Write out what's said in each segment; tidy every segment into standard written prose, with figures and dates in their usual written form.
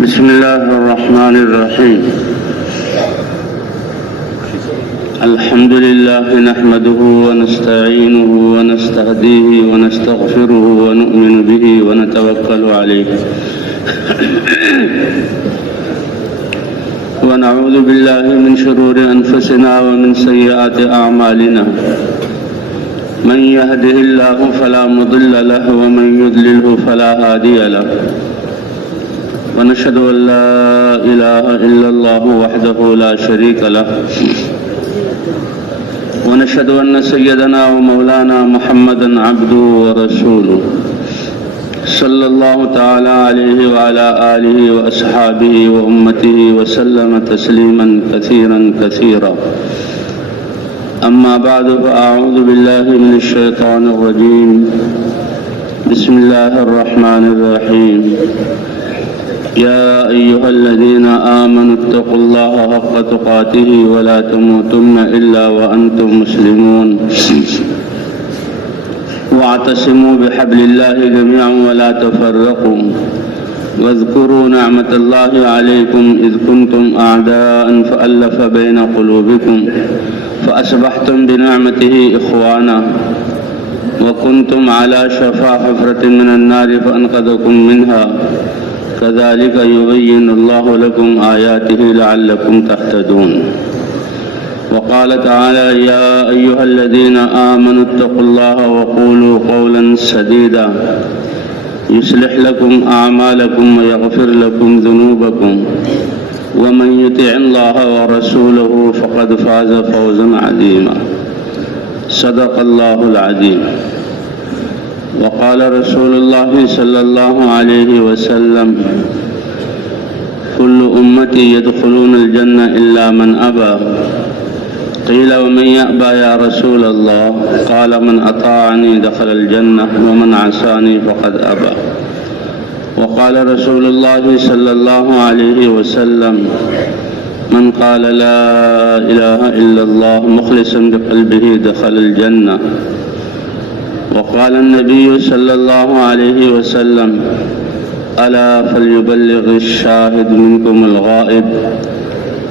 بسم الله الرحمن الرحيم. الحمد لله نحمده ونستعينه ونستهديه ونستغفره ونؤمن به ونتوكل عليه ونعوذ بالله من شرور أنفسنا ومن سيئات أعمالنا. من يهده الله فلا مضل له ومن يضلله فلا هادي له. ونشهد أن لا إله إلا الله وحده لا شريك له. ونشهد أن سيدنا ومولانا محمدا عبده ورسوله صلى الله تعالى عليه وعلى آله وأصحابه وأمته وسلم تسليما كثيرا كثيرا. أما بعد فأعوذ بالله من الشيطان الرجيم. بسم الله الرحمن الرحيم. يا أيها الذين آمنوا اتقوا الله حق تقاته ولا تموتن إلا وأنتم مسلمون. واعتصموا بحبل الله جميعا ولا تفرقوا. واذكروا نعمة الله عليكم إذ كنتم أعداء فألف بين قلوبكم فأصبحتم بنعمته إخوانا وكنتم على شفا حفرة من النار فأنقذكم منها. كذلك يبين الله لكم آياته لعلكم تهتدون. وقال تعالى: يا أيها الذين آمنوا اتقوا الله وقولوا قولا سديدا يصلح لكم أعمالكم ويغفر لكم ذنوبكم ومن يطع الله ورسوله فقد فاز فوزا عظيما. صدق الله العظيم. وقال رسول الله صلى الله عليه وسلم: كل أمتي يدخلون الجنة إلا من أبى. قيل: ومن يأبى يا رسول الله؟ قال: من أطاعني دخل الجنة ومن عصاني فقد أبى. وقال رسول الله صلى الله عليه وسلم: من قال لا إله إلا الله مخلصا بقلبه دخل الجنة. وقال النبي صلى الله عليه وسلم: ألا فليبلغ الشاهد منكم الغائب،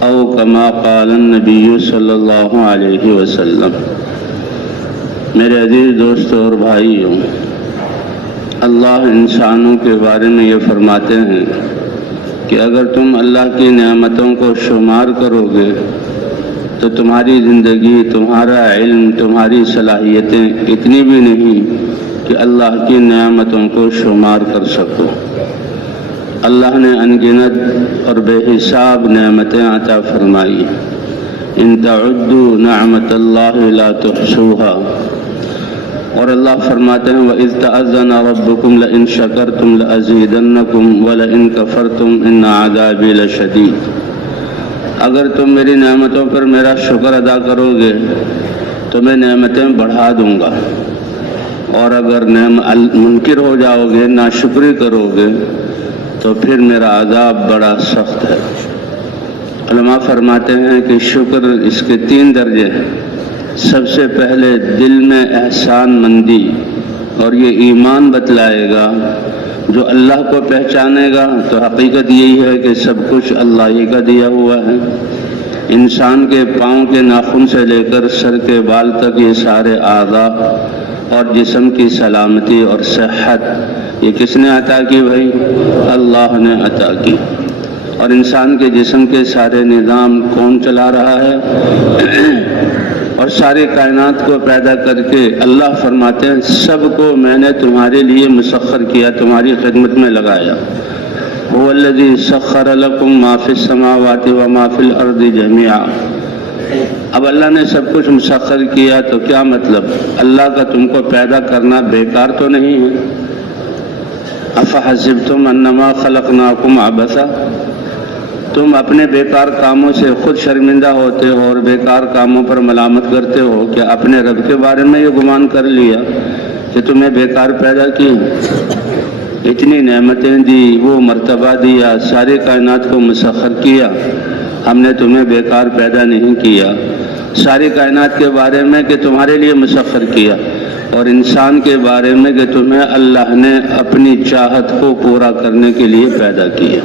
أو كما قال النبي صلی اللہ علیہ وسلم. میرے عزیز دوستوں اور بھائیوں، اللہ انسانوں کے بارے میں یہ فرماتے ہیں کہ اگر تم اللہ کی نعمتوں کو شمار کرو گے تو تمہاری زندگی، تمہارا علم، تمہاری صلاحیتیں اتنی بھی نہیں کہ اللہ کی نعمتوں کو شمار کر سکو. اللہ نے انگنت اور بے حساب نعمتیں عطا فرمائی. ان تعدوا نعمت اللہ لا تحصوها. اور اللہ فرماتے ہیں: وَإِذْ تَأَذَّنَ رَبُّكُمْ لَئِن شَكَرْتُمْ لَأَزِيدَنَّكُمْ وَلَئِن كَفَرْتُمْ إِنَّ عَذَابِي لَشَدِيدٌ. اگر تم میری نعمتوں پر میرا شکر ادا کرو گے تو میں نعمتیں بڑھا دوں گا، اور اگر منکر ہو جاؤ گے، ناشکری کرو گے تو پھر میرا عذاب بڑا سخت ہے. علماء فرماتے ہیں کہ شکر اس کے 3 درجے ہیں. سب سے پہلے دل میں احسان مندی، اور یہ ایمان بتلائے گا. جو اللہ کو پہچانے گا تو حقیقت یہی ہے کہ سب کچھ اللہ ہی کا دیا ہوا ہے. انسان کے پاؤں کے ناخن سے لے کر سر کے بال تک یہ سارے اعضاء اور جسم کی سلامتی اور صحت یہ کس نے عطا کی بھائی؟ اللہ نے عطا کی. اور انسان کے جسم کے سارے نظام کون چلا رہا ہے؟ اور ساری کائنات کو پیدا کر کے اللہ فرماتے ہیں سب کو میں نے تمہارے لیے مسخر کیا، تمہاری خدمت میں لگایا. هو الذی سخر لکم ما فی السماوات وما فی الارض جميعا. اب اللہ نے سب کچھ مسخر کیا تو کیا مطلب؟ اللہ کا تم کو پیدا کرنا بیکار تو نہیں ہے. افحسبتم انما خلقناکم عبثا. تم اپنے بیکار کاموں سے خود شرمندہ ہوتے ہو اور بیکار کاموں پر ملامت کرتے ہو. کہ اپنے رب کے بارے میں یہ گمان کر لیا کہ تمہیں بیکار پیدا کی؟ اتنی نعمتیں دی، وہ مرتبہ دیا، ساری کائنات کو مسخر کیا. ہم نے تمہیں بیکار پیدا نہیں کیا. ساری کائنات کے بارے میں کہ تمہارے لیے مسخر کیا، اور انسان کے بارے میں کہ تمہیں اللہ نے اپنی چاہت کو پورا کرنے کے لیے پیدا کیا.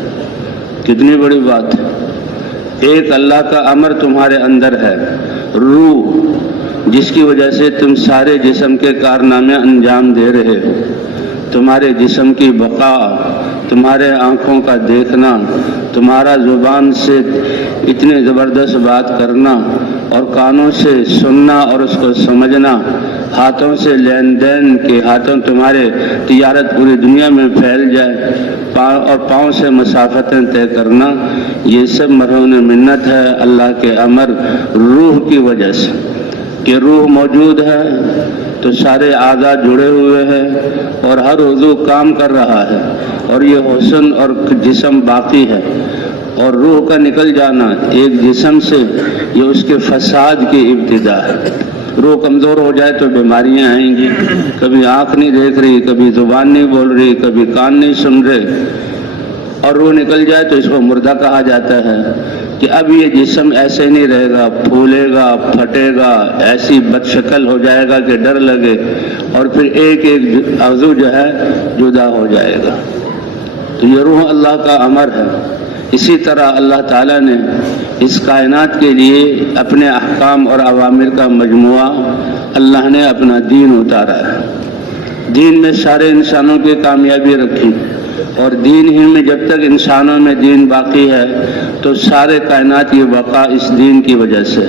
کتنی بڑی بات ہے. ایک اللہ کا امر تمہارے اندر ہے، روح، جس کی وجہ سے تم سارے جسم کے کارنامے انجام دے رہے ہو. تمہارے جسم کی بقا، تمہارے آنکھوں کا دیکھنا، تمہارا زبان سے اتنے زبردست بات کرنا اور کانوں سے سننا اور اس کو سمجھنا، ہاتھوں سے لین دین کے ہاتھوں تمہارے تجارت پوری دنیا میں پھیل جائے، اور پاؤں سے مسافتیں طے کرنا، یہ سب مرہون منت ہے اللہ کے امر روح کی وجہ سے. کہ روح موجود ہے تو سارے اعضاء جڑے ہوئے ہیں اور ہر عضو کام کر رہا ہے، اور یہ حسن اور جسم باقی ہے. اور روح کا نکل جانا ایک جسم سے یہ اس کے فساد کی ابتدا ہے. روح کمزور ہو جائے تو بیماریاں آئیں گی. کبھی آنکھ نہیں دیکھ رہی، کبھی زبان نہیں بول رہی، کبھی کان نہیں سن رہے، اور روح نکل جائے تو اس کو مردہ کہا جاتا ہے. کہ اب یہ جسم ایسے نہیں رہے گا، پھولے گا، پھٹے گا، ایسی بد شکل ہو جائے گا کہ ڈر لگے، اور پھر ایک ایک عضو جو ہے جدا ہو جائے گا. تو یہ روح اللہ کا امر ہے. اسی طرح اللہ تعالیٰ نے اس کائنات کے لیے اپنے احکام اور اوامر کا مجموعہ اللہ نے اپنا دین اتارا ہے. دین میں سارے انسانوں کی کامیابی رکھی، اور دین ہی میں جب تک انسانوں میں دین باقی ہے تو سارے کائنات کی بقا اس دین کی وجہ سے.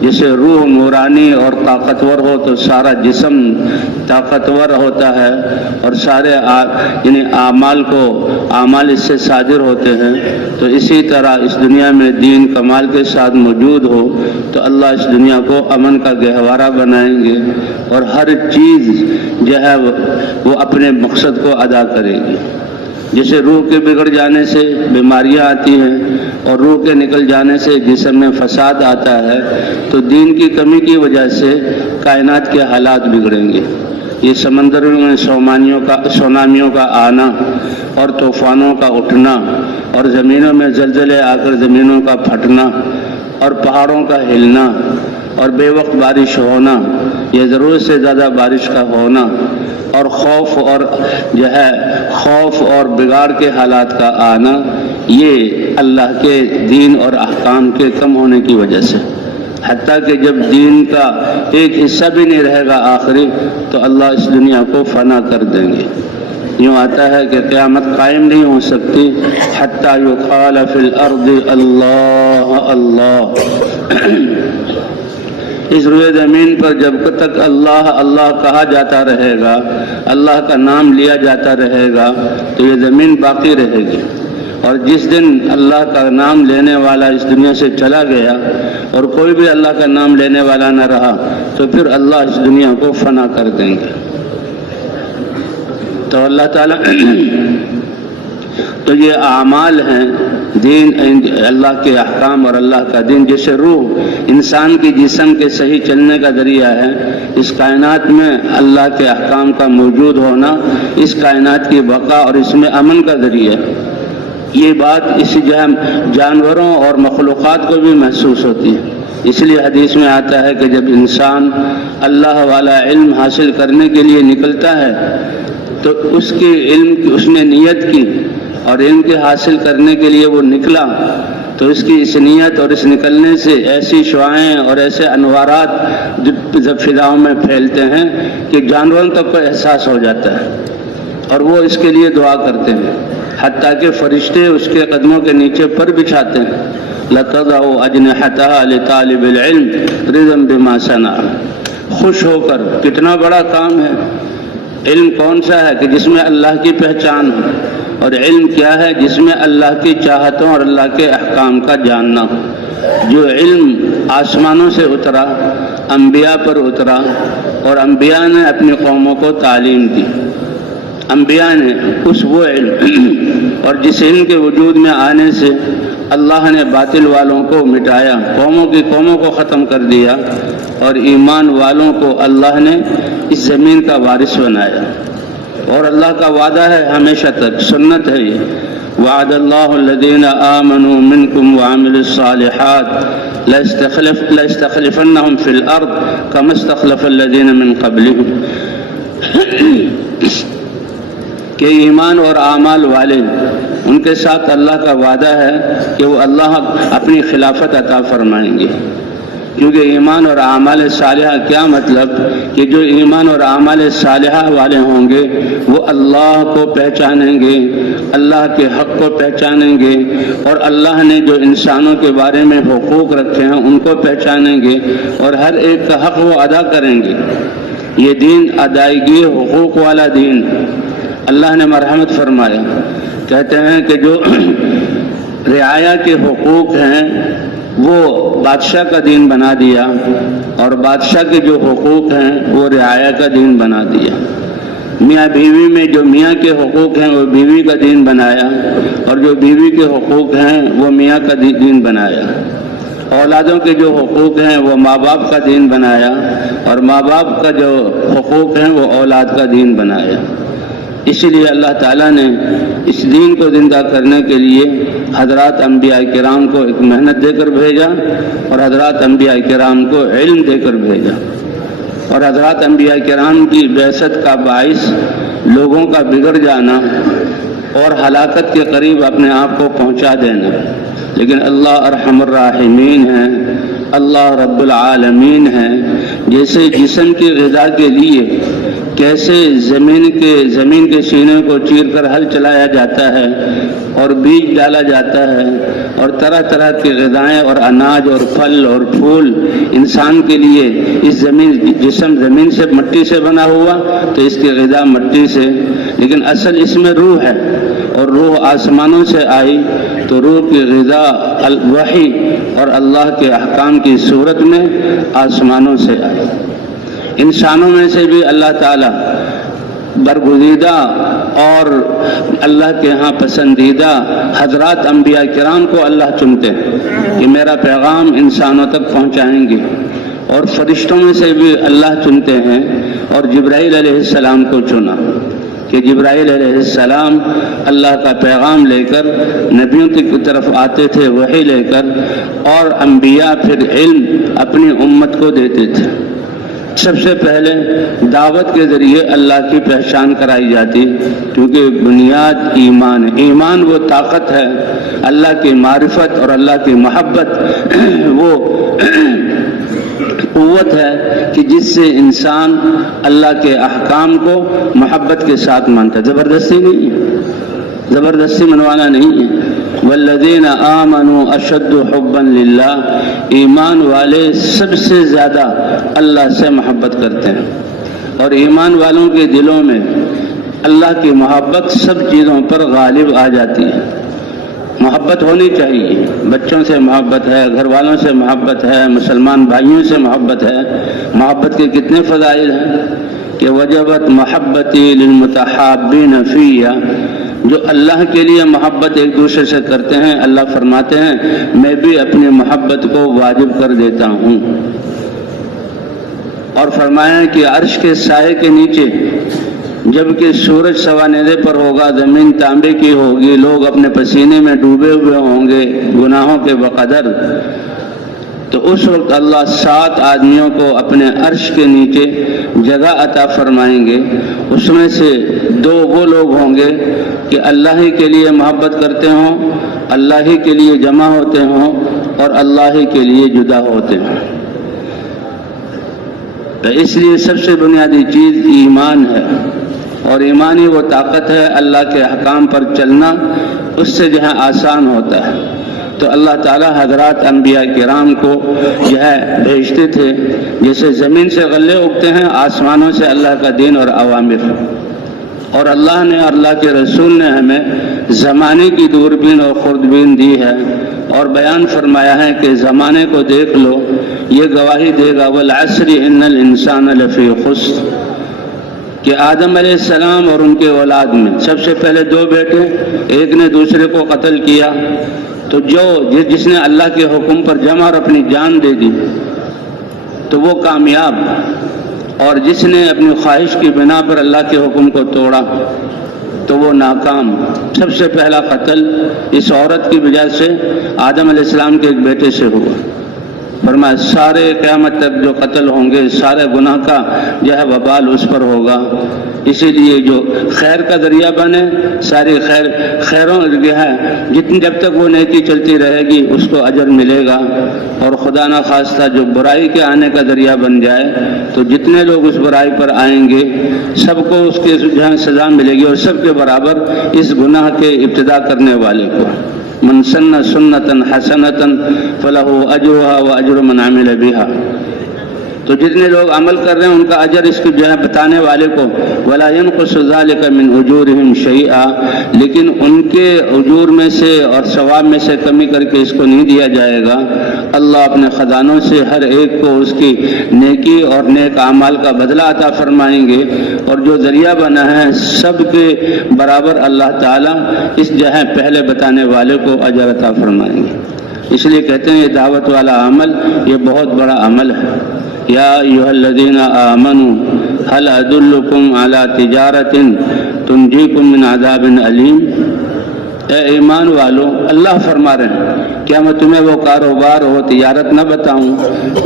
جیسے روح نورانی اور طاقتور ہو تو سارا جسم طاقتور ہوتا ہے، اور سارے یعنی اعمال اس سے صادر ہوتے ہیں. تو اسی طرح اس دنیا میں دین کمال کے ساتھ موجود ہو تو اللہ اس دنیا کو امن کا گہوارہ بنائیں گے، اور ہر چیز جو ہے وہ اپنے مقصد کو ادا کرے گی. جیسے روح کے بگڑ جانے سے بیماریاں آتی ہیں اور روح کے نکل جانے سے جسم میں فساد آتا ہے، تو دین کی کمی کی وجہ سے کائنات کے حالات بگڑیں گے. یہ سمندروں میں سونامیوں کا آنا اور طوفانوں کا اٹھنا، اور زمینوں میں زلزلے آ کر زمینوں کا پھٹنا، اور پہاڑوں کا ہلنا، اور بے وقت بارش ہونا، یہ ضرورت سے زیادہ بارش کا ہونا، اور خوف اور بگاڑ کے حالات کا آنا، یہ اللہ کے دین اور احکام کے کم ہونے کی وجہ سے. حتیٰ کہ جب دین کا ایک حصہ بھی نہیں رہے گا آخری، تو اللہ اس دنیا کو فنا کر دیں گے. یوں آتا ہے کہ قیامت قائم نہیں ہو سکتی حتیٰ یقال فی الارض اللہ اللہ. اس روئے زمین پر جب تک اللہ اللہ کہا جاتا رہے گا، اللہ کا نام لیا جاتا رہے گا، تو یہ زمین باقی رہے گی. اور جس دن اللہ کا نام لینے والا اس دنیا سے چلا گیا اور کوئی بھی اللہ کا نام لینے والا نہ رہا، تو پھر اللہ اس دنیا کو فنا کر دیں گے. تو اللہ تعالیٰ تو یہ اعمال ہیں دین، اللہ کے احکام اور اللہ کا دین. جیسے روح انسان کی جسم کے صحیح چلنے کا ذریعہ ہے، اس کائنات میں اللہ کے احکام کا موجود ہونا اس کائنات کی بقا اور اس میں امن کا ذریعہ ہے. یہ بات اسی جانوروں اور مخلوقات کو بھی محسوس ہوتی ہے. اس لیے حدیث میں آتا ہے کہ جب انسان اللہ والا علم حاصل کرنے کے لیے نکلتا ہے تو اس نے نیت کی، اور علم کے حاصل کرنے کے لیے وہ نکلا، تو اس کی اس نیت اور اس نکلنے سے ایسی شعاعیں اور ایسے انوارات جب فضاؤں میں پھیلتے ہیں کہ جانوروں تک کو احساس ہو جاتا ہے، اور وہ اس کے لیے دعا کرتے ہیں. حتیٰ کہ فرشتے اس کے قدموں کے نیچے پر بچھاتے ہیں. لَتَضَعُ أَجْنِحَتَهَا لِطَالِبِ الْعِلْمِ رِضًا بِمَا صَنَعَ. خوش ہو کر، کتنا بڑا کام ہے. علم کون سا ہے کہ جس میں اللہ کی پہچان ہو، اور علم کیا ہے جس میں اللہ کی چاہتوں اور اللہ کے احکام کا جاننا ہو. جو علم آسمانوں سے اترا، انبیاء پر اترا، اور انبیاء نے اپنی قوموں کو تعلیم دی. انبیاء نے وہ علم، اور جس علم کے وجود میں آنے سے اللہ نے باطل والوں کو مٹایا، قوموں کو ختم کر دیا، اور ایمان والوں کو اللہ نے اس زمین کا وارث بنایا. اور اللہ کا وعدہ ہے ہمیشہ تک، سنت ہے یہ. وعد اللہ الذین آمنوا منکم وعملوا الصالحات لَيَسْتَخْلِفَنَّهُمْ فِي الْأَرْضِ كَمَا اسْتَخْلَفَ الَّذِينَ مِنْ قَبْلِهِمْ. کہ ایمان اور اعمال والے ان کے ساتھ اللہ کا وعدہ ہے کہ وہ اللہ اپنی خلافت عطا فرمائیں گے، کیونکہ ایمان اور اعمال صالحہ کیا مطلب کہ جو ایمان اور اعمال صالحہ والے ہوں گے وہ اللہ کو پہچانیں گے، اللہ کے حق کو پہچانیں گے، اور اللہ نے جو انسانوں کے بارے میں حقوق رکھے ہیں ان کو پہچانیں گے، اور ہر ایک کا حق وہ ادا کریں گے۔ یہ دین ادائیگی حقوق والا دین۔ اللہ نے مرحمت فرمایا، کہتے ہیں کہ جو رعایا کے حقوق ہیں وہ بادشاہ کا دین بنا دیا، اور بادشاہ کے جو حقوق ہیں وہ رعایا کا دین بنا دیا۔ میاں بیوی میں جو میاں کے حقوق ہیں وہ بیوی کا دین بنایا، اور جو بیوی کے حقوق ہیں وہ میاں کا دین بنایا۔ اولادوں کے جو حقوق ہیں وہ ماں باپ کا دین بنایا، اور ماں باپ کا جو حقوق ہیں وہ اولاد کا دین بنایا۔ اسی لیے اللہ تعالیٰ نے اس دین کو زندہ کرنے کے لیے حضرات انبیاء کرام کو ایک محنت دے کر بھیجا، اور حضرات انبیاء کرام کو علم دے کر بھیجا، اور حضرات انبیاء کرام کی بعثت کا باعث لوگوں کا بگڑ جانا اور ہلاکت کے قریب اپنے آپ کو پہنچا دینا۔ لیکن اللہ ارحم الراحمین ہے، اللہ رب العالمین ہے۔ جیسے جسم کی غذا کے لیے کیسے زمین کے سینے کو چیر کر ہل چلایا جاتا ہے اور بیج ڈالا جاتا ہے، اور طرح طرح کی غذائیں اور اناج اور پھل اور پھول انسان کے لیے اس جسم زمین سے مٹی سے بنا ہوا تو اس کی غذا مٹی سے، لیکن اصل اس میں روح ہے، اور روح آسمانوں سے آئی تو روح کی غذا وحی اور اللہ کے احکام کی صورت میں آسمانوں سے آئی۔ انسانوں میں سے بھی اللہ تعالیٰ برگزیدہ اور اللہ کے ہاں پسندیدہ حضرات انبیاء کرام کو اللہ چنتے ہیں کہ میرا پیغام انسانوں تک پہنچائیں گے، اور فرشتوں میں سے بھی اللہ چنتے ہیں، اور جبرائیل علیہ السلام کو چنا کہ جبرائیل علیہ السلام اللہ کا پیغام لے کر نبیوں کی طرف آتے تھے وحی لے کر، اور انبیاء پھر علم اپنی امت کو دیتے تھے۔ سب سے پہلے دعوت کے ذریعے اللہ کی پہچان کرائی جاتی، کیونکہ بنیاد ایمان ہے۔ ایمان وہ طاقت ہے، اللہ کی معرفت اور اللہ کی محبت وہ قوت ہے کہ جس سے انسان اللہ کے احکام کو محبت کے ساتھ مانتا ہے۔ زبردستی نہیں ہے، زبردستی منوانا نہیں ہے۔ والذین آمنوا اشد حبا للہ، ایمان والے سب سے زیادہ اللہ سے محبت کرتے ہیں، اور ایمان والوں کے دلوں میں اللہ کی محبت سب چیزوں پر غالب آ جاتی ہے۔ محبت ہونی چاہیے، بچوں سے محبت ہے، گھر والوں سے محبت ہے، مسلمان بھائیوں سے محبت ہے۔ محبت کے کتنے فضائل ہیں کہ وجبت محبتی للمتحابین فیہ، جو اللہ کے لیے محبت ایک دوسرے سے کرتے ہیں اللہ فرماتے ہیں میں بھی اپنی محبت کو واجب کر دیتا ہوں۔ اور فرمایا کہ عرش کے سائے کے نیچے جبکہ سورج سواندے پر ہوگا، زمین تانبے کی ہوگی، لوگ اپنے پسینے میں ڈوبے ہوئے ہوں گے گناہوں کے بقدر، تو اس وقت اللہ 7 آدمیوں کو اپنے عرش کے نیچے جگہ عطا فرمائیں گے۔ اس میں سے 2 وہ لوگ ہوں گے کہ اللہ ہی کے لیے محبت کرتے ہوں، اللہ ہی کے لیے جمع ہوتے ہوں، اور اللہ ہی کے لیے جدا ہوتے ہوں۔ تو اس لیے سب سے بنیادی چیز ایمان ہے، اور ایمانی وہ طاقت ہے اللہ کے احکام پر چلنا، اس سے جو ہے آسان ہوتا ہے۔ تو اللہ تعالیٰ حضرات انبیاء کرام کو جو ہے بھیجتے تھے، جیسے زمین سے غلے اگتے ہیں آسمانوں سے اللہ کا دین اور اوامر، اور اللہ نے اللہ کے رسول نے ہمیں زمانے کی دوربین اور خوردبین دی ہے، اور بیان فرمایا ہے کہ زمانے کو دیکھ لو، یہ گواہی دے گا والعصر ان الانسان لفی خسر، کہ آدم علیہ السلام اور ان کے اولاد میں سب سے پہلے 2 بیٹے، ایک نے دوسرے کو قتل کیا، تو جس نے اللہ کے حکم پر جمع اور اپنی جان دے دی تو وہ کامیاب، اور جس نے اپنی خواہش کی بنا پر اللہ کے حکم کو توڑا تو وہ ناکام۔ سب سے پہلا قتل اس عورت کی وجہ سے آدم علیہ السلام کے ایک بیٹے سے ہوا، فرمایا سارے قیامت تک جو قتل ہوں گے سارے گناہ کا جو ہے وبال اس پر ہوگا. اسی لیے جو خیر کا ذریعہ بنے ساری خیروں جو ہے جتنی جب تک وہ نیکی چلتی رہے گی اس کو اجر ملے گا. اور خدا نہ خواستہ جو برائی کے آنے کا ذریعہ بن جائے تو جتنے لوگ اس برائی پر آئیں گے سب کو اس کے جو ہے سزا ملے گی اور سب کے برابر اس گناہ کے ابتدا کرنے والے کو. من سن سنتن حسنتن فلہ اجرھا واجر من عمل بھا. تو جتنے لوگ عمل کر رہے ہیں ان کا اجر اس کو جو ہے بتانے والے کو. ولا ينقص ذلك من اجورهم شيئا. لیکن ان کے اجور میں سے اور ثواب میں سے کمی کر کے اس کو نہیں دیا جائے گا. اللہ اپنے خزانوں سے ہر ایک کو اس کی نیکی اور نیک اعمال کا بدلہ عطا فرمائیں گے اور جو ذریعہ بنا ہے سب کے برابر اللہ تعالیٰ اس جو ہے پہلے بتانے والے کو اجر عطا فرمائیں گے. اس لیے کہتے ہیں یہ دعوت والا عمل یہ بہت بڑا عمل ہے. یا ایھا الذین آمنوا هل ادلکم علی تجارۃ تنجیکم من عذاب علیم. اے ایمان والو اللہ فرما رہے ہیں کیا میں تمہیں وہ کاروبار ہو تجارت نہ بتاؤں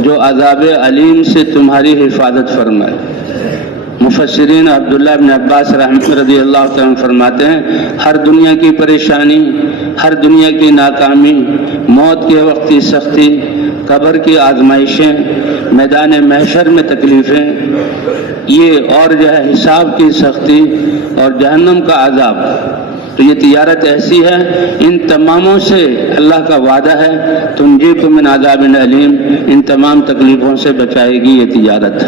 جو عذاب علیم سے تمہاری حفاظت فرمائے. مفسرین عبداللہ ابن عباس رضی اللہ تعالیٰ فرماتے ہیں ہر دنیا کی پریشانی، ہر دنیا کی ناکامی، موت کے وقت کی سختی، قبر کی آزمائشیں، میدان محشر میں تکلیفیں، یہ اور جو ہے حساب کی سختی اور جہنم کا عذاب. تو یہ تجارت ایسی ہے ان تماموں سے اللہ کا وعدہ ہے تنجیکم من عذاب علیم، ان تمام تکلیفوں سے بچائے گی یہ تجارت.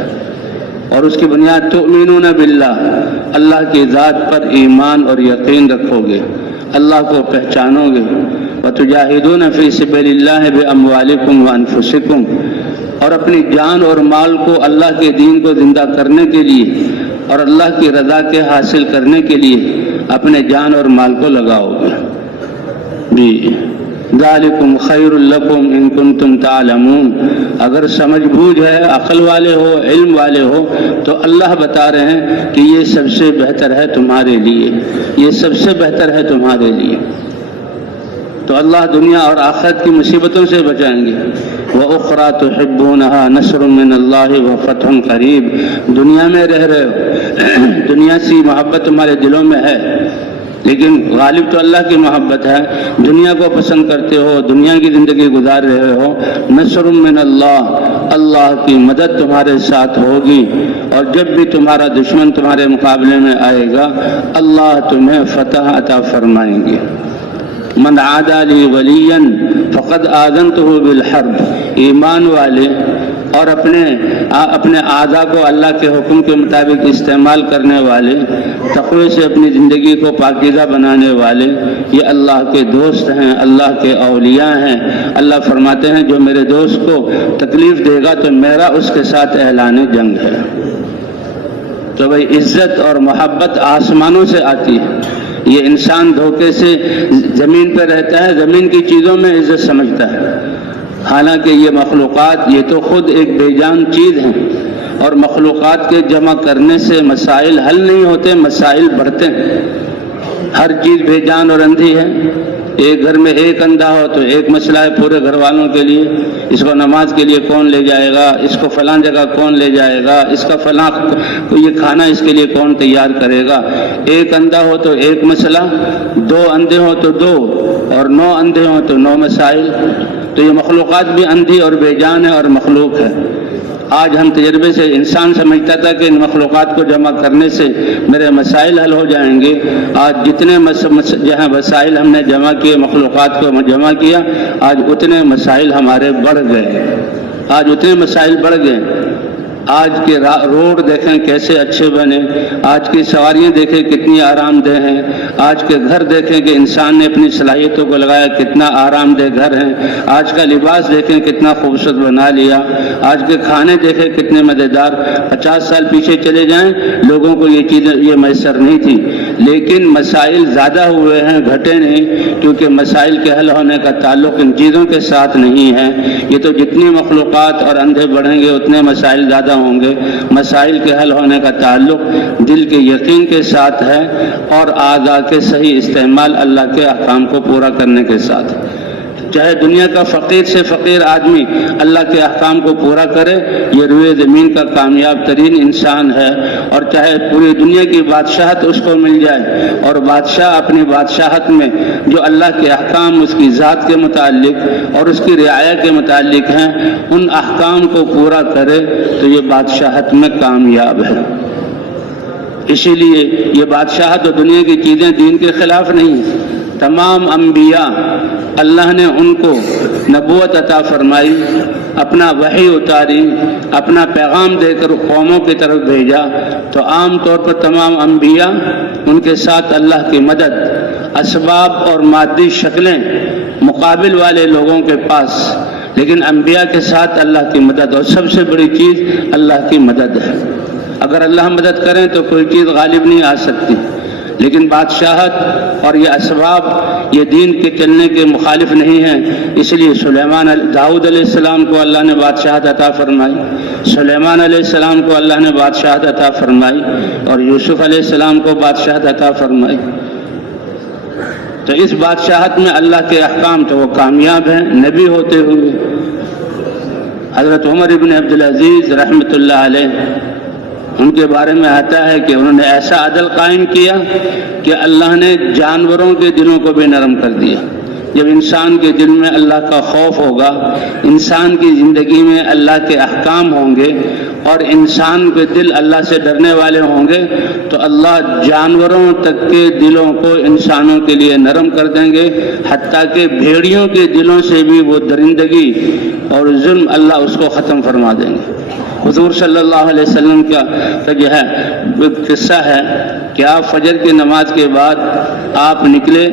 اور اس کی بنیاد تؤمنون باللہ، اللہ کی ذات پر ایمان اور یقین رکھو گے، اللہ کو پہچانو گے. وتجاہدون فی سبیل اللہ باموالکم وانفسکم، اور اپنی جان اور مال کو اللہ کے دین کو زندہ کرنے کے لیے اور اللہ کی رضا کے حاصل کرنے کے لیے اپنے جان اور مال کو لگاؤ گے. جی ذالکم خیر لکم ان کنتم تعلمون. اگر سمجھ بوجھ ہے، عقل والے ہو، علم والے ہو تو اللہ بتا رہے ہیں کہ یہ سب سے بہتر ہے تمہارے لیے، یہ سب سے بہتر ہے تمہارے لیے. تو اللہ دنیا اور آخرت کی مصیبتوں سے بچائیں گے. وَأُخْرَى تُحِبُّونَهَا نَصْرٌ مِّنَ اللَّهِ وَفَتْحٌ قَرِيبٌ. دنیا میں رہ رہے ہو، دنیا سے محبت تمہارے دلوں میں ہے لیکن غالب تو اللہ کی محبت ہے. دنیا کو پسند کرتے ہو، دنیا کی زندگی گزار رہے ہو. نصر من اللہ، اللہ کی مدد تمہارے ساتھ ہوگی اور جب بھی تمہارا دشمن تمہارے مقابلے میں آئے گا اللہ تمہیں فتح عطا فرمائیں گے. من عادى لي وليا فقد آذنته بالحرب. ایمان والے اور اپنے اعضاء کو اللہ کے حکم کے مطابق استعمال کرنے والے، تقوی سے اپنی زندگی کو پاکیزہ بنانے والے، یہ اللہ کے دوست ہیں، اللہ کے اولیاء ہیں. اللہ فرماتے ہیں جو میرے دوست کو تکلیف دے گا تو میرا اس کے ساتھ اعلان جنگ ہے. تو بھائی عزت اور محبت آسمانوں سے آتی ہے. یہ انسان دھوکے سے زمین پہ رہتا ہے، زمین کی چیزوں میں عزت سمجھتا ہے، حالانکہ یہ مخلوقات یہ تو خود ایک بے جان چیز ہیں اور مخلوقات کے جمع کرنے سے مسائل حل نہیں ہوتے، مسائل بڑھتے ہیں. ہر چیز بے جان اور اندھی ہے. ایک گھر میں ایک اندھا ہو تو ایک مسئلہ ہے پورے گھر والوں کے لیے. اس کو نماز کے لیے کون لے جائے گا، اس کو فلاں جگہ کون لے جائے گا، اس کا فلاں یہ کھانا اس کے لیے کون تیار کرے گا. ایک اندھا ہو تو ایک مسئلہ، دو اندھے ہو تو دو، اور 9 اندھے ہوں تو 9 مسائل. تو یہ مخلوقات بھی اندھی اور بے جان ہے اور مخلوق ہے. آج ہم تجربے سے انسان سمجھتا تھا کہ ان مخلوقات کو جمع کرنے سے میرے مسائل حل ہو جائیں گے. آج جتنے جہاں مسائل ہم نے جمع کیے، مخلوقات کو جمع کیا، آج اتنے مسائل ہمارے بڑھ گئے. آج اتنے مسائل بڑھ گئے. آج کے روڈ دیکھیں کیسے اچھے بنے، آج کی سواریاں دیکھیں کتنی آرام دہ ہیں، آج کے گھر دیکھیں کہ انسان نے اپنی صلاحیتوں کو لگایا کتنا آرام دہ گھر ہیں. آج کا لباس دیکھیں کتنا خوبصورت بنا لیا. آج کے کھانے دیکھیں کتنے مزیدار. 50 سال پیچھے چلے جائیں لوگوں کو یہ چیزیں یہ میسر نہیں تھی. لیکن مسائل زیادہ ہوئے ہیں، گھٹے نہیں، کیونکہ مسائل کے حل ہونے کا تعلق ان چیزوں کے ساتھ نہیں ہے. یہ تو جتنی مخلوقات اور اندھے بڑھیں گے اتنے مسائل زیادہ ہوں گے. مسائل کے حل ہونے کا تعلق دل کے یقین کے ساتھ ہے اور اعضاء کے صحیح استعمال اللہ کے احکام کو پورا کرنے کے ساتھ. چاہے دنیا کا فقیر سے فقیر آدمی اللہ کے احکام کو پورا کرے، یہ روئے زمین کا کامیاب ترین انسان ہے، اور چاہے پوری دنیا کی بادشاہت اس کو مل جائے اور بادشاہ اپنی بادشاہت میں جو اللہ کے احکام اس کی ذات کے متعلق اور اس کی رعایا کے متعلق ہیں ان احکام کو پورا کرے تو یہ بادشاہت میں کامیاب ہے۔ اسی لیے یہ بادشاہت اور دنیا کی چیزیں دین کے خلاف نہیں ہیں۔ تمام انبیاء اللہ نے ان کو نبوت عطا فرمائی، اپنا وحی اتاری، اپنا پیغام دے کر قوموں کی طرف بھیجا، تو عام طور پر تمام انبیاء ان کے ساتھ اللہ کی مدد، اسباب اور مادی شکلیں مقابل والے لوگوں کے پاس، لیکن انبیاء کے ساتھ اللہ کی مدد، اور سب سے بڑی چیز اللہ کی مدد ہے۔ اگر اللہ مدد کریں تو کوئی چیز غالب نہیں آ سکتی، لیکن بادشاہت اور یہ اسباب یہ دین کے چلنے کے مخالف نہیں ہیں۔ اس لیے داؤد علیہ السلام کو اللہ نے بادشاہت عطا فرمائی، سلیمان علیہ السلام کو اللہ نے بادشاہت عطا فرمائی، اور یوسف علیہ السلام کو بادشاہت عطا فرمائی۔ تو اس بادشاہت میں اللہ کے احکام تو وہ کامیاب ہیں نبی ہوتے ہوئے۔ حضرت عمر ابن عبدالعزیز رحمۃ اللہ علیہ ان کے بارے میں آتا ہے کہ انہوں نے ایسا عدل قائم کیا کہ اللہ نے جانوروں کے دلوں کو بھی نرم کر دیا۔ جب انسان کے دل میں اللہ کا خوف ہوگا، انسان کی زندگی میں اللہ کے احکام ہوں گے اور انسان کے دل اللہ سے ڈرنے والے ہوں گے تو اللہ جانوروں تک کے دلوں کو انسانوں کے لیے نرم کر دیں گے، حتیٰ کہ بھیڑیوں کے دلوں سے بھی وہ درندگی اور ظلم اللہ اس کو ختم فرما دیں گے۔ حضور صلی اللہ علیہ وسلم کا جو ہے قصہ ہے کہ آپ فجر کی نماز کے بعد آپ نکلے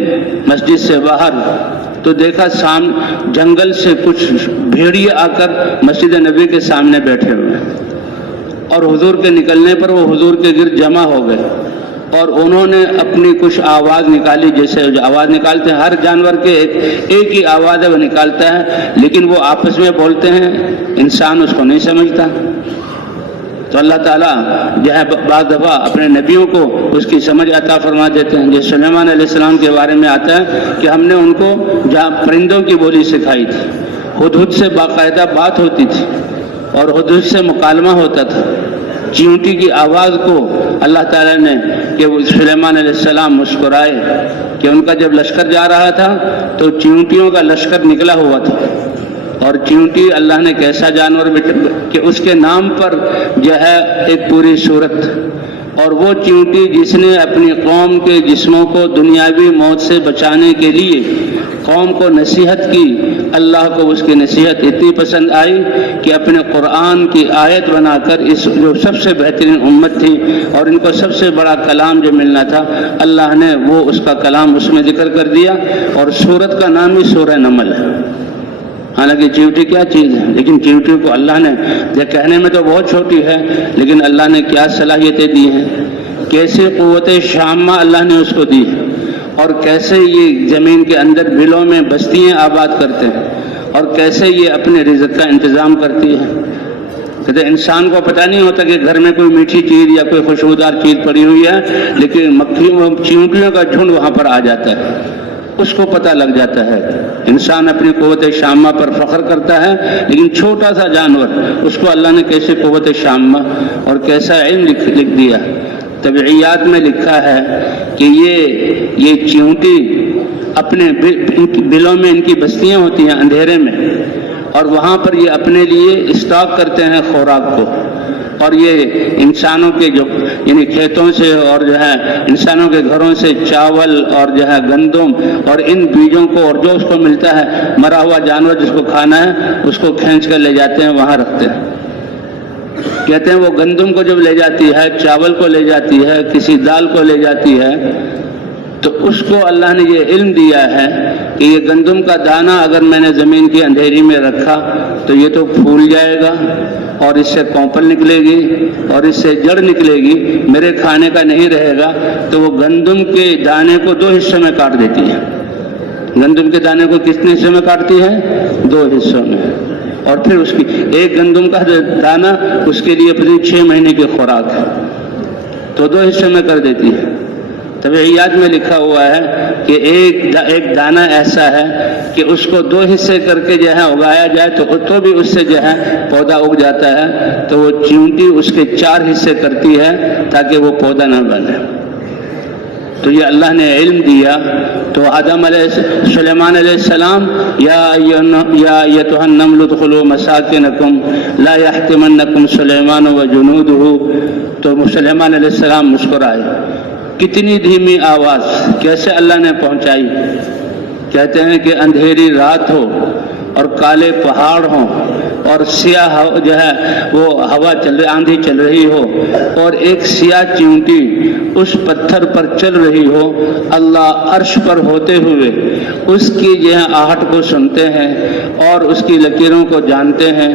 مسجد سے باہر تو دیکھا جنگل سے کچھ بھیڑیے آ کر مسجد نبی کے سامنے بیٹھے ہوئے، اور حضور کے نکلنے پر وہ حضور کے گرد جمع ہو گئے، اور انہوں نے اپنی کچھ آواز نکالی، جیسے جو آواز نکالتے ہیں ہر جانور کے ایک ہی آواز ہے وہ نکالتا ہے، لیکن وہ آپس میں بولتے ہیں، انسان اس کو نہیں سمجھتا۔ تو اللہ تعالیٰ جو ہے بعض دفعہ اپنے نبیوں کو اس کی سمجھ عطا فرما دیتے ہیں۔ جیسے سلیمان علیہ السلام کے بارے میں آتا ہے کہ ہم نے ان کو جہاں پرندوں کی بولی سکھائی تھی، ہدہد سے باقاعدہ بات ہوتی تھی اور ہدہد سے مکالمہ ہوتا تھا۔ چیونٹی کی آواز کو اللہ تعالیٰ نے کہ سلیمان علیہ السلام مسکرائے کہ ان کا جب لشکر جا رہا تھا تو چیونٹیوں کا لشکر نکلا ہوا تھا، اور چیونٹی اللہ نے کیسا جانور کہ اس کے نام پر جو ہے ایک پوری صورت، اور وہ چیونٹی جس نے اپنی قوم کے جسموں کو دنیاوی موت سے بچانے کے لیے قوم کو نصیحت کی، اللہ کو اس کی نصیحت اتنی پسند آئی کہ اپنے قرآن کی آیت بنا کر اس جو سب سے بہترین امت تھی اور ان کو سب سے بڑا کلام جو ملنا تھا، اللہ نے وہ اس کا کلام اس میں ذکر کر دیا، اور سورت کا نام ہی سورہ نمل ہے۔ حالانکہ چیونٹی کیا چیز ہے، لیکن چیونٹی کو اللہ نے یہ کہنے میں تو بہت چھوٹی ہے، لیکن اللہ نے کیا صلاحیتیں دی ہیں، کیسے قوت شامہ اللہ نے اس کو دی ہے، اور کیسے یہ زمین کے اندر بلوں میں بستیاں آباد کرتے ہیں، اور کیسے یہ اپنے رزق کا انتظام کرتی ہے۔ کہتے انسان کو پتہ نہیں ہوتا کہ گھر میں کوئی میٹھی چیز یا کوئی خوشبودار چیز پڑی ہوئی ہے، لیکن چیونٹیوں کا جھنڈ وہاں پر آ جاتا ہے، اس کو پتہ لگ جاتا ہے۔ انسان اپنی قوت شامہ پر فخر کرتا ہے، لیکن چھوٹا سا جانور اس کو اللہ نے کیسے قوت شامہ اور کیسا علم لکھ دیا۔ طبعیات میں لکھا ہے کہ یہ چیونٹی اپنے بلوں میں ان کی بستیاں ہوتی ہیں اندھیرے میں، اور وہاں پر یہ اپنے لیے اسٹاک کرتے ہیں خوراک کو، اور یہ انسانوں کے جو یعنی کھیتوں سے اور جو ہے انسانوں کے گھروں سے چاول اور جو ہے گندم اور ان بیجوں کو اور جو اس کو ملتا ہے مرا ہوا جانور جس کو کھانا ہے اس کو کھینچ کر لے جاتے ہیں، وہاں رکھتے ہیں۔ کہتے ہیں وہ گندم کو جب لے جاتی ہے، چاول کو لے جاتی ہے، کسی دال کو لے جاتی ہے، تو اس کو اللہ نے یہ علم دیا ہے کہ یہ گندم کا دانہ اگر میں نے زمین کی اندھیری میں رکھا تو یہ تو پھول جائے گا اور اس سے کونپل نکلے گی اور اس سے جڑ نکلے گی، میرے کھانے کا نہیں رہے گا، تو وہ گندم کے دانے کو 2 حصوں میں کاٹ دیتی ہے۔ گندم کے دانے کو کتنے حصوں میں کاٹتی ہے؟ 2 حصوں میں، اور پھر اس کی ایک گندم کا دانہ اس کے لیے اپنی 6 مہینے کی خوراک ہے، تو 2 حصوں میں کر دیتی ہے۔ طبعیات میں لکھا ہوا ہے کہ ایک دانہ ایسا ہے کہ اس کو 2 حصے کر کے جو ہے اگایا جائے تو بھی اس سے جو ہے پودا اگ جاتا ہے، تو وہ چیونٹی اس کے 4 حصے کرتی ہے تاکہ وہ پودا نہ بنے۔ تو یہ اللہ نے علم دیا۔ تو سلیمان علیہ السلام یا ایتھا النمل ادخلوا مساکنکم لا یحطمنکم سلیمان وجنودہ، تو سلیمان علیہ السلام مسکرائے۔ کتنی دھیمی آواز کیسے اللہ نے پہنچائی۔ کہتے ہیں کہ اندھیری رات ہو اور کالے پہاڑ ہوں اور سیاہ جو ہے وہ ہوا آندھی چل رہی ہو اور ایک سیاہ چیونٹی اس پتھر پر چل رہی ہو، اللہ عرش پر ہوتے ہوئے اس کی جو ہے آہٹ کو سنتے ہیں اور اس کی لکیروں کو جانتے ہیں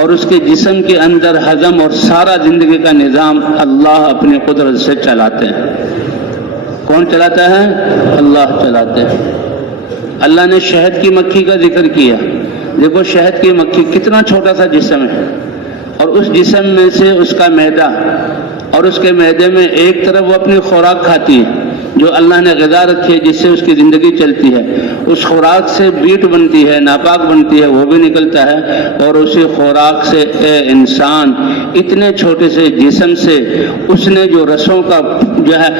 اور اس کے جسم کے اندر ہضم اور سارا زندگی کا نظام اللہ اپنی قدرت سے چلاتے ہیں۔ کون چلاتا ہے؟ اللہ چلاتے ہیں۔ اللہ نے شہد کی مکھی کا ذکر کیا۔ دیکھو شہد کی مکھی کتنا چھوٹا سا جسم ہے اور اس جسم میں سے اس کا معدہ، اور اس کے معدے میں ایک طرف وہ اپنی خوراک کھاتی ہے جو اللہ نے غذا رکھی ہے جس سے اس کی زندگی چلتی ہے، اس خوراک سے بیٹ بنتی ہے، ناپاک بنتی ہے، وہ بھی نکلتا ہے، اور اسی خوراک سے اے انسان اتنے چھوٹے سے جسم سے اس نے جو رسوں کا جو ہے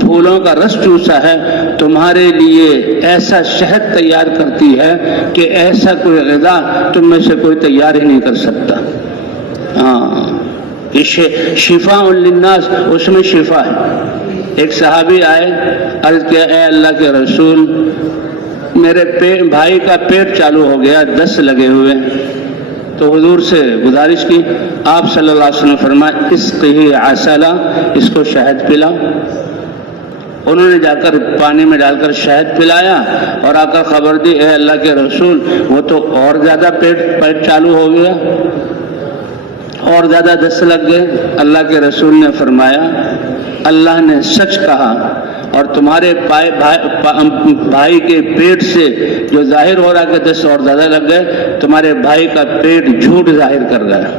پھولوں کا رس چوسا ہے، تمہارے لیے ایسا شہد تیار کرتی ہے کہ ایسا کوئی غذا تم میں سے کوئی تیار ہی نہیں کر سکتا۔ ہاں، شفاء للناس، اس میں شفا ہے۔ ایک صحابی آئے، عرض کیا اے اللہ کے رسول، میرے بھائی کا پیٹ چالو ہو گیا، دست لگے ہوئے، تو حضور سے گزارش کی۔ آپ صلی اللہ علیہ وسلم فرمایا اسقہ عسلا، اس کو شہد پلاؤ۔ انہوں نے جا کر پانی میں ڈال کر شہد پلایا اور آ کر خبر دی اے اللہ کے رسول وہ تو اور زیادہ پیٹ چالو ہو گیا اور زیادہ دست لگ گئے۔ اللہ کے رسول نے فرمایا اللہ نے سچ کہا، اور تمہارے بھائی کے پیٹ سے جو ظاہر ہو رہا کہ دست اور زیادہ لگ گئے، تمہارے بھائی کا پیٹ جھوٹ ظاہر کر گیا۔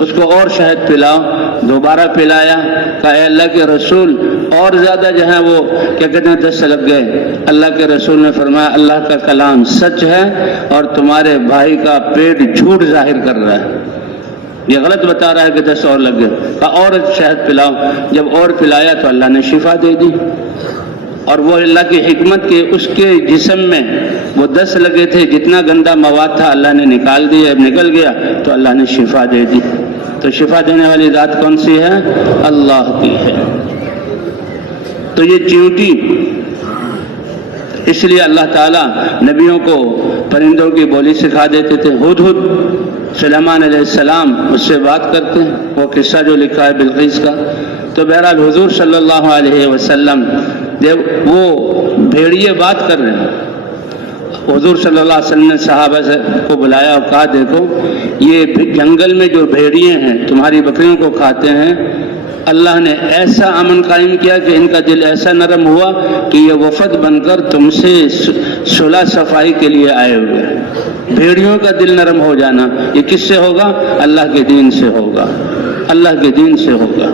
اس کو اور شہد پلاؤ۔ دوبارہ پلایا، کہا اے اللہ کے رسول اور زیادہ جو ہے وہ کیا کہتے ہیں دست لگ گئے۔ اللہ کے رسول نے فرمایا اللہ کا کلام سچ ہے اور تمہارے بھائی کا پیٹ جھوٹ ظاہر کر رہا ہے، یہ غلط بتا رہا ہے کہ دست اور لگ گئے۔ کہا اور شہد پلاؤ۔ جب اور پلایا تو اللہ نے شفا دے دی، اور وہ اللہ کی حکمت کے اس کے جسم میں وہ 10 لگے تھے، جتنا گندا مواد تھا اللہ نے نکال دیا، نکل گیا تو اللہ نے شفا دے دی۔ تو شفا دینے والی ذات کون سی ہے؟ اللہ کی ہے۔ تو یہ چیونٹی، اس لیے اللہ تعالیٰ نبیوں کو پرندوں کی بولی سکھا دیتے تھے۔ ہدہد سلیمان علیہ السلام اس سے بات کرتے ہیں، وہ قصہ جو لکھا ہے بلقیس کا۔ تو بہرحال حضور صلی اللہ علیہ وسلم جب وہ بھیڑیے بات کر رہے ہیں، حضور صلی اللہ علیہ وسلم نے صحابہ کو بلایا اور کہا دیکھو یہ جنگل میں جو بھیڑیے ہیں تمہاری بکریوں کو کھاتے ہیں، اللہ نے ایسا امن قائم کیا کہ ان کا دل ایسا نرم ہوا کہ یہ وفد بن کر تم سے صلح صفائی کے لیے آئے ہوئے ہیں۔ بھیڑیوں کا دل نرم ہو جانا یہ کس سے ہوگا؟ اللہ کے دین سے ہوگا، اللہ کے دین سے ہوگا۔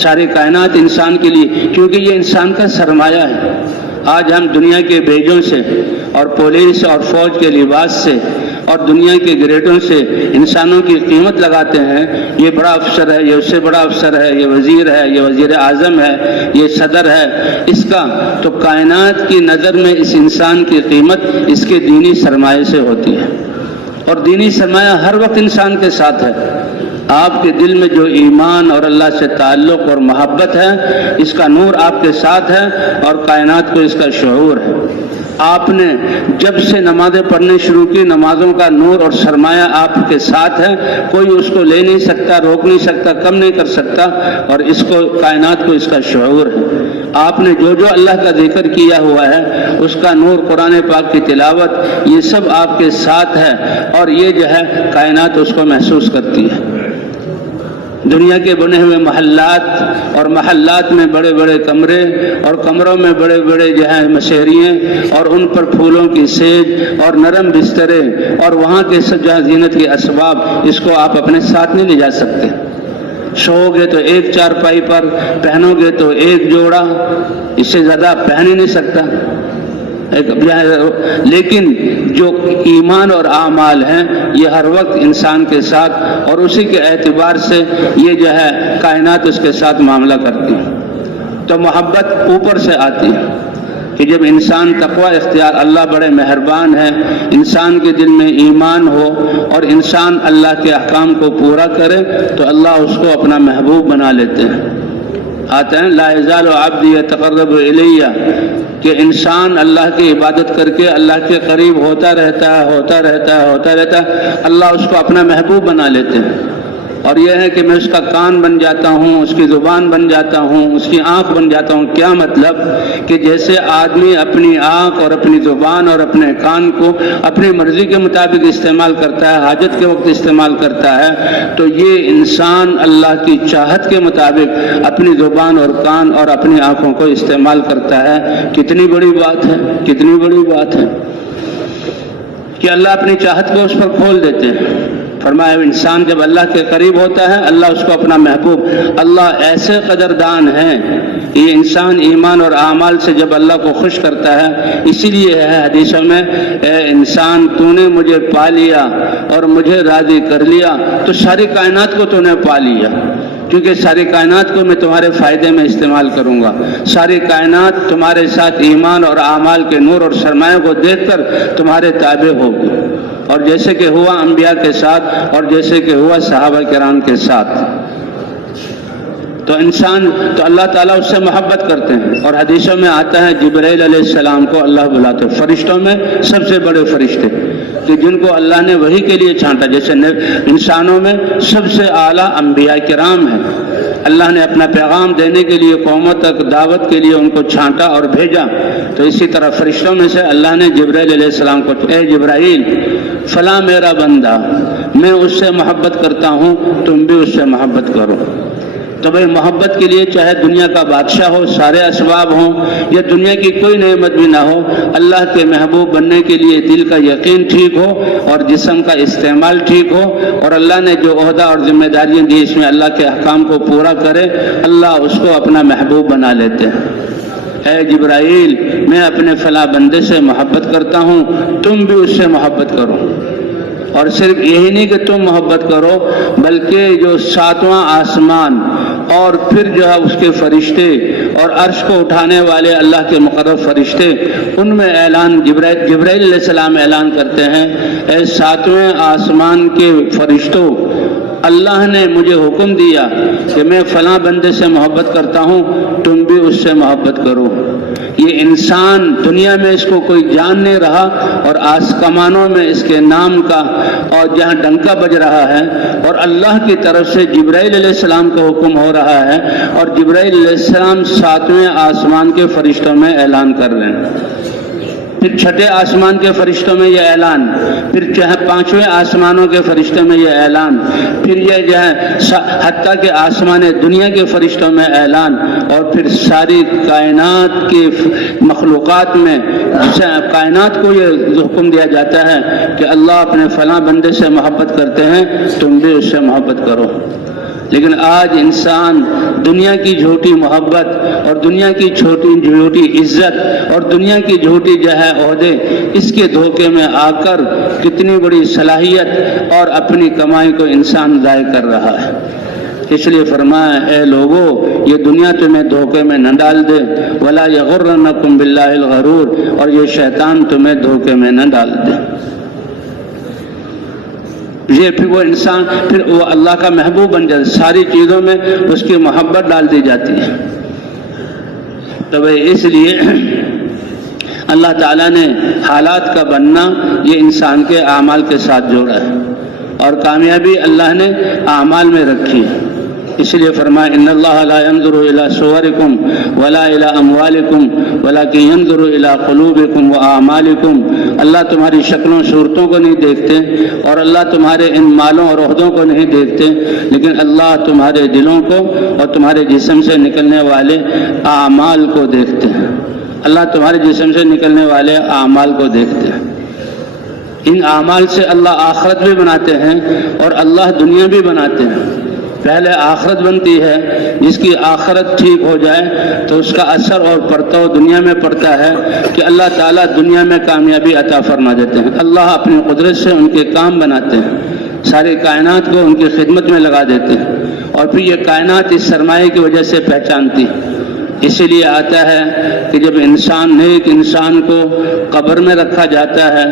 ساری کائنات انسان کے لیے، کیونکہ یہ انسان کا سرمایہ ہے۔ آج ہم دنیا کے بیجوں سے اور پولیس اور فوج کے لباس سے اور دنیا کے گریڈوں سے انسانوں کی قیمت لگاتے ہیں، یہ بڑا افسر ہے، یہ اس سے بڑا افسر ہے، یہ وزیر ہے، یہ وزیر اعظم ہے، یہ صدر ہے، اس کا تو کائنات کی نظر میں اس انسان کی قیمت اس کے دینی سرمایہ سے ہوتی ہے، اور دینی سرمایہ ہر وقت انسان کے ساتھ ہے۔ آپ کے دل میں جو ایمان اور اللہ سے تعلق اور محبت ہے، اس کا نور آپ کے ساتھ ہے اور کائنات کو اس کا شعور ہے۔ آپ نے جب سے نمازیں پڑھنے شروع کی، نمازوں کا نور اور سرمایہ آپ کے ساتھ ہے، کوئی اس کو لے نہیں سکتا، روک نہیں سکتا، کم نہیں کر سکتا، اور اس کو کائنات کو اس کا شعور ہے۔ آپ نے جو اللہ کا ذکر کیا ہوا ہے، اس کا نور، قرآن پاک کی تلاوت، یہ سب آپ کے ساتھ ہے، اور یہ جو ہے کائنات اس کو محسوس کرتی ہے۔ دنیا کے بنے ہوئے محلات اور محلات میں بڑے بڑے کمرے اور کمروں میں بڑے بڑے جو ہیں مشہریے اور ان پر پھولوں کی سیج اور نرم بسترے اور وہاں کے جو زینت کے اسباب، اس کو آپ اپنے ساتھ نہیں لے جا سکتے۔ سو گے تو ایک چارپائی پر، پہنو گے تو ایک جوڑا، اس سے زیادہ پہن ہی نہیں سکتا۔ لیکن جو ایمان اور اعمال ہیں یہ ہر وقت انسان کے ساتھ، اور اسی کے اعتبار سے یہ جو ہے کائنات اس کے ساتھ معاملہ کرتی ہے۔ تو محبت اوپر سے آتی ہے کہ جب انسان تقوی اختیار، اللہ بڑے مہربان ہے، انسان کے دل میں ایمان ہو اور انسان اللہ کے احکام کو پورا کرے تو اللہ اس کو اپنا محبوب بنا لیتے ہیں۔ آتے ہیں لا یزال عبدی یتقرب الی، کہ انسان اللہ کی عبادت کر کے اللہ کے قریب ہوتا رہتا ہے، اللہ اس کو اپنا محبوب بنا لیتے ہیں۔ اور یہ ہے کہ میں اس کا کان بن جاتا ہوں، اس کی زبان بن جاتا ہوں، اس کی آنکھ بن جاتا ہوں۔ کیا مطلب؟ کہ جیسے آدمی اپنی آنکھ اور اپنی زبان اور اپنے کان کو اپنی مرضی کے مطابق استعمال کرتا ہے، حاجت کے وقت استعمال کرتا ہے، تو یہ انسان اللہ کی چاہت کے مطابق اپنی زبان اور کان اور اپنی آنکھوں کو استعمال کرتا ہے۔ کتنی بڑی بات ہے، کتنی بڑی بات ہے کہ اللہ اپنی چاہت کو اس پر کھول دیتے ہیں۔ فرمایا انسان جب اللہ کے قریب ہوتا ہے اللہ اس کو اپنا محبوب، اللہ ایسے قدردان ہیں، یہ انسان ایمان اور اعمال سے جب اللہ کو خوش کرتا ہے، اسی لیے ہے حدیثوں میں اے انسان تو نے مجھے پا لیا اور مجھے راضی کر لیا تو ساری کائنات کو تو نے پا لیا، کیونکہ ساری کائنات کو میں تمہارے فائدے میں استعمال کروں گا، ساری کائنات تمہارے ساتھ ایمان اور اعمال کے نور اور سرمایہ کو دیکھ کر تمہارے تابع ہوگی، اور جیسے کہ ہوا انبیاء کے ساتھ اور جیسے کہ ہوا صحابہ کرام کے ساتھ۔ تو انسان تو اللہ تعالیٰ اس سے محبت کرتے ہیں، اور حدیثوں میں آتا ہے جبرائیل علیہ السلام کو اللہ بلاتے ہیں، فرشتوں میں سب سے بڑے فرشتے کہ جن کو اللہ نے وحی کے لیے چھانٹا، جیسے انسانوں میں سب سے اعلیٰ انبیاء کرام ہیں، اللہ نے اپنا پیغام دینے کے لیے قوموں تک دعوت کے لیے ان کو چھانٹا اور بھیجا، تو اسی طرح فرشتوں میں سے اللہ نے جبرائیل علیہ السلام کو، اے جبرائیل فلاں میرا بندہ، میں اس سے محبت کرتا ہوں، تم بھی اس سے محبت کرو۔ تو بھائی محبت کے لیے چاہے دنیا کا بادشاہ ہو، سارے اسباب ہوں، یا دنیا کی کوئی نعمت بھی نہ ہو، اللہ کے محبوب بننے کے لیے دل کا یقین ٹھیک ہو اور جسم کا استعمال ٹھیک ہو، اور اللہ نے جو عہدہ اور ذمہ داریاں دی اس میں اللہ کے احکام کو پورا کرے، اللہ اس کو اپنا محبوب بنا لیتے ہیں۔ اے جبرائیل میں اپنے فلاں بندے سے محبت کرتا ہوں، تم بھی اس سے محبت کرو، اور صرف یہی نہیں کہ تم محبت کرو بلکہ جو ساتواں آسمان اور پھر جو ہے اس کے فرشتے اور عرش کو اٹھانے والے اللہ کے مقرر فرشتے، ان میں اعلان جبرائیل علیہ السلام اعلان کرتے ہیں، اے ساتویں آسمان کے فرشتوں، اللہ نے مجھے حکم دیا کہ میں فلاں بندے سے محبت کرتا ہوں، تم بھی اس سے محبت کرو۔ یہ انسان دنیا میں اس کو کوئی جان نہیں رہا، اور آسمانوں میں اس کے نام کا اور جہاں ڈنکا بج رہا ہے، اور اللہ کی طرف سے جبرائیل علیہ السلام کا حکم ہو رہا ہے، اور جبرائیل علیہ السلام ساتویں آسمان کے فرشتوں میں اعلان کر رہے ہیں، پھر چھٹے آسمان کے فرشتوں میں یہ اعلان، پھر پانچویں آسمانوں کے فرشتوں میں یہ اعلان، پھر یہ جو ہے حتیٰ کہ آسمان دنیا کے فرشتوں میں اعلان، اور پھر ساری کائنات کے مخلوقات میں کائنات کو یہ حکم دیا جاتا ہے کہ اللہ اپنے فلاں بندے سے محبت کرتے ہیں، تم بھی اس سے محبت کرو۔ لیکن آج انسان دنیا کی جھوٹی محبت اور دنیا کی جھوٹی عزت اور دنیا کی جھوٹی جو ہے عہدے، اس کے دھوکے میں آ کر کتنی بڑی صلاحیت اور اپنی کمائی کو انسان ضائع کر رہا ہے۔ اس لیے فرمایا اے لوگو یہ دنیا تمہیں دھوکے میں نہ ڈال دے، ولا یغرنکم باللہ الغرور، اور یہ شیطان تمہیں دھوکے میں نہ ڈال دے۔ یہ پھر وہ انسان پھر وہ اللہ کا محبوب بن جاتا ہے، ساری چیزوں میں اس کی محبت ڈال دی جاتی ہے۔ تو اس لیے اللہ تعالیٰ نے حالات کا بننا یہ انسان کے اعمال کے ساتھ جوڑا ہے، اور کامیابی اللہ نے اعمال میں رکھی ہے۔ اس لیے فرمایا ان اللہ لا ينظر الى صورکم ولا الى اموالکم ولکن ينظر الى قلوبکم واعمالکم، اللہ تمہاری شکلوں صورتوں کو نہیں دیکھتے، اور اللہ تمہارے ان مالوں اور عہدوں کو نہیں دیکھتے، لیکن اللہ تمہارے دلوں کو اور تمہارے جسم سے نکلنے والے اعمال کو دیکھتے ہیں۔ اللہ تمہارے جسم سے نکلنے والے اعمال کو دیکھتے ہیں۔ ان اعمال سے اللہ آخرت بھی بناتے ہیں اور اللہ دنیا بھی بناتے ہیں۔ پہلے آخرت بنتی ہے، جس کی آخرت ٹھیک ہو جائے تو اس کا اثر اور پرتو دنیا میں پڑتا ہے کہ اللہ تعالیٰ دنیا میں کامیابی عطا فرما دیتے ہیں۔ اللہ اپنی قدرت سے ان کے کام بناتے ہیں، ساری کائنات کو ان کی خدمت میں لگا دیتے ہیں، اور پھر یہ کائنات اس سرمایہ کی وجہ سے پہچانتی ہے۔ اسی لیے آتا ہے کہ جب نیک انسان کو قبر میں رکھا جاتا ہے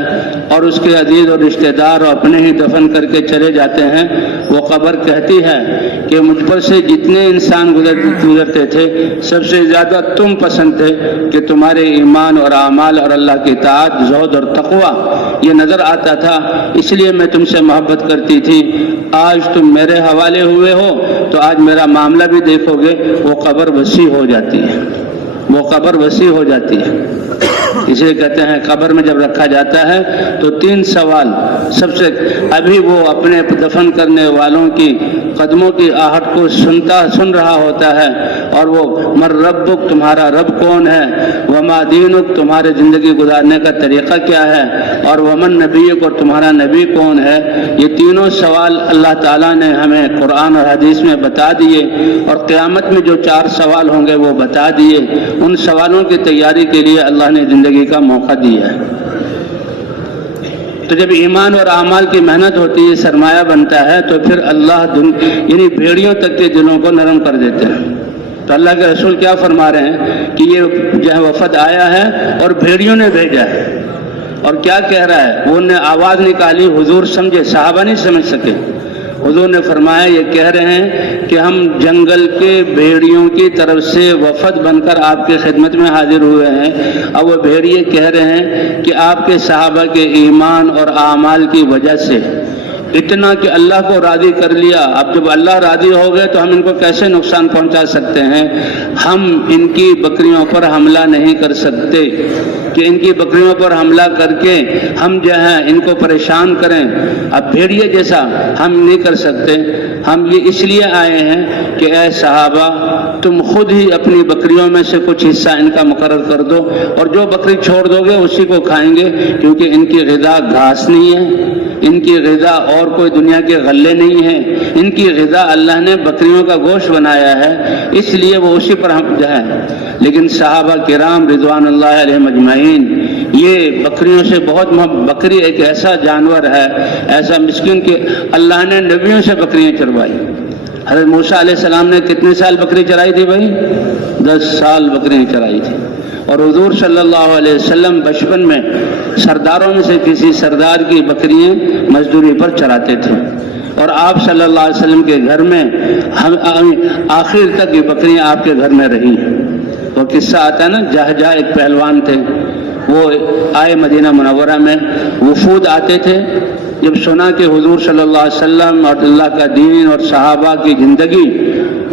اور اس کے عزیز اور رشتہ دار اپنے ہی دفن کر کے چلے جاتے ہیں، وہ قبر کہتی ہے کہ مجھ پر سے جتنے انسان گزرتے تھے سب سے زیادہ تم پسند تھے، کہ تمہارے ایمان اور اعمال اور اللہ کی اطاعت، زہد اور تقوی یہ نظر آتا تھا، اس لیے میں تم سے محبت کرتی تھی۔ آج تم میرے حوالے ہوئے ہو تو آج میرا معاملہ بھی دیکھو گے۔ وہ قبر وسیع ہو جاتی ہے، وہ قبر وسیع ہو جاتی ہے۔ اسے کہتے ہیں قبر میں جب رکھا جاتا ہے تو 3 سوال سب سے ابھی وہ اپنے دفن کرنے والوں کی قدموں کی آہٹ کو سن رہا ہوتا ہے، اور وہ مر ربک، تمہارا رب کون ہے، وما دینک، تمہارے زندگی گزارنے کا طریقہ کیا ہے، اور ومن نبیک، اور تمہارا نبی کون ہے۔ یہ تینوں سوال اللہ تعالیٰ نے ہمیں قرآن اور حدیث میں بتا دیے، اور قیامت میں جو 4 سوال ہوں گے وہ بتا دیے۔ ان سوالوں کی تیاری کے لیے اللہ نے زندگی کا موقع دیا ہے۔ تو جب ایمان اور اعمال کی محنت ہوتی ہے، سرمایہ بنتا ہے، تو پھر اللہ یعنی بھیڑیوں تک کے دلوں کو نرم کر دیتے ہیں۔ تو اللہ کے رسول کیا فرما رہے ہیں کہ یہ جو ہے وفد آیا ہے اور بھیڑیوں نے بھیجا ہے، اور کیا کہہ رہا ہے، وہ نے آواز نکالی، حضور سمجھے، صحابہ نہیں سمجھ سکے۔ حضور نے فرمایا یہ کہہ رہے ہیں کہ ہم جنگل کے بھیڑیوں کی طرف سے وفد بن کر آپ کی خدمت میں حاضر ہوئے ہیں، اور وہ بھیڑیے کہہ رہے ہیں کہ آپ کے صحابہ کے ایمان اور اعمال کی وجہ سے اتنا کہ اللہ کو راضی کر لیا، اب جب اللہ راضی ہو گئے تو ہم ان کو کیسے نقصان پہنچا سکتے ہیں، ہم ان کی بکریوں پر حملہ نہیں کر سکتے کہ ان کی بکریوں پر حملہ کر کے ہم جو ہیں ان کو پریشان کریں، اب بھیڑیے جیسا ہم نہیں کر سکتے۔ ہم یہ اس لیے آئے ہیں کہ اے صحابہ تم خود ہی اپنی بکریوں میں سے کچھ حصہ ان کا مقرر کر دو، اور جو بکری چھوڑ دو گے اسی کو کھائیں گے، کیونکہ ان کی غذا گھاس نہیں ہے، ان کی غذا اور کوئی دنیا کے غلے نہیں ہیں، ان کی غذا اللہ نے بکریوں کا گوشت بنایا ہے، اس لیے وہ اسی پر ہم جائیں۔ لیکن صحابہ کرام رضوان اللہ علیہم اجمعین یہ بکریوں سے بہت بکری ایک ایسا جانور ہے، ایسا مسکین کہ اللہ نے نبیوں سے بکریاں چروائی۔ حضرت موسیٰ علیہ السلام نے کتنے سال بکری چرائی تھی بھائی؟ 10 سال بکریاں چرائی تھی، اور حضور صلی اللہ علیہ وسلم بچپن میں سرداروں میں سے کسی سردار کی بکریاں مزدوری پر چراتے تھے، اور آپ صلی اللہ علیہ وسلم کے گھر میں آخر تک یہ بکریاں آپ کے گھر میں رہی۔ وہ قصہ آتا ہے نا، جہجہ ایک پہلوان تھے، وہ آئے مدینہ منورہ میں، وفود آتے تھے، جب سنا کہ حضور صلی اللہ علیہ وسلم اور اللہ کا دین اور صحابہ کی زندگی،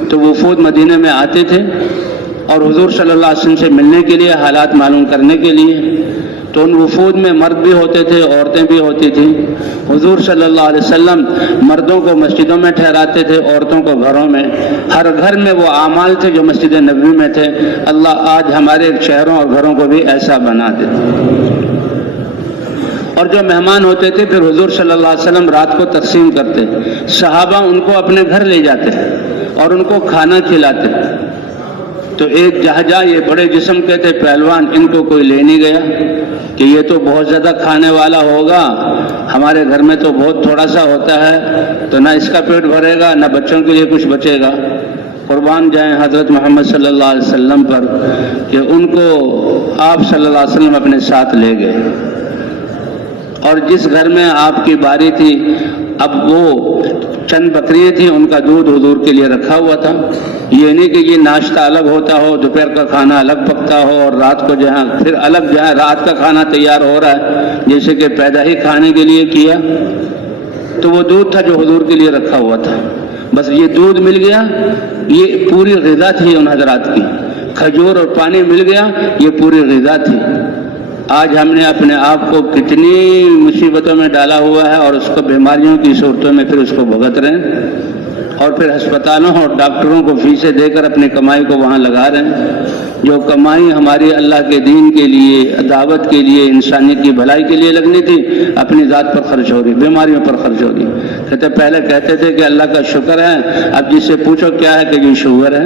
تو وفود مدینہ میں آتے تھے، اور حضور صلی اللہ علیہ وسلم سے ملنے کے لیے، حالات معلوم کرنے کے لیے۔ تو ان وفود میں مرد بھی ہوتے تھے، عورتیں بھی ہوتی تھیں۔ حضور صلی اللہ علیہ وسلم مردوں کو مسجدوں میں ٹھہراتے تھے، عورتوں کو گھروں میں۔ ہر گھر میں وہ اعمال تھے جو مسجد نبوی میں تھے۔ اللہ آج ہمارے شہروں اور گھروں کو بھی ایسا بنا دے۔ اور جو مہمان ہوتے تھے پھر حضور صلی اللہ علیہ وسلم رات کو تقسیم کرتے، صحابہ ان کو اپنے گھر لے جاتے اور ان کو کھانا کھلاتے۔ تو ایک جہجہ، یہ بڑے جسم کے تھے پہلوان، ان کو کوئی لے نہیں گیا کہ یہ تو بہت زیادہ کھانے والا ہوگا، ہمارے گھر میں تو بہت تھوڑا سا ہوتا ہے، تو نہ اس کا پیٹ بھرے گا نہ بچوں کے لیے کچھ بچے گا۔ قربان جائیں حضرت محمد صلی اللہ علیہ وسلم پر کہ ان کو آپ صلی اللہ علیہ وسلم اپنے ساتھ لے گئے، اور جس گھر میں آپ کی باری تھی، اب وہ چند بکریاں تھیں، ان کا دودھ حضور کے لیے رکھا ہوا تھا۔ یہ نہیں کہ یہ ناشتہ الگ ہوتا ہو، دوپہر کا کھانا الگ پکتا ہو، اور رات کو جہاں پھر الگ جہاں رات کا کھانا تیار ہو رہا ہے، جیسے کہ پیدا ہی کھانے کے لیے کیا۔ تو وہ دودھ تھا جو حضور کے لیے رکھا ہوا تھا، بس یہ دودھ مل گیا، یہ پوری غذا تھی ان حضرات کی۔ کھجور اور پانی مل گیا، یہ پوری غذا تھی۔ آج ہم نے اپنے آپ کو کتنی مصیبتوں میں ڈالا ہوا ہے، اور اس کو بیماریوں کی صورتوں میں پھر اس کو بھگت رہے ہیں، اور پھر ہسپتالوں اور ڈاکٹروں کو فیسیں دے کر اپنی کمائی کو وہاں لگا رہے ہیں۔ جو کمائی ہماری اللہ کے دین کے لیے، دعوت کے لیے، انسانیت کی بھلائی کے لیے لگنی تھی، اپنی ذات پر خرچ ہو رہی، بیماریوں پر خرچ ہو رہی۔ کہتے پہلے کہتے تھے کہ اللہ کا شکر ہے، اب جس سے پوچھو کیا ہے کہ یہ شوگر ہے،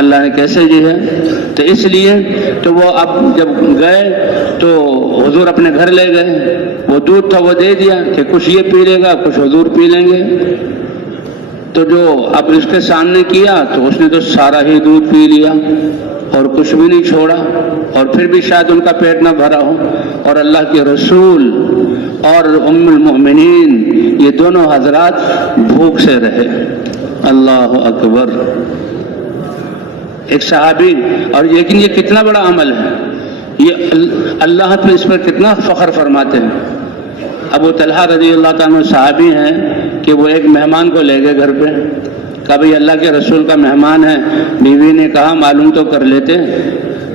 اللہ نے کیسے جی ہے؟ تو اس لیے تو وہ اب جب گئے تو حضور اپنے گھر لے گئے، وہ دودھ تھا وہ دے دیا کہ کچھ یہ پی لے گا کچھ حضور پی لیں گے، تو جو اب اس کے سامنے کیا تو اس نے تو سارا ہی دودھ پی لیا اور کچھ بھی نہیں چھوڑا، اور پھر بھی شاید ان کا پیٹ نہ بھرا ہو، اور اللہ کے رسول اور ام المؤمنین یہ دونوں حضرات بھوک سے رہے۔ اللہ اکبر۔ ایک صحابی، اور لیکن یہ کتنا بڑا عمل ہے، یہ اللہ پہ اس پر کتنا فخر فرماتے ہیں۔ ابو طلحہ رضی اللہ تعالیٰ صحابی ہیں کہ وہ ایک مہمان کو لے گئے گھر پہ، کہا بھئی اللہ کے رسول کا مہمان ہے، بیوی نے کہا معلوم تو کر لیتے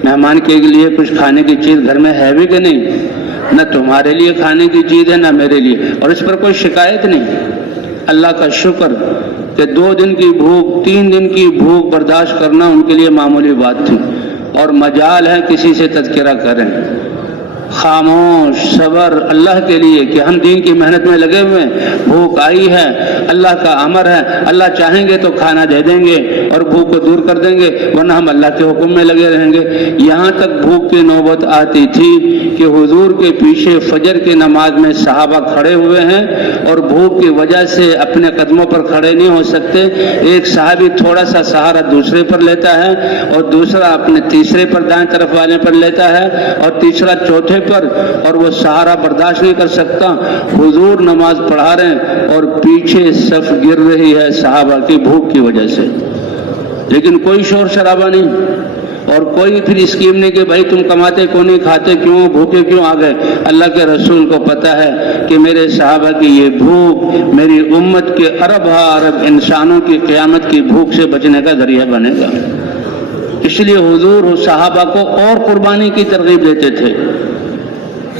مہمان کے لیے کچھ کھانے کی چیز گھر میں ہے بھی کہ نہیں، نہ تمہارے لیے کھانے کی چیز ہے نہ میرے لیے، اور اس پر کوئی شکایت نہیں۔ اللہ کا شکر کہ 2 دن کی بھوک 3 دن کی بھوک برداشت کرنا ان کے لیے معمولی بات تھی، اور مجال ہے کسی سے تذکرہ کریں۔ خاموش صبر اللہ کے لیے کہ ہم دین کی محنت میں لگے ہوئے ہیں، بھوک آئی ہے، اللہ کا امر ہے، اللہ چاہیں گے تو کھانا دے دیں گے اور بھوک کو دور کر دیں گے، ورنہ ہم اللہ کے حکم میں لگے رہیں گے۔ یہاں تک بھوک کی نوبت آتی تھی کہ حضور کے پیچھے فجر کی نماز میں صحابہ کھڑے ہوئے ہیں اور بھوک کی وجہ سے اپنے قدموں پر کھڑے نہیں ہو سکتے، ایک صحابی تھوڑا سا سہارا دوسرے پر لیتا ہے اور دوسرا اپنے تیسرے پر دائیں طرف والے پر لیتا ہے اور تیسرا چوتھے پر، اور وہ سہارا برداشت نہیں کر سکتا۔ حضور نماز پڑھا رہے ہیں اور پیچھے صف گر رہی ہے صحابہ کی بھوک کی وجہ سے، لیکن کوئی شور شرابہ نہیں اور کوئی پھر اسکیم نہیں کہ بھائی تم کماتے کیوں نہیں، کھاتے کیوں، بھوکے کیوں آ گئے۔ اللہ کے رسول کو پتہ ہے کہ میرے صحابہ کی یہ بھوک میری امت کے ارب انسانوں کی قیامت کی بھوک سے بچنے کا ذریعہ بنے گا، اس لیے حضور صحابہ کو اور قربانی کی ترغیب دیتے تھے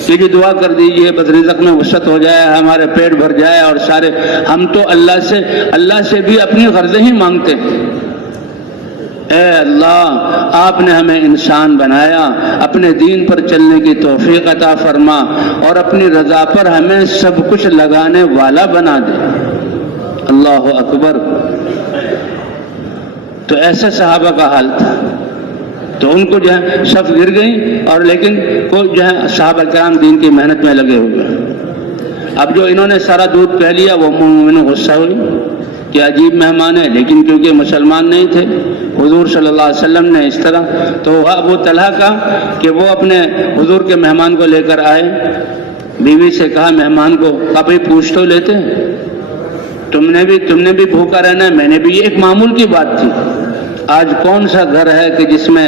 کہ جی دعا کر دیجئے بس رزق میں وسعت ہو جائے، ہمارے پیٹ بھر جائے، اور سارے ہم تو اللہ سے بھی اپنی غرضیں ہی مانگتے ہیں۔ اے اللہ آپ نے ہمیں انسان بنایا، اپنے دین پر چلنے کی توفیق عطا فرما اور اپنی رضا پر ہمیں سب کچھ لگانے والا بنا دے۔ اللہ اکبر۔ تو ایسے صحابہ کا حال تھا، تو ان کو جو ہے صف گر گئی، اور لیکن کوئی جو ہے صحابہ کرام دین کی محنت میں لگے ہوئے۔ اب جو انہوں نے سارا دودھ پی لیا وہ مومن غصہ ہوئی کہ عجیب مہمان ہے، لیکن کیونکہ مسلمان نہیں تھے حضور صلی اللہ علیہ وسلم نے اس طرح، تو ابو طلحہ کا کہ وہ اپنے حضور کے مہمان کو لے کر آئے، بیوی سے کہا مہمان کو کبھی پوچھ تو لیتے، تم نے بھی بھوکا رہنا ہے، میں نے بھی، یہ ایک معمول کی بات تھی۔ آج کون سا گھر ہے کہ جس میں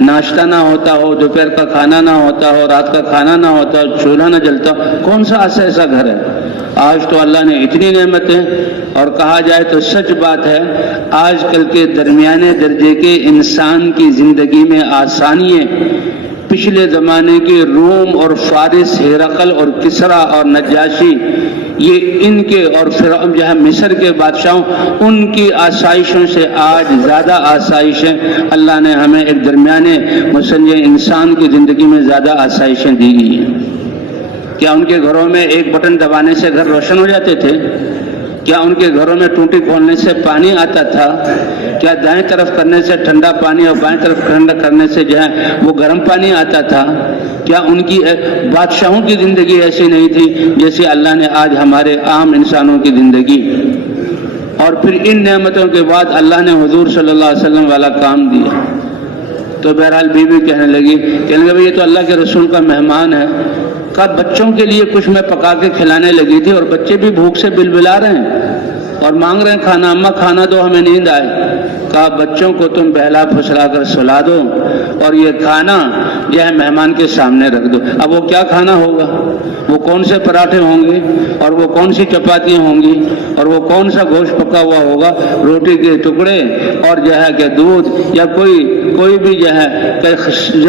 ناشتہ نہ ہوتا ہو، دوپہر کا کھانا نہ ہوتا ہو، رات کا کھانا نہ ہوتا ہو، چولہا نہ جلتا ہو؟ کون سا ایسا گھر ہے؟ آج تو اللہ نے اتنی نعمتیں، اور کہا جائے تو سچ بات ہے آج کل کے درمیانے درجے کے انسان کی زندگی میں آسانیاں پچھلے زمانے کے روم اور فارس، ہرقل اور کسرا اور نجاشی، یہ ان کے اور فرعون جو ہے مصر کے بادشاہوں، ان کی آسائشوں سے آج زیادہ آسائشیں اللہ نے ہمیں ایک درمیانے مسلح انسان کی زندگی میں زیادہ آسائشیں دی گئی ہیں۔ کیا ان کے گھروں میں ایک بٹن دبانے سے گھر روشن ہو جاتے تھے؟ کیا ان کے گھروں میں ٹوٹی کھولنے سے پانی آتا تھا؟ کیا دائیں طرف کرنے سے ٹھنڈا پانی اور بائیں طرف ٹھنڈا کرنے سے جو ہے وہ گرم پانی آتا تھا؟ کیا ان کی بادشاہوں کی زندگی ایسی نہیں تھی جیسے اللہ نے آج ہمارے عام انسانوں کی زندگی؟ اور پھر ان نعمتوں کے بعد اللہ نے حضور صلی اللہ علیہ وسلم والا کام دیا۔ تو بہرحال بیوی کہنے لگی بھائی یہ تو اللہ کے رسول کا مہمان ہے، کہا بچوں کے لیے کچھ میں پکا کے کھلانے لگی تھی، اور بچے بھی بھوک سے بلبلا رہے ہیں اور مانگ رہے ہیں کھانا، اماں کھانا دو ہمیں نیند آئے۔ کہا بچوں کو تم بہلا پھسلا کر سلا دو اور یہ کھانا جو ہے مہمان کے سامنے رکھ دو۔ اب وہ کیا کھانا ہوگا؟ وہ کون سے پراٹھے ہوں گے اور وہ کون سی چپاتیاں ہوں گی اور وہ کون سا گوشت پکا ہوا ہوگا، روٹی کے ٹکڑے اور جو ہے کہ دودھ یا کوئی بھی جو ہے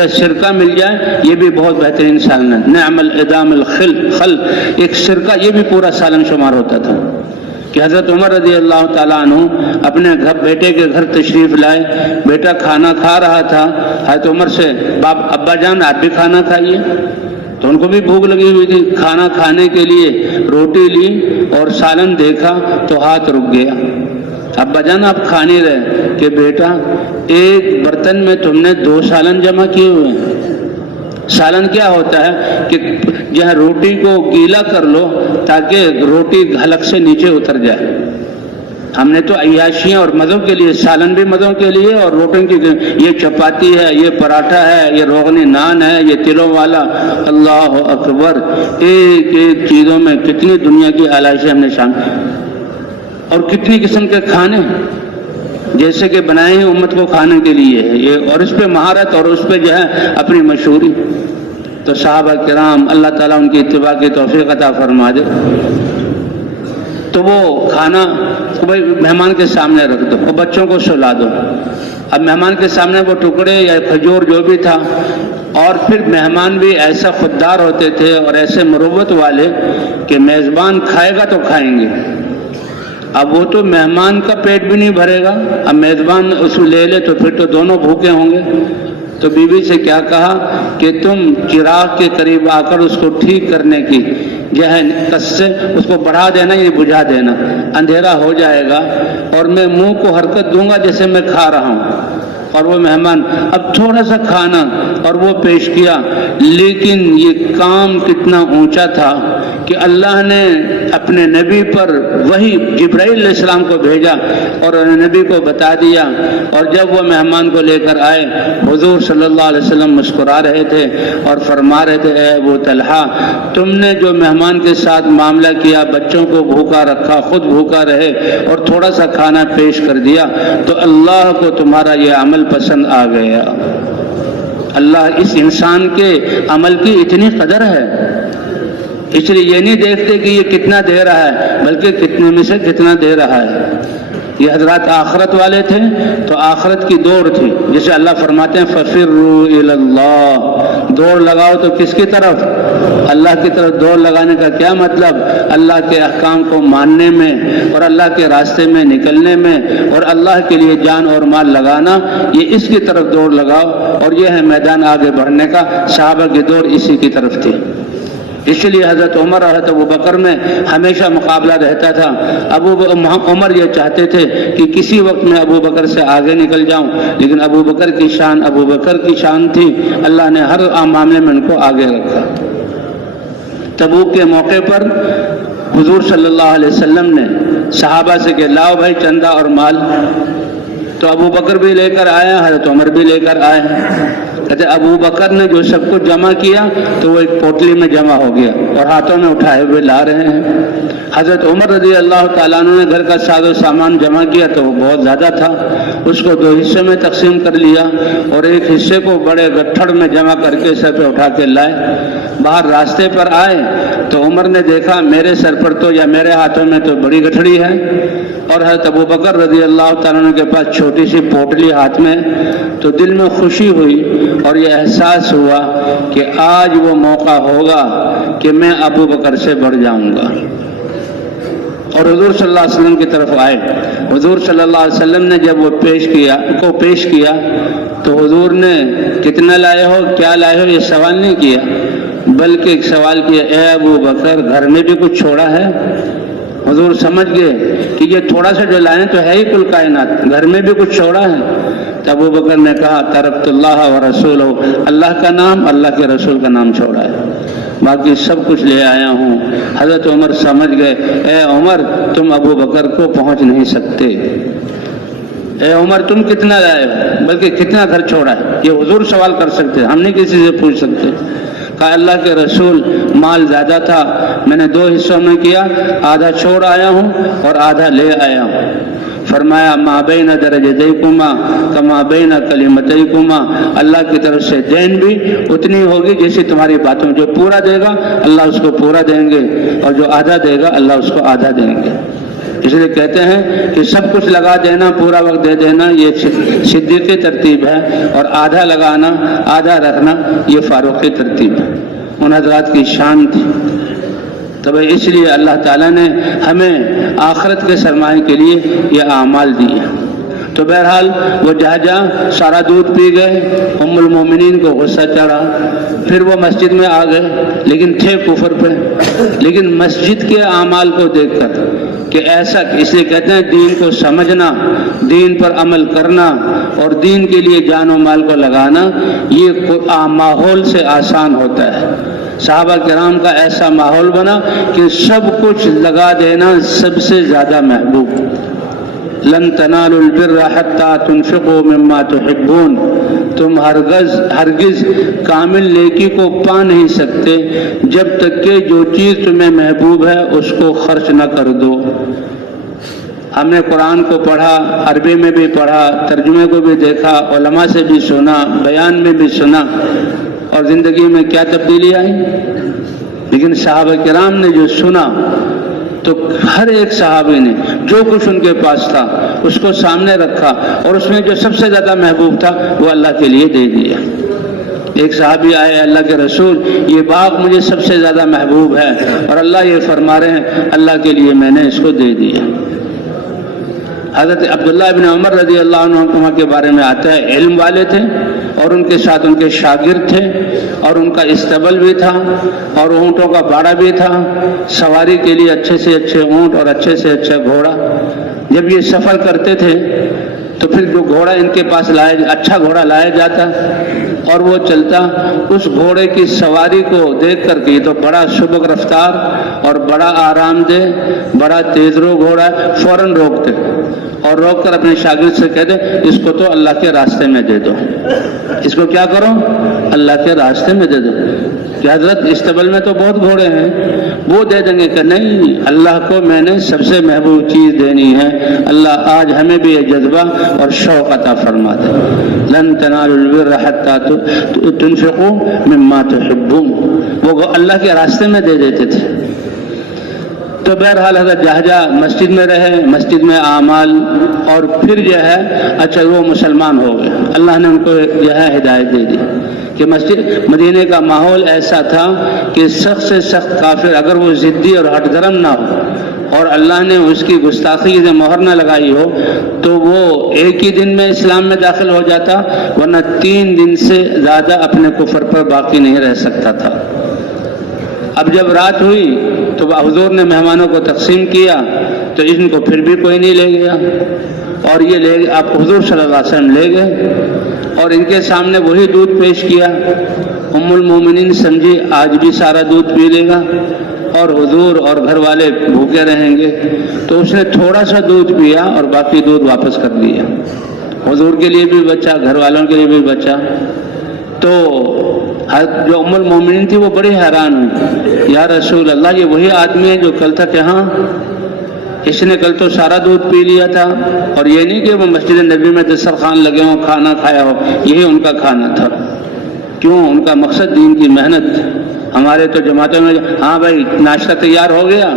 سرکہ مل جائے، یہ بھی بہت بہترین سالن ہے۔ نعم الادام الخل، ایک سرکہ، یہ بھی پورا سالن شمار ہوتا تھا کہ حضرت عمر رضی اللہ تعالیٰ عنہ اپنے بیٹے کے گھر تشریف لائے، بیٹا کھانا کھا رہا تھا، حضرت عمر سے ابا جان آپ بھی کھانا کھائیے، تو ان کو بھی بھوک لگی ہوئی تھی، کھانا کھانے کے لیے روٹی لی اور سالن دیکھا تو ہاتھ رک گیا۔ ابا جان آپ کھا نہیں رہے کہ بیٹا ایک برتن میں تم نے 2 سالن جمع کیے ہوئے ہیں۔ سالن کیا ہوتا ہے کہ جہاں روٹی کو گیلا کر لو تاکہ روٹی حلق سے نیچے اتر جائے۔ ہم نے تو عیاشیاں اور مزوں کے لیے، سالن بھی مزوں کے لیے اور روٹی کی، یہ چپاتی ہے، یہ پراٹھا ہے، یہ روغنی نان ہے، یہ تلوں والا۔ اللہ اکبر، ایک ایک چیزوں میں کتنی دنیا کی آلائشیں ہم نے شامل، اور کتنی قسم کے کھانے جیسے کہ بنائے ہیں امت کو کھانے کے لیے یہ، اور اس پہ مہارت اور اس پہ جو ہے اپنی مشہوری۔ تو صحابہ کرام اللہ تعالیٰ ان کی اتباع کی توفیق عطا فرما دے۔ تو وہ کھانا بھائی مہمان کے سامنے رکھ دو اور بچوں کو سلا دو۔ اب مہمان کے سامنے وہ ٹکڑے یا کھجور جو بھی تھا، اور پھر مہمان بھی ایسا خوددار ہوتے تھے اور ایسے مروت والے کہ میزبان کھائے گا تو کھائیں گے۔ اب وہ تو مہمان کا پیٹ بھی نہیں بھرے گا، اب میزبان اس کو لے لے تو پھر تو دونوں بھوکے ہوں گے۔ تو بیوی سے کیا کہا کہ تم چراغ کے قریب آ کر اس کو ٹھیک کرنے کی جو ہے کس سے اس کو بڑھا دینا، یہ بجھا دینا، اندھیرا ہو جائے گا اور میں منہ کو حرکت دوں گا جیسے میں کھا رہا ہوں۔ اور وہ مہمان اب تھوڑا سا کھانا اور وہ پیش کیا، لیکن یہ کام کتنا اونچا تھا کہ اللہ نے اپنے نبی پر وہی جبرائیل علیہ السلام کو بھیجا اور نبی کو بتا دیا۔ اور جب وہ مہمان کو لے کر آئے، حضور صلی اللہ علیہ وسلم مسکرا رہے تھے اور فرما رہے تھے، اے ابو طلحہ تم نے جو مہمان کے ساتھ معاملہ کیا، بچوں کو بھوکا رکھا، خود بھوکا رہے اور تھوڑا سا کھانا پیش کر دیا، تو اللہ کو تمہارا یہ عمل پسند آ گیا۔ اللہ اس انسان کے عمل کی اتنی قدر ہے، اس لیے یہ نہیں دیکھتے کہ یہ کتنا دے رہا ہے، بلکہ کتنے میں سے کتنا دے رہا ہے۔ یہ حضرات آخرت والے تھے تو آخرت کی دوڑ تھی، جسے اللہ فرماتے ہیں فَفِرُّوا إِلَى اللَّهِ، دوڑ لگاؤ تو کس کی طرف؟ اللہ کی طرف۔ دوڑ لگانے کا کیا مطلب؟ اللہ کے احکام کو ماننے میں اور اللہ کے راستے میں نکلنے میں اور اللہ کے لیے جان اور مال لگانا، یہ اس کی طرف دوڑ لگاؤ، اور یہ ہے میدان آگے بڑھنے کا۔ صحابہ کی دوڑ اسی کی طرف تھی۔ اس لیے حضرت عمر اور حضرت ابوبکر میں ہمیشہ مقابلہ رہتا تھا۔ عمر یہ چاہتے تھے کہ کسی وقت میں ابوبکر سے آگے نکل جاؤں، لیکن ابوبکر کی شان تھی، اللہ نے ہر معاملے میں ان کو آگے رکھا۔ تبوک کے موقع پر حضور صلی اللہ علیہ وسلم نے صحابہ سے کہ لاؤ بھائی چندہ اور مال، تو ابوبکر بھی لے کر آیا، حضرت عمر بھی لے کر آئے۔ کہتے ابو بکر نے جو سب کچھ جمع کیا تو وہ ایک پوٹلی میں جمع ہو گیا اور ہاتھوں میں اٹھائے ہوئے لا رہے ہیں۔ حضرت عمر رضی اللہ تعالیٰ عنہ نے گھر کا ساز و سامان جمع کیا تو وہ بہت زیادہ تھا، اس کو 2 حصے میں تقسیم کر لیا اور ایک حصے کو بڑے گٹھڑ میں جمع کر کے سر پہ اٹھا کے لائے۔ باہر راستے پر آئے تو عمر نے دیکھا میرے سر پر تو یا میرے ہاتھوں میں تو بڑی گٹھڑی ہے، اور حضرت ابو بکر رضی اللہ تعالیٰ عنہ کے پاس چھوٹی سی پوٹلی ہاتھ میں، تو دل میں خوشی ہوئی اور یہ احساس ہوا کہ آج وہ موقع ہوگا کہ میں ابو بکر سے بڑھ جاؤں گا۔ اور حضور صلی اللہ علیہ وسلم کی طرف آئے۔ حضور صلی اللہ علیہ وسلم نے جب وہ پیش کیا تو حضور نے کتنا لائے ہو، کیا لائے ہو، یہ سوال نہیں کیا، بلکہ ایک سوال کیا، اے ابو بکر گھر میں بھی کچھ چھوڑا ہے؟ حضور سمجھ گئے کہ یہ تھوڑا سا جو لائیں تو ہے ہی کل کائنات، گھر میں بھی کچھ چھوڑا ہے؟ تو ابو بکر نے کہا ترکت اللہ و رسولہ، اللہ کا نام، اللہ کے رسول کا نام چھوڑا ہے، باقی سب کچھ لے آیا ہوں۔ حضرت عمر سمجھ گئے، اے عمر تم ابو بکر کو پہنچ نہیں سکتے، اے عمر تم کتنا لائے ہو، بلکہ کتنا گھر چھوڑا ہے، یہ حضور سوال کر سکتے، ہم نہیں کسی سے پوچھ سکتے۔ کہا اللہ کے رسول مال زیادہ تھا، میں نے 2 حصوں میں کیا، آدھا چھوڑ آیا ہوں اور آدھا لے آیا ہوں۔ فرمایا ما بین درجتیکما کما بین کلمتیکما، اللہ کی طرف سے دین بھی اتنی ہوگی جیسے تمہاری باتوں، جو پورا دے گا اللہ اس کو پورا دیں گے اور جو آدھا دے گا اللہ اس کو آدھا دیں گے۔ اس لیے کہتے ہیں کہ سب کچھ لگا دینا، پورا وقت دے دینا یہ صدیقی ترتیب ہے، اور آدھا لگانا آدھا رکھنا یہ فاروقی ترتیب ہے۔ ان حضرات کی شان تھی۔ تب اس لیے اللہ تعالیٰ نے ہمیں آخرت کے سرمایہ کے لیے یہ اعمال دیے۔ تو بہرحال وہ جہاں سارا دودھ پی گئے، ام المومنین کو غصہ چڑھا، پھر وہ مسجد میں آ گئے، لیکن تھے کفر پہ، لیکن مسجد کے اعمال کو دیکھ کر کہ ایسا، اس لیے کہتے ہیں دین کو سمجھنا، دین پر عمل کرنا اور دین کے لیے جان و مال کو لگانا یہ ماحول سے آسان ہوتا ہے۔ صحابہ کرام کا ایسا ماحول بنا کہ سب کچھ لگا دینا سب سے زیادہ محبوب۔ لن تنالوا البر حتى تنفقوا مما تحبون، تم ہرگز کامل نیکی کو پا نہیں سکتے جب تک کہ جو چیز تمہیں محبوب ہے اس کو خرچ نہ کر دو۔ ہم نے قرآن کو پڑھا، عربی میں بھی پڑھا، ترجمے کو بھی دیکھا، علماء سے بھی سنا، بیان میں بھی سنا، اور زندگی میں کیا تبدیلی آئی؟ لیکن صحابہ کرام نے جو سنا تو ہر ایک صحابی نے جو کچھ ان کے پاس تھا اس کو سامنے رکھا، اور اس میں جو سب سے زیادہ محبوب تھا وہ اللہ کے لیے دے دیا۔ ایک صحابی آئے، اللہ کے رسول یہ باغ مجھے سب سے زیادہ محبوب ہے، اور اللہ یہ فرما رہے ہیں اللہ کے لیے میں نے اس کو دے دیا۔ حضرت عبداللہ ابن عمر رضی اللہ عنہ کے بارے میں آتا ہے، علم والے تھے اور ان کے ساتھ ان کے شاگرد تھے، اور ان کا استبل بھی تھا اور اونٹوں کا باڑا بھی تھا، سواری کے لیے اچھے سے اچھے اونٹ اور اچھے سے اچھا گھوڑا۔ جب یہ سفر کرتے تھے تو پھر جو گھوڑا ان کے پاس اچھا گھوڑا لایا جاتا اور وہ چلتا، اس گھوڑے کی سواری کو دیکھ کر کے یہ تو بڑا سبک رفتار اور بڑا آرام دہ، بڑا تیز رو گھوڑا، فوراً روکتے اور روک کر اپنے شاگرد سے کہتے اس کو تو اللہ کے راستے میں دے دو، اس کو کیا کرو؟ اللہ کے راستے میں دے دو۔ کہ حضرت استبل میں تو بہت گھوڑے ہیں، وہ دے دیں گے کہ نہیں، اللہ کو میں نے سب سے محبوب چیز دینی ہے۔ اللہ آج ہمیں بھی یہ جذبہ اور شوق عطا فرما دے۔ لن تنالوا البر حتى تنفقوا مما تحبون، وہ اللہ کے راستے میں دے دیتے تھے۔ تو بہرحال حضرت جہجہ مسجد میں رہے، مسجد میں اعمال، اور پھر جو ہے اچھا وہ مسلمان ہو گئے، اللہ نے ان کو جو ہے ہدایت دے دی کہ مسجد مدینے کا ماحول ایسا تھا کہ سخت سے سخت کافر اگر وہ ضدی اور ہٹ درم نہ ہو اور اللہ نے اس کی گستاخی سے مہر نہ لگائی ہو تو وہ ایک ہی دن میں اسلام میں داخل ہو جاتا، ورنہ 3 دن سے زیادہ اپنے کفر پر باقی نہیں رہ سکتا تھا۔ اب جب رات ہوئی تو حضور نے مہمانوں کو تقسیم کیا تو ان کو پھر بھی کوئی نہیں لے گیا، اور یہ لے گئے، آپ حضور صلی اللہ علیہ وسلم لے گئے اور ان کے سامنے وہی دودھ پیش کیا۔ ام المومنین سمجھی آج بھی سارا دودھ پی لے گا اور حضور اور گھر والے بھوکے رہیں گے، تو اس نے تھوڑا سا دودھ پیا اور باقی دودھ واپس کر دیا۔ حضور کے لیے بھی بچا، گھر والوں کے لیے بھی بچا۔ تو جو ام المومنین تھی وہ بڑی حیران ہوئی، یا رسول اللہ یہ وہی آدمی ہے جو کل تھا کہ ہاں اس نے کل تو سارا دودھ پی لیا تھا، اور یہ نہیں کہ وہ مسجد نبی میں دسترخوان لگے ہوں کھانا کھایا ہو، یہی ان کا کھانا تھا۔ کیوں؟ ان کا مقصد دین کی محنت۔ ہمارے تو جماعتوں میں ہاں بھائی ناشتہ تیار ہو گیا،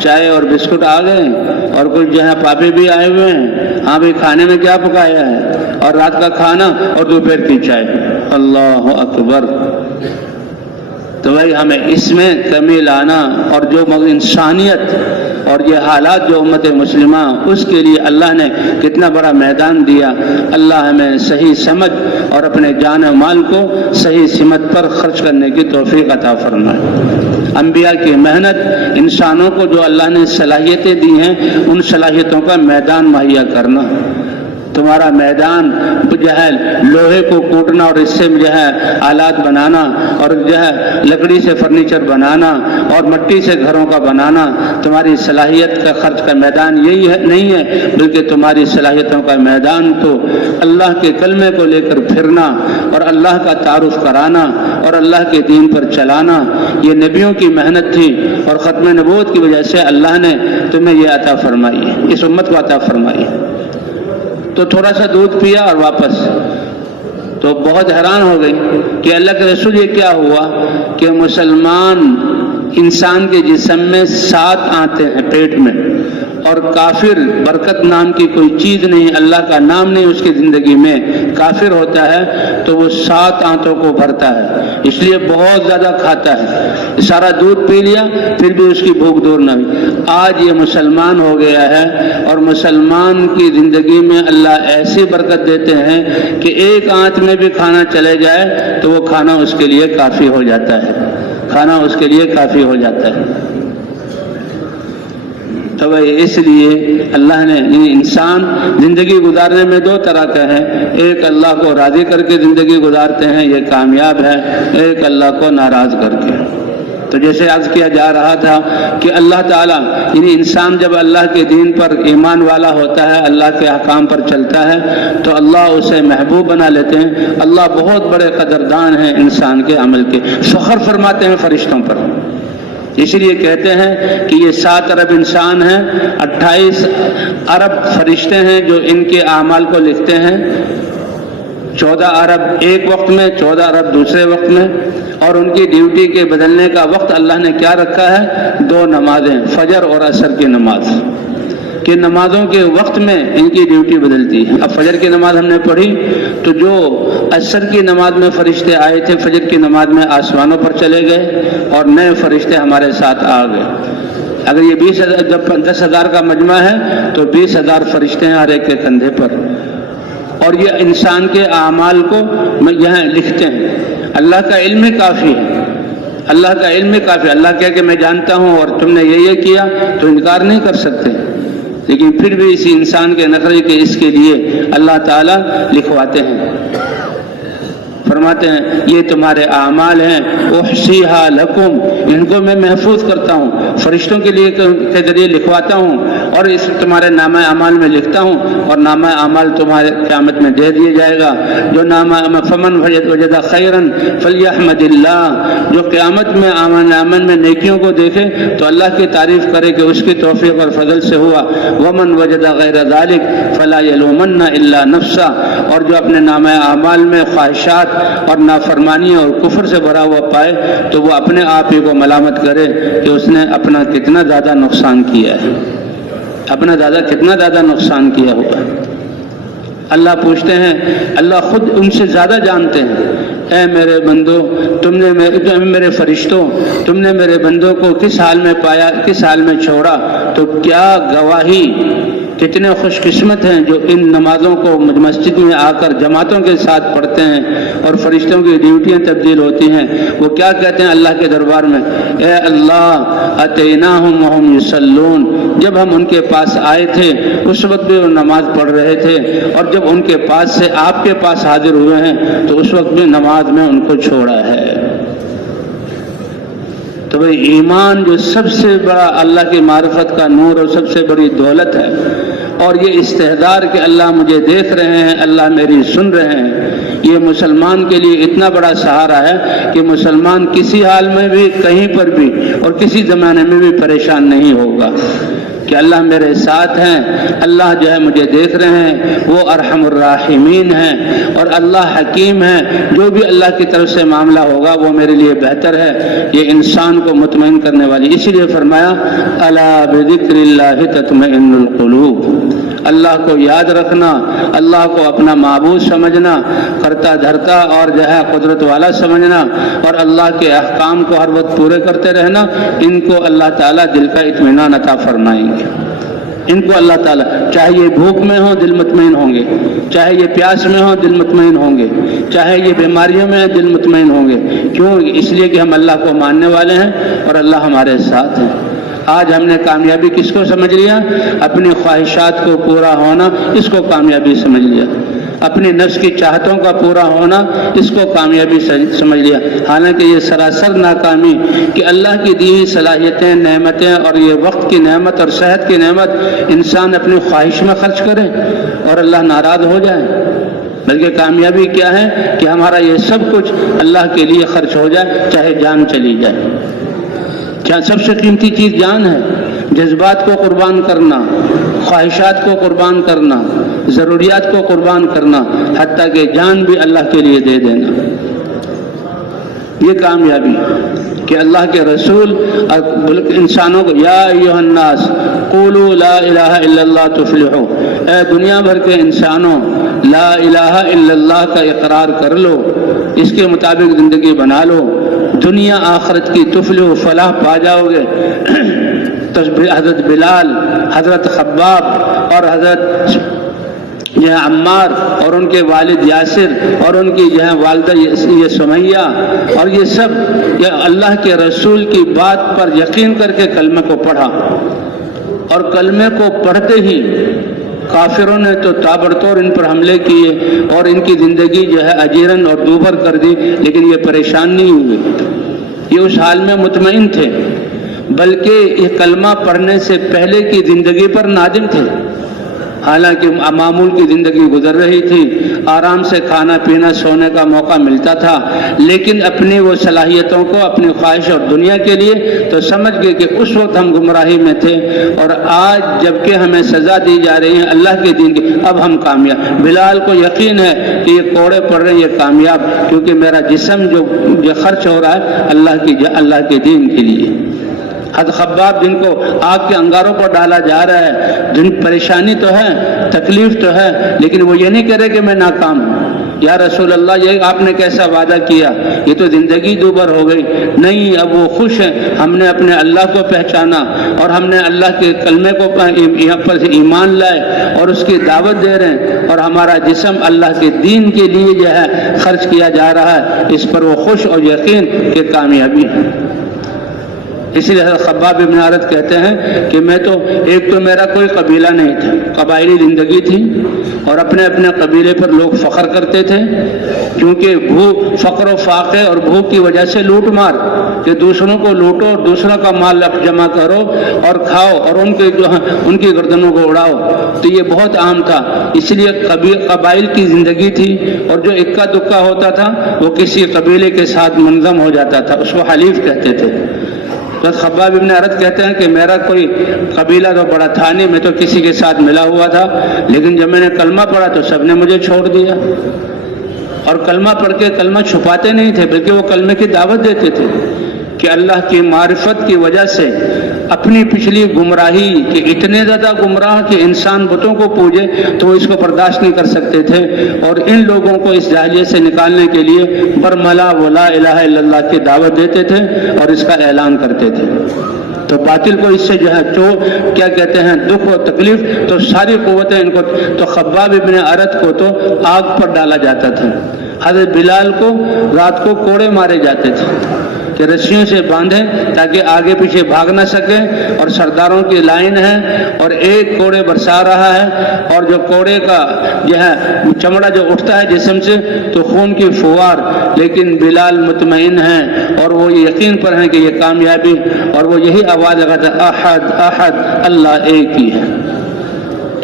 چائے اور بسکٹ آ گئے اور کچھ جو ہے پاپے بھی آئے ہوئے ہیں، ہاں بھائی کھانے میں کیا پکایا ہے، اور رات کا کھانا اور دوپہر کی چائے۔ اللہ اکبر۔ تو بھائی ہمیں اس میں کمی لانا، اور جو انسانیت اور یہ حالات جو امت مسلمہ اس کے لیے اللہ نے کتنا بڑا میدان دیا۔ اللہ ہمیں صحیح سمجھ اور اپنے جان و مال کو صحیح سمت پر خرچ کرنے کی توفیق عطا فرمائے۔ انبیاء کی محنت، انسانوں کو جو اللہ نے صلاحیتیں دی ہیں ان صلاحیتوں کا میدان مہیا کرنا۔ تمہارا میدان جو ہے لوہے کو کوٹنا اور اس سے جو ہے آلات بنانا اور جو ہے لکڑی سے فرنیچر بنانا اور مٹی سے گھروں کا بنانا، تمہاری صلاحیت کا خرچ کا میدان یہی ہے نہیں ہے، بلکہ تمہاری صلاحیتوں کا میدان تو اللہ کے کلمے کو لے کر پھرنا اور اللہ کا تعارف کرانا اور اللہ کے دین پر چلانا۔ یہ نبیوں کی محنت تھی اور ختم نبوت کی وجہ سے اللہ نے تمہیں یہ عطا فرمائی ہے، اس امت کو عطا فرمائی۔ تو تھوڑا سا دودھ پیا اور واپس، تو بہت حیران ہو گئی کہ اللہ کے رسول یہ کیا ہوا کہ مسلمان انسان کے جسم میں 7 آنتیں ہیں پیٹ میں، اور کافر برکت نام کی کوئی چیز نہیں، اللہ کا نام نہیں اس کی زندگی میں، کافر ہوتا ہے تو وہ 7 آنتوں کو بھرتا ہے، اس لیے بہت زیادہ کھاتا ہے، سارا دودھ پی لیا پھر بھی اس کی بھوک دور نہ ہوئی۔ آج یہ مسلمان ہو گیا ہے اور مسلمان کی زندگی میں اللہ ایسی برکت دیتے ہیں کہ ایک آنت میں بھی کھانا چلے جائے تو وہ کھانا اس کے لیے کافی ہو جاتا ہے، کھانا اس کے لیے کافی ہو جاتا ہے۔ تو اس لیے اللہ نے انسان زندگی گزارنے میں 2 طرح کا ہے، ایک اللہ کو راضی کر کے زندگی گزارتے ہیں، یہ کامیاب ہے، ایک اللہ کو ناراض کر کے۔ تو جیسے عرض کیا جا رہا تھا کہ اللہ تعالیٰ یعنی انسان جب اللہ کے دین پر ایمان والا ہوتا ہے، اللہ کے احکام پر چلتا ہے تو اللہ اسے محبوب بنا لیتے ہیں۔ اللہ بہت بڑے قدردان ہیں انسان کے عمل کے، فخر فرماتے ہیں فرشتوں پر۔ اسی لیے کہتے ہیں کہ یہ 7 ارب انسان ہیں، 28 ارب فرشتے ہیں جو ان کے اعمال کو لکھتے ہیں، 14 ارب ایک وقت میں، 14 ارب دوسرے وقت میں، اور ان کی ڈیوٹی کے بدلنے کا وقت اللہ نے کیا رکھا ہے؟ 2 نمازیں، فجر اور عصر کی نماز، کہ نمازوں کے وقت میں ان کی ڈیوٹی بدلتی ہے۔ اب فجر کی نماز ہم نے پڑھی تو جو عصر کی نماز میں فرشتے آئے تھے، فجر کی نماز میں آسمانوں پر چلے گئے اور نئے فرشتے ہمارے ساتھ آ گئے۔ اگر یہ 10,000 کا مجمع ہے تو 20,000 فرشتے ہیں ہر ایک کے کندھے پر، اور یہ انسان کے اعمال کو یہاں لکھتے ہیں۔ اللہ کا علم کافی ہے، اللہ کا علم کافی ہے۔ اللہ کہے کہ میں جانتا ہوں اور تم نے یہ کیا تو انکار نہیں کر سکتے، لیکن پھر بھی اسی انسان کے نخرے کے اس کے لیے اللہ تعالیٰ لکھواتے ہیں، فرماتے ہیں یہ تمہارے اعمال ہیں، احصیھا لکم، ان کو میں محفوظ کرتا ہوں، فرشتوں کے لیے کے ذریعے لکھواتا ہوں اور اس تمہارے نامہ اعمال میں لکھتا ہوں، اور نامہ اعمال تمہارے قیامت میں دے دیا جائے گا۔ جو نامہ فمن وجد خیرا فلیحمد اللہ، جو قیامت میں عمل میں نیکیوں کو دیکھے تو اللہ کی تعریف کرے کہ اس کی توفیق اور فضل سے ہوا، ومن وجد غیر ذلک فلا یلومن الا نفسہ، اور جو اپنے نامہ اعمال میں خواہشات اور نافرمانی اور کفر سے بھرا ہوا پائے تو وہ اپنے آپ ہی کو ملامت کرے کہ اس نے اپنا کتنا زیادہ نقصان کیا ہے، اپنا کتنا زیادہ نقصان کیا ہوگا۔ اللہ پوچھتے ہیں، اللہ خود ان سے زیادہ جانتے ہیں، اے میرے بندو تم نے میرے فرشتوں تم نے میرے بندوں کو کس حال میں پایا، کس حال میں چھوڑا، تو کیا گواہی، کتنے خوش قسمت ہیں جو ان نمازوں کو مسجد میں آ کر جماعتوں کے ساتھ پڑھتے ہیں اور فرشتوں کی ڈیوٹیاں تبدیل ہوتی ہیں۔ وہ کیا کہتے ہیں اللہ کے دربار میں، اے اللہ اتیناہم وہم یصلون، جب ہم ان کے پاس آئے تھے اس وقت بھی وہ نماز پڑھ رہے تھے، اور جب ان کے پاس سے آپ کے پاس حاضر ہوئے ہیں تو اس وقت بھی نماز میں ان کو چھوڑا ہے۔ تو بھئی ایمان جو سب سے بڑا اللہ کی معرفت کا نور اور سب سے بڑی دولت ہے، اور یہ استحضار کہ اللہ مجھے دیکھ رہے ہیں، اللہ میری سن رہے ہیں، یہ مسلمان کے لیے اتنا بڑا سہارا ہے کہ مسلمان کسی حال میں بھی، کہیں پر بھی اور کسی زمانے میں بھی پریشان نہیں ہوگا کہ اللہ میرے ساتھ ہیں، اللہ جو ہے مجھے دیکھ رہے ہیں، وہ ارحم الراحمین ہیں، اور اللہ حکیم ہے، جو بھی اللہ کی طرف سے معاملہ ہوگا وہ میرے لیے بہتر ہے۔ یہ انسان کو مطمئن کرنے والی، اسی لیے فرمایا الا بذکر اللہ تطمئن القلوب، اللہ کو یاد رکھنا، اللہ کو اپنا معبود سمجھنا، کرتا دھرتا اور جو ہے قدرت والا سمجھنا، اور اللہ کے احکام کو ہر وقت پورے کرتے رہنا، ان کو اللہ تعالیٰ دل کا اطمینان عطا فرمائیں گے۔ ان کو اللہ تعالیٰ، چاہے یہ بھوک میں ہوں دل مطمئن ہوں گے، چاہے یہ پیاس میں ہوں دل مطمئن ہوں گے، چاہے یہ بیماریوں میں دل مطمئن ہوں گے۔ کیوں؟ اس لیے کہ ہم اللہ کو ماننے والے ہیں اور اللہ ہمارے ساتھ ہیں۔ آج ہم نے کامیابی کس کو سمجھ لیا؟ اپنی خواہشات کو پورا ہونا، اس کو کامیابی سمجھ لیا، اپنی نفس کی چاہتوں کا پورا ہونا، اس کو کامیابی سمجھ لیا، حالانکہ یہ سراسر ناکامی کہ اللہ کی دی ہوئی صلاحیتیں، نعمتیں اور یہ وقت کی نعمت اور صحت کی نعمت انسان اپنی خواہش میں خرچ کرے اور اللہ ناراض ہو جائے، بلکہ کامیابی کیا ہے کہ ہمارا یہ سب کچھ اللہ کے لیے خرچ ہو جائے، چاہے جان چلی جائے۔ کیا سب سے قیمتی چیز جان ہے؟ جذبات کو قربان کرنا، خواہشات کو قربان کرنا، ضروریات کو قربان کرنا، حتیٰ کہ جان بھی اللہ کے لیے دے دینا، یہ کامیابی کہ کہ اللہ کے رسول انسانوں کو یا ایھا الناس قولوا لا الہ الا اللہ تفلحوا، اے دنیا بھر کے انسانوں لا الہ الا اللہ کا اقرار کر لو، اس کے مطابق زندگی بنا لو، دنیا آخرت کی تفلحوا فلاح پا جاؤ گے۔ حضرت بلال، حضرت خباب اور حضرت عمار اور ان کے والد یاسر اور ان کی والدہ یہ سمیہ اور یہ سب اللہ کے رسول کی بات پر یقین کر کے کلمہ کو پڑھا، اور کلمے کو پڑھتے ہی کافروں نے تو تابڑتوڑ ان پر حملے کیے اور ان کی زندگی اجیرن اور دوبھر کر دی، لیکن یہ پریشان نہیں ہوئے، یہ اس حال میں مطمئن تھے، بلکہ یہ کلمہ پڑھنے سے پہلے کی زندگی پر نادم تھے۔ حالانکہ معمول کی زندگی گزر رہی تھی، آرام سے کھانا پینا سونے کا موقع ملتا تھا، لیکن اپنی وہ صلاحیتوں کو اپنی خواہش اور دنیا کے لیے تو سمجھ گئے کہ اس وقت ہم گمراہی میں تھے، اور آج جبکہ ہمیں سزا دی جا رہی ہے اللہ کے دین کی، اب ہم کامیاب۔ بلال کو یقین ہے کہ یہ کوڑے پڑ رہے ہیں، یہ کامیاب، کیونکہ میرا جسم جو خرچ ہو رہا ہے اللہ کے دین کے لیے۔ حضرت خباب جن کو آگ کے انگاروں پر ڈالا جا رہا ہے، جن پریشانی تو ہے، تکلیف تو ہے، لیکن وہ یہ نہیں کہہ رہے کہ میں ناکام ہوں، یا رسول اللہ یہ آپ نے کیسا وعدہ کیا، یہ تو زندگی دوبھر ہو گئی، نہیں، اب وہ خوش ہیں، ہم نے اپنے اللہ کو پہچانا اور ہم نے اللہ کے کلمے کو یہاں پر سے ایمان لائے اور اس کی دعوت دے رہے ہیں، اور ہمارا جسم اللہ کے دین کے لیے خرچ کیا جا رہا ہے، اس پر وہ خوش اور یقین کہ کامیابی ہے۔ اسی لیے خباب ابن عرت کہتے ہیں کہ میں تو میرا کوئی قبیلہ نہیں تھا، قبائلی زندگی تھی، اور اپنے اپنے قبیلے پر لوگ فخر کرتے تھے، کیونکہ فقر و فاقے اور بھوک کی وجہ سے لوٹ مار، کہ دوسروں کو لوٹو اور دوسروں کا مال جمع کرو اور کھاؤ اور ان کی گردنوں کو اڑاؤ، تو یہ بہت عام تھا۔ اس لیے قبائل کی زندگی تھی، اور جو اکا دکا ہوتا تھا وہ کسی قبیلے کے ساتھ منظم ہو جاتا تھا، اس کو حلیف کہتے تھے۔ بس خباب ابن عرت کہتے ہیں کہ میرا کوئی قبیلہ تو بڑا تھا نہیں، میں تو کسی کے ساتھ ملا ہوا تھا، لیکن جب میں نے کلمہ پڑھا تو سب نے مجھے چھوڑ دیا، اور کلمہ پڑھ کے کلمہ چھپاتے نہیں تھے، بلکہ وہ کلمے کی دعوت دیتے تھے کہ اللہ کی معرفت کی وجہ سے اپنی پچھلی گمراہی کہ اتنے زیادہ گمراہ کہ انسان بتوں کو پوجے تو وہ اس کو برداشت نہیں کر سکتے تھے، اور ان لوگوں کو اس جاہلیت سے نکالنے کے لیے برملا وہ لا الہ الا اللہ کی دعوت دیتے تھے اور اس کا اعلان کرتے تھے۔ تو باطل کو اس سے کیا کہتے ہیں دکھ و تکلیف، تو ساری قوتیں ان کو، تو خباب ابن عرت کو تو آگ پر ڈالا جاتا تھا، حضرت بلال کو رات کو کوڑے مارے جاتے تھے کہ رسیوں سے باندھیں تاکہ آگے پیچھے بھاگ نہ سکے، اور سرداروں کی لائن ہے اور ایک کوڑے برسا رہا ہے، اور جو کوڑے کا چمڑا جو اٹھتا ہے جسم سے تو خون کی فوار، لیکن بلال مطمئن ہیں اور وہ یقین پر ہیں کہ یہ کامیابی، اور وہ یہی آواز لگاتا ہے احد احد اللہ ایک ہی ہے،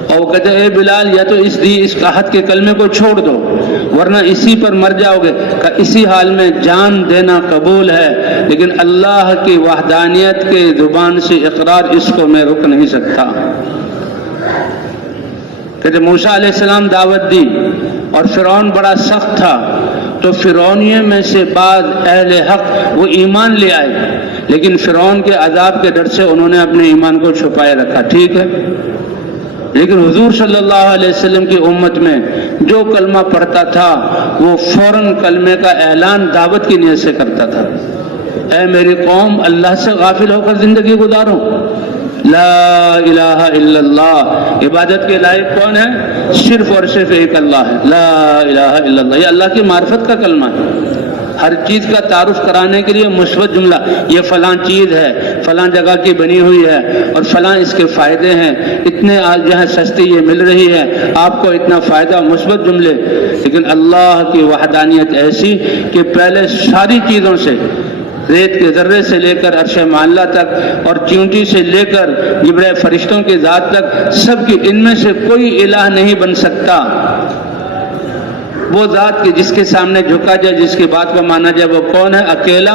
اور وہ کہتے ہیں اے بلال یا تو اس احد کے کلمے کو چھوڑ دو ورنہ اسی پر مر جاؤ گے، کہ اسی حال میں جان دینا قبول ہے، لیکن اللہ کی وحدانیت کے زبان سے اقرار اس کو میں رک نہیں سکتا۔ کہتے موسیٰ علیہ السلام دعوت دی اور فرعون بڑا سخت تھا، تو فرعونیوں میں سے بعض اہل حق وہ ایمان لے آئے، لیکن فرعون کے عذاب کے ڈر سے انہوں نے اپنے ایمان کو چھپائے رکھا، ٹھیک ہے، لیکن حضور صلی اللہ علیہ وسلم کی امت میں جو کلمہ پڑھتا تھا وہ فوراً کلمے کا اعلان دعوت کی نیت سے کرتا تھا، اے میری قوم اللہ سے غافل ہو کر زندگی گزارو، لا الہ الا اللہ، عبادت کے لائق کون ہے؟ صرف اور صرف ایک اللہ ہے، لا الہ الا اللہ، یہ اللہ کی معرفت کا کلمہ ہے۔ ہر چیز کا تعارف کرانے کے لیے مثبت جملہ، یہ فلاں چیز ہے، فلاں جگہ کی بنی ہوئی ہے اور فلاں اس کے فائدے ہیں، اتنے سستی یہ مل رہی ہے، آپ کو اتنا فائدہ، مثبت جملے۔ لیکن اللہ کی وحدانیت ایسی کہ پہلے ساری چیزوں سے، ریت کے ذرے سے لے کر عرش معلیٰ تک اور چیونٹی سے لے کر جبرائیل فرشتوں کی ذات تک، سب کی ان میں سے کوئی الہ نہیں بن سکتا، وہ ذات کی جس کے سامنے جھکا جائے، جس کی بات کو مانا جائے، وہ کون ہے؟ اکیلا،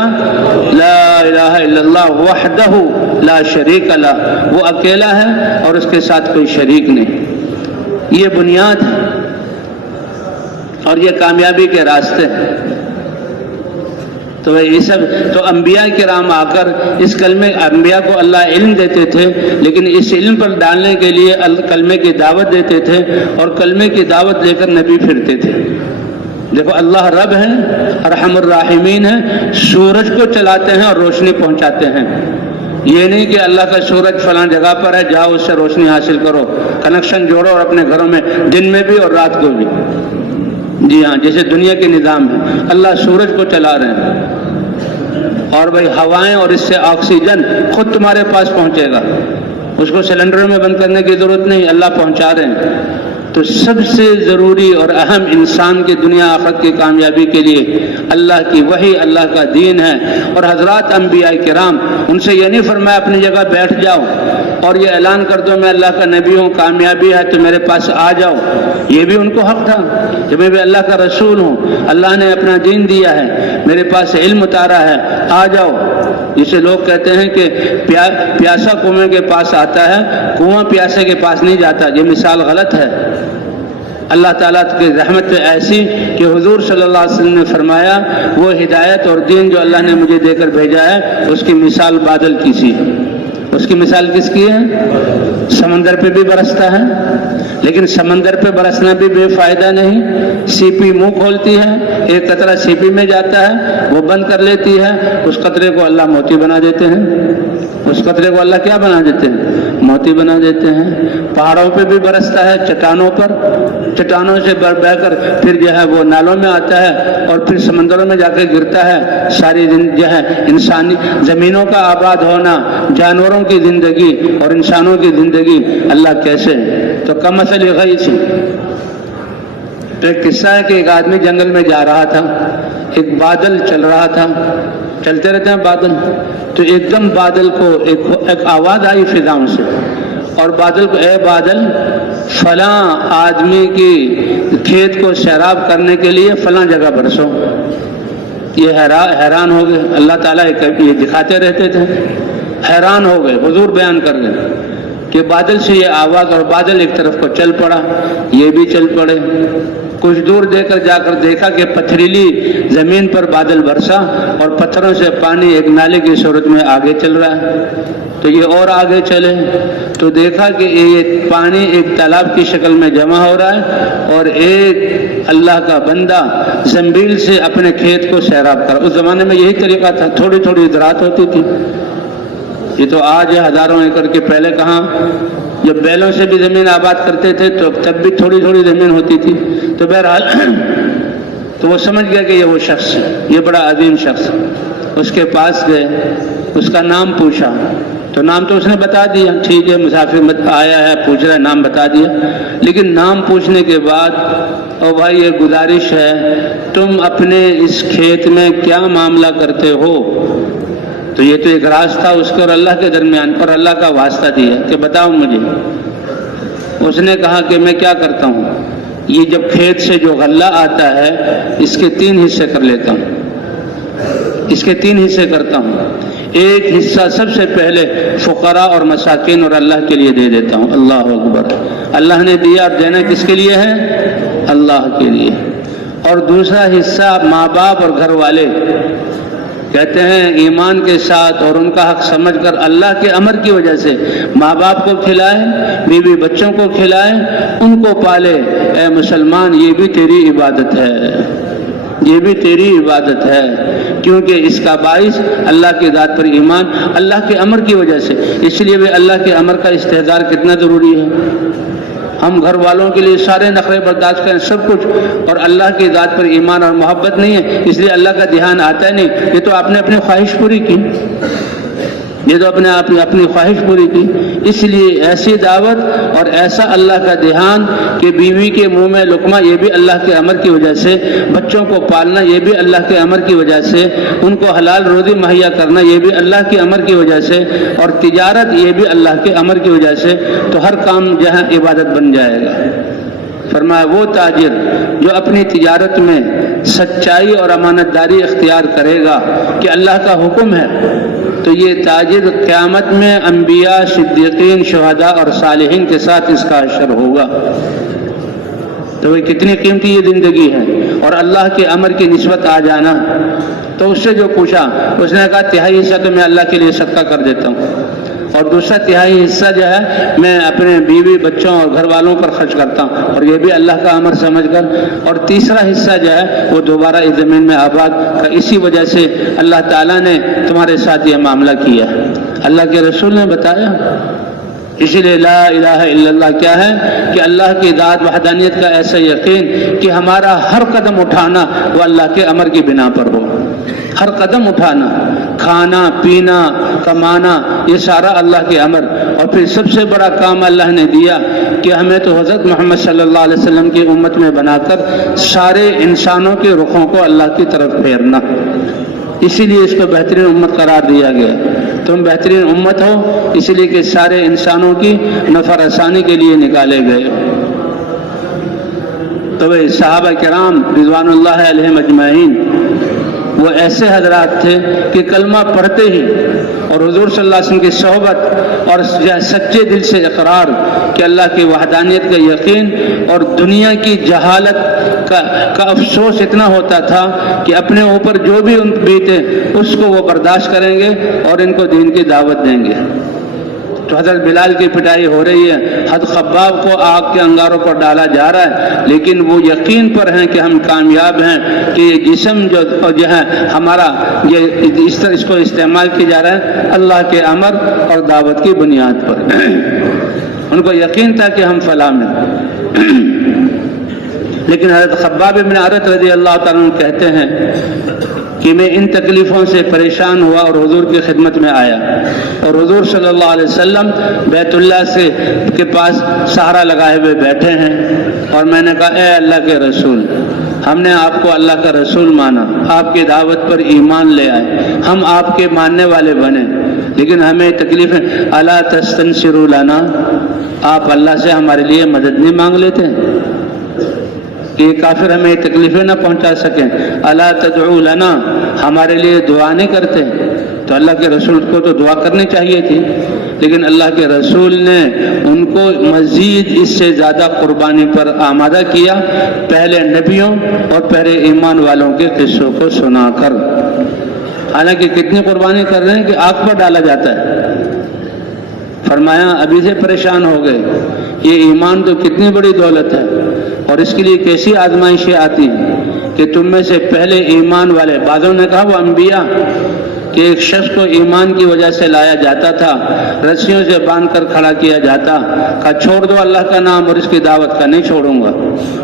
لا الہ الا اللہ وحدہ لا شریک لہ، وہ اکیلا ہے اور اس کے ساتھ کوئی شریک نہیں۔ یہ بنیاد ہے اور یہ کامیابی کے راستے ہیں۔ تو یہ سب تو انبیاء کرام آ کر اس کلمے انبیاء کو اللہ علم دیتے تھے، لیکن اس علم پر ڈالنے کے لیے کلمے کی دعوت دیتے تھے اور کلمے کی دعوت لے کر نبی پھرتے تھے۔ دیکھو اللہ رب ہے، ارحم الراحمین ہے، سورج کو چلاتے ہیں اور روشنی پہنچاتے ہیں۔ یہ نہیں کہ اللہ کا سورج فلاں جگہ پر ہے، جاؤ اس سے روشنی حاصل کرو، کنیکشن جوڑو اور اپنے گھروں میں دن میں بھی اور رات کو بھی۔ جی ہاں، جیسے دنیا کے نظام ہے، اللہ سورج کو چلا رہے ہیں، اور بھائی ہوائیں اور اس سے آکسیجن خود تمہارے پاس پہنچے گا، اس کو سلنڈر میں بند کرنے کی ضرورت نہیں، اللہ پہنچا رہے ہیں۔ تو سب سے ضروری اور اہم انسان کی دنیا آخرت کی کامیابی کے لیے اللہ کی وحی، اللہ کا دین ہے۔ اور حضرات انبیاء کرام، ان سے یہ نہیں فرمایا اپنی جگہ بیٹھ جاؤ اور یہ اعلان کر دو میں اللہ کا نبی ہوں، کامیابی ہے تو میرے پاس آ جاؤ۔ یہ بھی ان کو حق تھا کہ میں بھی اللہ کا رسول ہوں، اللہ نے اپنا دین دیا ہے، میرے پاس علم اتارا ہے، آ جاؤ۔ جسے لوگ کہتے ہیں کہ پیاسا کنویں کے پاس آتا ہے، کنواں پیاسے کے پاس نہیں جاتا، یہ مثال غلط ہے۔ اللہ تعالیٰ کی رحمت ایسی کہ حضور صلی اللہ علیہ وسلم نے فرمایا وہ ہدایت اور دین جو اللہ نے مجھے دے کر بھیجا ہے اس کی مثال بادل کی سی۔ اس کی مثال کس کی ہے؟ سمندر پہ بھی برستا ہے، لیکن سمندر پہ برسنا بھی بے فائدہ نہیں۔ سیپی منہ کھولتی ہے، ایک قطرہ سیپی میں جاتا ہے، وہ بند کر لیتی ہے، اس قطرے کو اللہ موتی بنا دیتے ہیں۔ اس قطرے کو اللہ کیا بنا دیتے ہیں؟ موتی بنا دیتے ہیں۔ پہاڑوں پہ بھی برستا ہے، چٹانوں پر، چٹانوں سے بہ کر پھر جو ہے وہ نالوں میں آتا ہے اور پھر سمندروں میں جا کے گرتا ہے۔ ساری جو ہے انسانی زمینوں کا آباد ہونا، جانوروں کی زندگی اور انسانوں کی زندگی اللہ کیسے ہے؟ تو کمثل غیث، تو ایک قصہ ہے کہ ایک آدمی جنگل میں جا رہا تھا، ایک بادل چل رہا تھا، چلتے رہتے ہیں بادل، تو ایک دم بادل کو ایک آواز آئی فضاؤں سے، اور بادل کو اے بادل فلاں آدمی کی کھیت کو سیراب کرنے کے لیے فلاں جگہ برسو۔ یہ حیران ہو گئے، اللہ تعالیٰ یہ دکھاتے رہتے تھے، حیران ہو گئے، حضور بیان کر گئے کہ بادل سے یہ آواز، اور بادل ایک طرف کو چل پڑا، یہ بھی چل پڑے۔ کچھ دور جا کر دیکھا کہ پتھریلی زمین پر بادل برسا اور پتھروں سے پانی ایک نالے کی صورت میں آگے چل رہا ہے۔ تو یہ اور آگے چلے تو دیکھا کہ یہ پانی ایک تالاب کی شکل میں جمع ہو رہا ہے اور ایک اللہ کا بندہ زنبیل سے اپنے کھیت کو سیراب کر۔ اس زمانے میں یہی طریقہ تھا، تھوڑی تھوڑی زراعت ہوتی تھی۔ یہ تو آج ہے ہزاروں ایکڑ کے، پہلے کہاں؟ جب بیلوں سے بھی زمین آباد کرتے تھے تو تب بھی تھوڑی تھوڑی زمین ہوتی تھی۔ تو بہرحال تو وہ سمجھ گیا کہ یہ وہ شخص ہے، یہ بڑا عظیم شخص۔ اس کے پاس گئے، اس کا نام پوچھا تو نام تو اس نے بتا دیا، ٹھیک ہے مسافر آیا ہے پوچھ رہا ہے، نام بتا دیا۔ لیکن نام پوچھنے کے بعد او بھائی یہ گزارش ہے تم اپنے اس کھیت میں کیا معاملہ کرتے ہو؟ تو یہ تو ایک راز تھا اس کے اور اللہ کے درمیان، اور اللہ کا واسطہ دیا کہ بتاؤ مجھے۔ اس نے کہا کہ میں کیا کرتا ہوں، یہ جب کھیت سے جو غلہ آتا ہے اس کے 3 حصے کر لیتا ہوں، اس کے 3 حصے کرتا ہوں۔ ایک حصہ سب سے پہلے فقراء اور مساکین اور اللہ کے لیے دے دیتا ہوں۔ اللہ اکبر، اللہ نے دیا اور دینا کس کے لیے ہے؟ اللہ کے لیے۔ اور دوسرا حصہ ماں باپ اور گھر والے، کہتے ہیں ایمان کے ساتھ اور ان کا حق سمجھ کر اللہ کے امر کی وجہ سے ماں باپ کو کھلائے، بیوی بچوں کو کھلائے، ان کو پالے۔ اے مسلمان یہ بھی تیری عبادت ہے، یہ بھی تیری عبادت ہے، کیونکہ اس کا باعث اللہ کی ذات پر ایمان اللہ کے امر کی وجہ سے۔ اس لیے بھی اللہ کے امر کا استحضار کتنا ضروری ہے۔ ہم گھر والوں کے لیے سارے نخرے برداشت کریں سب کچھ، اور اللہ کی ذات پر ایمان اور محبت نہیں ہے، اس لیے اللہ کا دھیان آتا ہے نہیں۔ یہ تو آپ نے اپنی خواہش پوری کی، یہ تو اپنے آپ نے اپنی خواہش پوری کی۔ اس لیے ایسی دعوت اور ایسا اللہ کا دھیان کہ بیوی کے منہ میں لقمہ یہ بھی اللہ کے امر کی وجہ سے، بچوں کو پالنا یہ بھی اللہ کے امر کی وجہ سے، ان کو حلال روزی مہیا کرنا یہ بھی اللہ کے امر کی وجہ سے، اور تجارت یہ بھی اللہ کے امر کی وجہ سے، تو ہر کام جہاں عبادت بن جائے گا۔ فرمایا وہ تاجر جو اپنی تجارت میں سچائی اور امانت داری اختیار کرے گا کہ اللہ کا حکم ہے، تو یہ تاجر قیامت میں انبیاء، صدیقین، شہداء اور صالحین کے ساتھ اس کا حشر ہوگا۔ تو وہ کتنی قیمتی یہ زندگی ہے، اور اللہ کے امر کی نسبت آ جانا. تو اس سے جو پوچھا اس نے کہا تہائی حصہ تو میں اللہ کے لیے صدقہ کر دیتا ہوں اور دوسرا تہائی حصہ جو ہے میں اپنے بیوی بچوں اور گھر والوں پر خرچ کرتا ہوں اور یہ بھی اللہ کا امر سمجھ کر, اور تیسرا حصہ جو ہے وہ دوبارہ اس زمین میں آباد. اسی وجہ سے اللہ تعالیٰ نے تمہارے ساتھ یہ معاملہ کیا ہے. اللہ کے رسول نے بتایا. اسی لیے لا الہ الا اللہ کیا ہے کہ اللہ کی ذات وحدانیت کا ایسا یقین کہ ہمارا ہر قدم اٹھانا وہ اللہ کے امر کی بنا پر ہو. ہر قدم اٹھانا, کھانا پینا کمانا یہ سارا اللہ کے امر. اور پھر سب سے بڑا کام اللہ نے دیا کہ ہمیں تو حضرت محمد صلی اللہ علیہ وسلم کی امت میں بنا کر سارے انسانوں کے رخوں کو اللہ کی طرف پھیرنا. اسی لیے اس کو بہترین امت قرار دیا گیا. تم بہترین امت ہو اس لیے کہ سارے انسانوں کی نفع رسانی کے لیے نکالے گئے. تو وہ صحابہ کرام رضوان اللہ علیہم اجمعین وہ ایسے حضرات تھے کہ کلمہ پڑھتے ہی اور حضور صلی اللہ علیہ وسلم کی صحبت اور سچے دل سے اقرار کہ اللہ کی وحدانیت کا یقین اور دنیا کی جہالت کا افسوس اتنا ہوتا تھا کہ اپنے اوپر جو بھی ان بیتے اس کو وہ برداشت کریں گے اور ان کو دین کی دعوت دیں گے. تو حضرت بلال کی پٹائی ہو رہی ہے, حضرت خباب کو آگ کے انگاروں پر ڈالا جا رہا ہے, لیکن وہ یقین پر ہیں کہ ہم کامیاب ہیں کہ یہ جسم جو ہے ہمارا یہ اس طرح اس کو استعمال کیا جا رہا ہے اللہ کے امر اور دعوت کی بنیاد پر. ان کو یقین تھا کہ ہم فلاح میں. لیکن حضرت خباب بن عرت رضی اللہ تعالیٰ عنہ کہتے ہیں کہ میں ان تکلیفوں سے پریشان ہوا اور حضور کی خدمت میں آیا اور حضور صلی اللہ علیہ وسلم بیت اللہ کے پاس سہارا لگائے ہوئے بیٹھے ہیں اور میں نے کہا اے اللہ کے رسول, ہم نے آپ کو اللہ کا رسول مانا, آپ کی دعوت پر ایمان لے آئے, ہم آپ کے ماننے والے بنے, لیکن ہمیں تکلیفیں. الا تستنصروا لنا, آپ اللہ سے ہمارے لیے مدد نہیں مانگ لیتے کہ یہ کافر ہمیں تکلیفیں نہ پہنچا سکیں. الا تدعو لنا, ہمارے لیے دعا نہیں کرتے. تو اللہ کے رسول کو تو دعا کرنی چاہیے تھی, لیکن اللہ کے رسول نے ان کو مزید اس سے زیادہ قربانی پر آمادہ کیا, پہلے نبیوں اور پہلے ایمان والوں کے قصوں کو سنا کر. حالانکہ کتنی قربانی کر رہے ہیں کہ آگ پر ڈالا جاتا ہے. فرمایا ابھی سے پریشان ہو گئے, یہ ایمان تو کتنی بڑی دولت ہے اور اس کے لیے کیسی آزمائشیں آتی ہیں کہ تم میں سے پہلے ایمان والے, بعضوں نے کہا وہ انبیاء, کہ ایک شخص کو ایمان کی وجہ سے لایا جاتا تھا, رسیوں سے باندھ کر کھڑا کیا جاتا, کہا چھوڑ دو اللہ کا نام اور اس کی دعوت کا, نہیں چھوڑوں گا,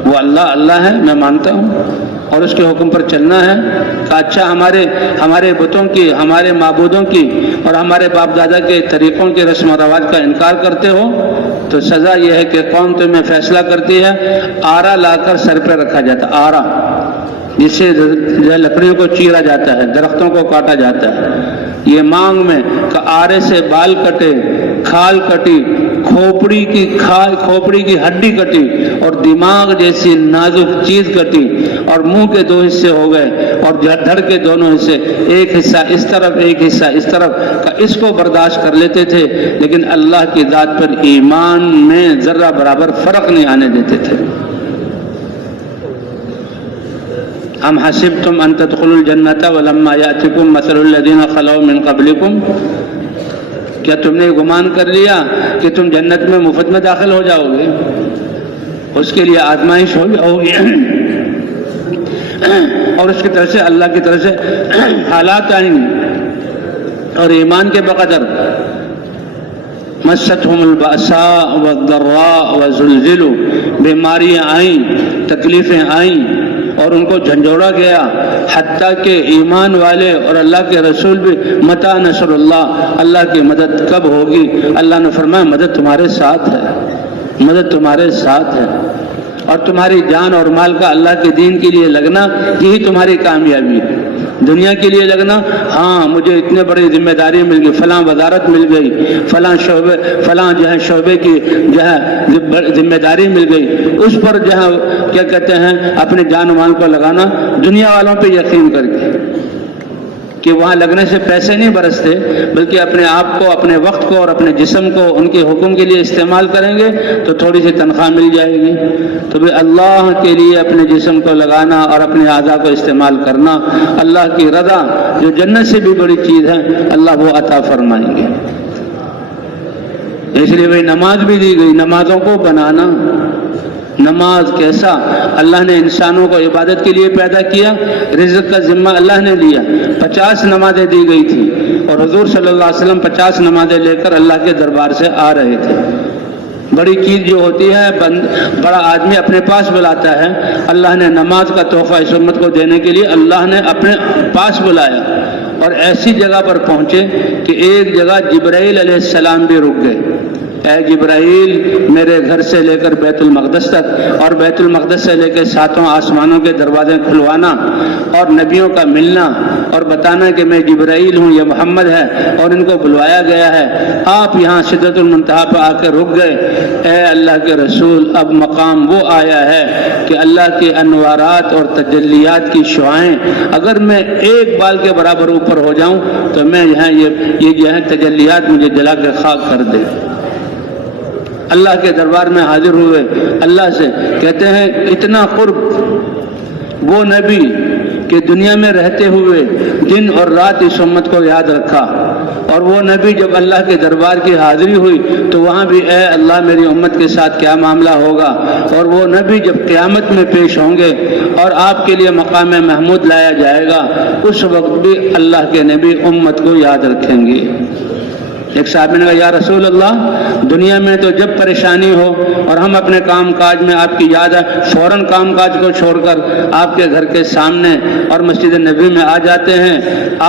وہ اللہ اللہ ہے میں مانتا ہوں اور اس کے حکم پر چلنا ہے. کہ اچھا ہمارے بتوں کی, ہمارے معبودوں کی اور ہمارے باپ دادا کے طریقوں کے رسم و رواج کا انکار کرتے ہو تو سزا یہ ہے کہ قوم تمہیں فیصلہ کرتی ہے, آرا لا کر سر پہ رکھا جاتا, آرا جس سے لکڑیوں کو چیرا جاتا ہے, درختوں کو کاٹا جاتا ہے. یہ مانگ میں کہ آرے سے بال کٹے, کھال کٹی, کھوپڑی کی ہڈی کٹی اور دماغ جیسی نازک چیز کٹی اور منہ کے دو حصے ہو گئے اور دھڑ کے دونوں حصے, ایک حصہ اس طرف ایک حصہ اس طرف کا, اس کو برداشت کر لیتے تھے, لیکن اللہ کی ذات پر ایمان میں ذرہ برابر فرق نہیں آنے دیتے تھے. ام حسبتم ان تدخلوا الجنة ولما يأتكم مثل الذين خلوا من قبلكم, کیا تم نے گمان کر لیا کہ تم جنت میں مفت میں داخل ہو جاؤ گے؟ اس کے لیے آزمائش ہوگی اور اس کی طرف سے اللہ کی طرف سے حالات آئیں گے اور ایمان کے بقدر مستهم البأساء والضراء وزلزلوا, بیماریاں آئیں, تکلیفیں آئیں اور ان کو جھنجھوڑا گیا, حتیٰ کہ ایمان والے اور اللہ کے رسول بھی متی نصر اللہ, اللہ کی مدد کب ہوگی؟ اللہ نے فرمایا مدد تمہارے ساتھ ہے, مدد تمہارے ساتھ ہے, اور تمہاری جان اور مال کا اللہ کے دین کے لیے لگنا یہی تمہاری کامیابی ہے. دنیا کے لیے لگنا, ہاں مجھے اتنے بڑی ذمہ داری مل گئی, فلاں وزارت مل گئی, فلاں شعبے کی جو ہے ذمہ داری مل گئی, اس پر جو ہے کیا کہتے ہیں اپنے جان و مال کو لگانا دنیا والوں پہ یقین کر کے. کہ وہاں لگنے سے پیسے نہیں برستے، بلکہ اپنے آپ کو، اپنے وقت کو اور اپنے جسم کو ان کے حکم کے لیے استعمال کریں گے تو تھوڑی سی تنخواہ مل جائے گی۔ تو بھی اللہ کے لیے اپنے جسم کو لگانا اور اپنے اعضاء کو استعمال کرنا، اللہ کی رضا جو جنت سے بھی بڑی چیز ہے، اللہ وہ عطا فرمائیں گے۔ اس لیے بھائی نماز بھی دی گئی، نمازوں کو بنانا۔ نماز کیسا؟ اللہ نے انسانوں کو عبادت کے لیے پیدا کیا، رزق کا ذمہ اللہ نے لیا۔ 50 نمازیں دی گئی تھی اور حضور صلی اللہ علیہ وسلم 50 نمازیں لے کر اللہ کے دربار سے آ رہے تھے۔ بڑی چیز جو ہوتی ہے بڑا آدمی اپنے پاس بلاتا ہے، اللہ نے نماز کا تحفہ اس امت کو دینے کے لیے اللہ نے اپنے پاس بلایا، اور ایسی جگہ پر پہنچے کہ ایک جگہ جبرائیل علیہ السلام بھی رک گئے۔ اے جبرائیل، میرے گھر سے لے کر بیت المقدس تک اور بیت المقدس سے لے کے 7 آسمانوں کے دروازے کھلوانا اور نبیوں کا ملنا اور بتانا کہ میں جبرائیل ہوں، یہ محمد ہے اور ان کو بلوایا گیا ہے، آپ یہاں سدرۃ المنتہا پہ آ کے رک گئے۔ اے اللہ کے رسول، اب مقام وہ آیا ہے کہ اللہ کے انوارات اور تجلیات کی شعائیں اگر میں ایک بال کے برابر اوپر ہو جاؤں تو میں یہاں یہ جو ہے تجلیات مجھے جلا کے خاک کر دے۔ اللہ کے دربار میں حاضر ہوئے، اللہ سے کہتے ہیں اتنا قرب وہ نبی کہ دنیا میں رہتے ہوئے دن اور رات اس امت کو یاد رکھا، اور وہ نبی جب اللہ کے دربار کی حاضری ہوئی تو وہاں بھی اے اللہ میری امت کے ساتھ کیا معاملہ ہوگا، اور وہ نبی جب قیامت میں پیش ہوں گے اور آپ کے لیے مقام محمود لایا جائے گا، اس وقت بھی اللہ کے نبی امت کو یاد رکھیں گے۔ ایک صاحب نے کہا یا رسول اللہ، دنیا میں تو جب پریشانی ہو اور ہم اپنے کام کاج میں آپ کی یاد ہے، فوراً کام کاج کو چھوڑ کر آپ کے گھر کے سامنے اور مسجد نبوی میں آ جاتے ہیں،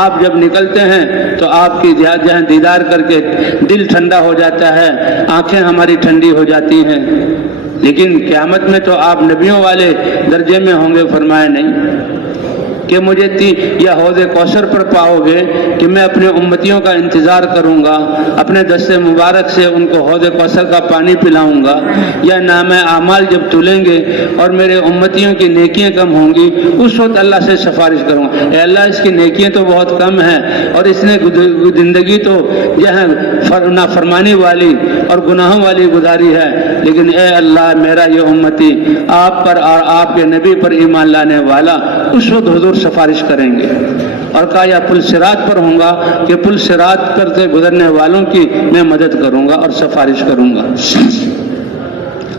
آپ جب نکلتے ہیں تو آپ کی جہاں دیدار کر کے دل ٹھنڈا ہو جاتا ہے، آنکھیں ہماری ٹھنڈی ہو جاتی ہیں، لیکن قیامت میں تو آپ نبیوں والے درجے میں ہوں گے۔ فرمایا نہیں کہ مجھے یا حوض کوثر پر پاؤ گے کہ میں اپنے امتیوں کا انتظار کروں گا، اپنے دست مبارک سے ان کو حوض کوثر کا پانی پلاؤں گا، یا نام اعمال جب تلیں گے اور میرے امتیوں کی نیکیاں کم ہوں گی اس وقت اللہ سے سفارش کروں گا، اے اللہ اس کی نیکیاں تو بہت کم ہیں اور اس نے زندگی تو نافرمانی والی اور گناہوں والی گزاری ہے، لیکن اے اللہ میرا یہ امتی آپ پر اور آپ کے نبی پر ایمان لانے والا، اس وقت حضور سفارش کریں گے۔ اور کہا یا پل صراط پر ہوں گا کہ پل صراط پر سے گزرنے والوں کی میں مدد کروں گا اور سفارش کروں گا۔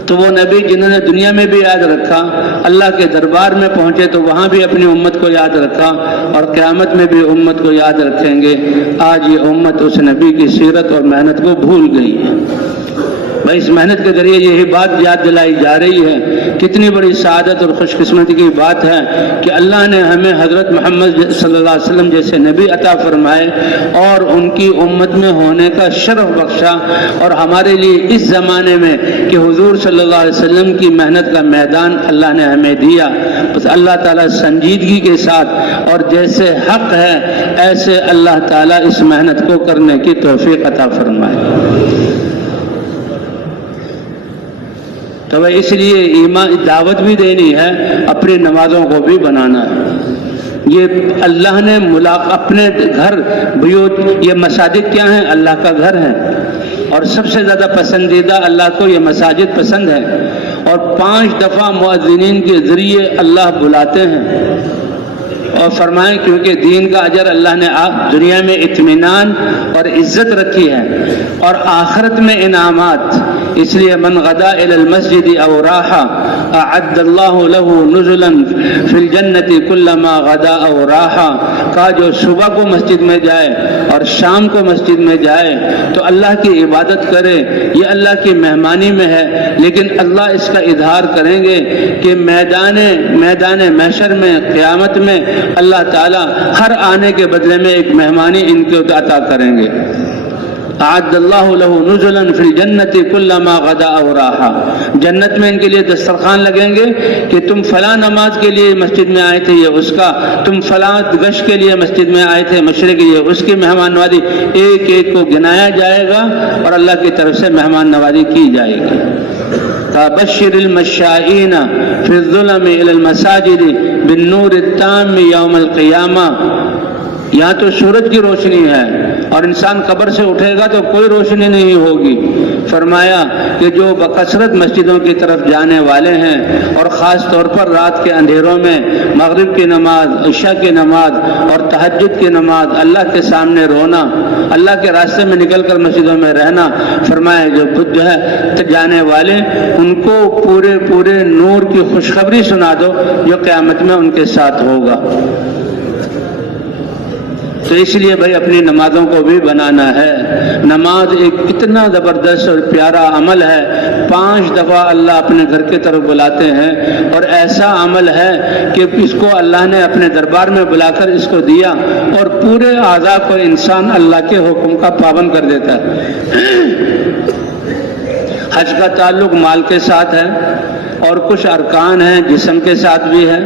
تو وہ نبی جنہوں نے دنیا میں بھی یاد رکھا، اللہ کے دربار میں پہنچے تو وہاں بھی اپنی امت کو یاد رکھا اور قیامت میں بھی امت کو یاد رکھیں گے۔ آج یہ امت اس نبی کی سیرت اور محنت کو بھول گئی ہے۔ بھائی اس محنت کے ذریعے یہی بات یاد دلائی جا رہی ہے، کتنی بڑی سعادت اور خوش قسمتی کی بات ہے کہ اللہ نے ہمیں حضرت محمد صلی اللہ علیہ وسلم جیسے نبی عطا فرمائے اور ان کی امت میں ہونے کا شرف بخشا، اور ہمارے لیے اس زمانے میں کہ حضور صلی اللہ علیہ وسلم کی محنت کا میدان اللہ نے ہمیں دیا۔ بس اللہ تعالیٰ سنجیدگی کے ساتھ اور جیسے حق ہے ایسے اللہ تعالیٰ اس محنت کو کرنے کی توفیق عطا فرمائے۔ تو اس لیے ایمان دعوت بھی دینی ہے، اپنی نمازوں کو بھی بنانا ہے۔ یہ اللہ نے اپنے گھر بیوت، یہ مساجد کیا ہیں؟ اللہ کا گھر ہے، اور سب سے زیادہ پسندیدہ اللہ کو یہ مساجد پسند ہے، اور 5 دفعہ مؤذنین کے ذریعے اللہ بلاتے ہیں اور فرمائیں کیونکہ دین کا اجر اللہ نے دنیا میں اطمینان اور عزت رکھی ہے اور آخرت میں انعامات، اس لیے من غدا الی المسجد او راحا اعد اللہ له نزلا فی الجنت کلما غدا او راحا، کا جو صبح کو مسجد میں جائے اور شام کو مسجد میں جائے تو اللہ کی عبادت کرے، یہ اللہ کی مہمانی میں ہے، لیکن اللہ اس کا اظہار کریں گے کہ میدان محشر میں قیامت میں اللہ تعالیٰ ہر آنے کے بدلے میں ایک مہمانی ان کو عطا کریں گے۔ اعد اللہ له نزلا فی الجنت کلما غدا او راحا، جنت میں ان کے لیے دسترخوان لگیں گے کہ تم فلاں نماز کے لیے مسجد میں آئے تھے یہ اس کا، تم فلاں گشت کے لیے مسجد میں آئے تھے مشرق کے لیے اس کی مہمان نوازی، ایک ایک کو گنایا جائے گا اور اللہ کی طرف سے مہمان نوازی کی جائے گی۔ بشر المشائین فی الظلم الی المساجد بالنور التام یوم القیامہ، یہاں تو سورج کی روشنی ہے اور انسان قبر سے اٹھے گا تو کوئی روشنی نہیں ہوگی۔ فرمایا کہ جو بکثرت مسجدوں کی طرف جانے والے ہیں اور خاص طور پر رات کے اندھیروں میں مغرب کی نماز، عشاء کی نماز اور تہجد کی نماز، اللہ کے سامنے رونا، اللہ کے راستے میں نکل کر مسجدوں میں رہنا، فرمایا جو ہے جانے والے ان کو پورے نور کی خوشخبری سنا دو جو قیامت میں ان کے ساتھ ہوگا۔ تو اس لیے بھائی اپنی نمازوں کو بھی بنانا ہے۔ نماز ایک اتنا زبردست اور پیارا عمل ہے، 5 دفعہ اللہ اپنے گھر کی طرف بلاتے ہیں، اور ایسا عمل ہے کہ اس کو اللہ نے اپنے دربار میں بلا کر اس کو دیا اور پورے اعضاء کو انسان اللہ کے حکم کا پابند کر دیتا ہے۔ حج کا تعلق مال کے ساتھ ہے اور کچھ ارکان ہیں جسم کے ساتھ بھی ہے،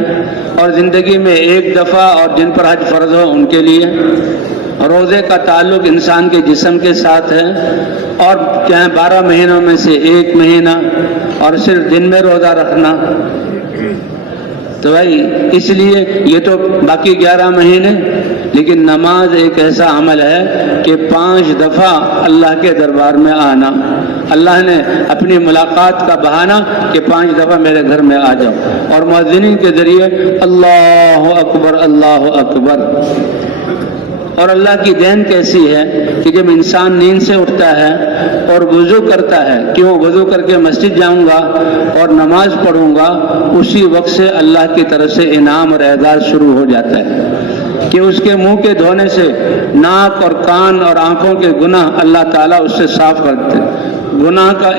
اور زندگی میں ایک دفعہ اور جن پر حج فرض ہو ان کے لیے۔ روزے کا تعلق انسان کے جسم کے ساتھ ہے، اور چاہے 12 مہینوں میں سے 1 مہینہ، اور صرف دن میں روزہ رکھنا۔ تو بھائی اس لیے یہ تو باقی 11 مہینے، لیکن نماز ایک ایسا عمل ہے کہ 5 دفعہ اللہ کے دربار میں آنا۔ اللہ نے اپنی ملاقات کا بہانہ کہ 5 دفعہ میرے گھر میں آ جاؤ، اور مؤذنین کے ذریعے اللہ اکبر اللہ اکبر۔ اور اللہ کی دین کیسی ہے کہ جب انسان نیند سے اٹھتا ہے اور وضو کرتا ہے کہ وہ وضو کر کے مسجد جاؤں گا اور نماز پڑھوں گا، اسی وقت سے اللہ کی طرف سے انعام اور اعزاز شروع ہو جاتا ہے کہ اس کے منہ کے دھونے سے ناک اور کان اور آنکھوں کے گناہ اللہ تعالیٰ اس سے صاف کرتے ہیں۔ گناہ کا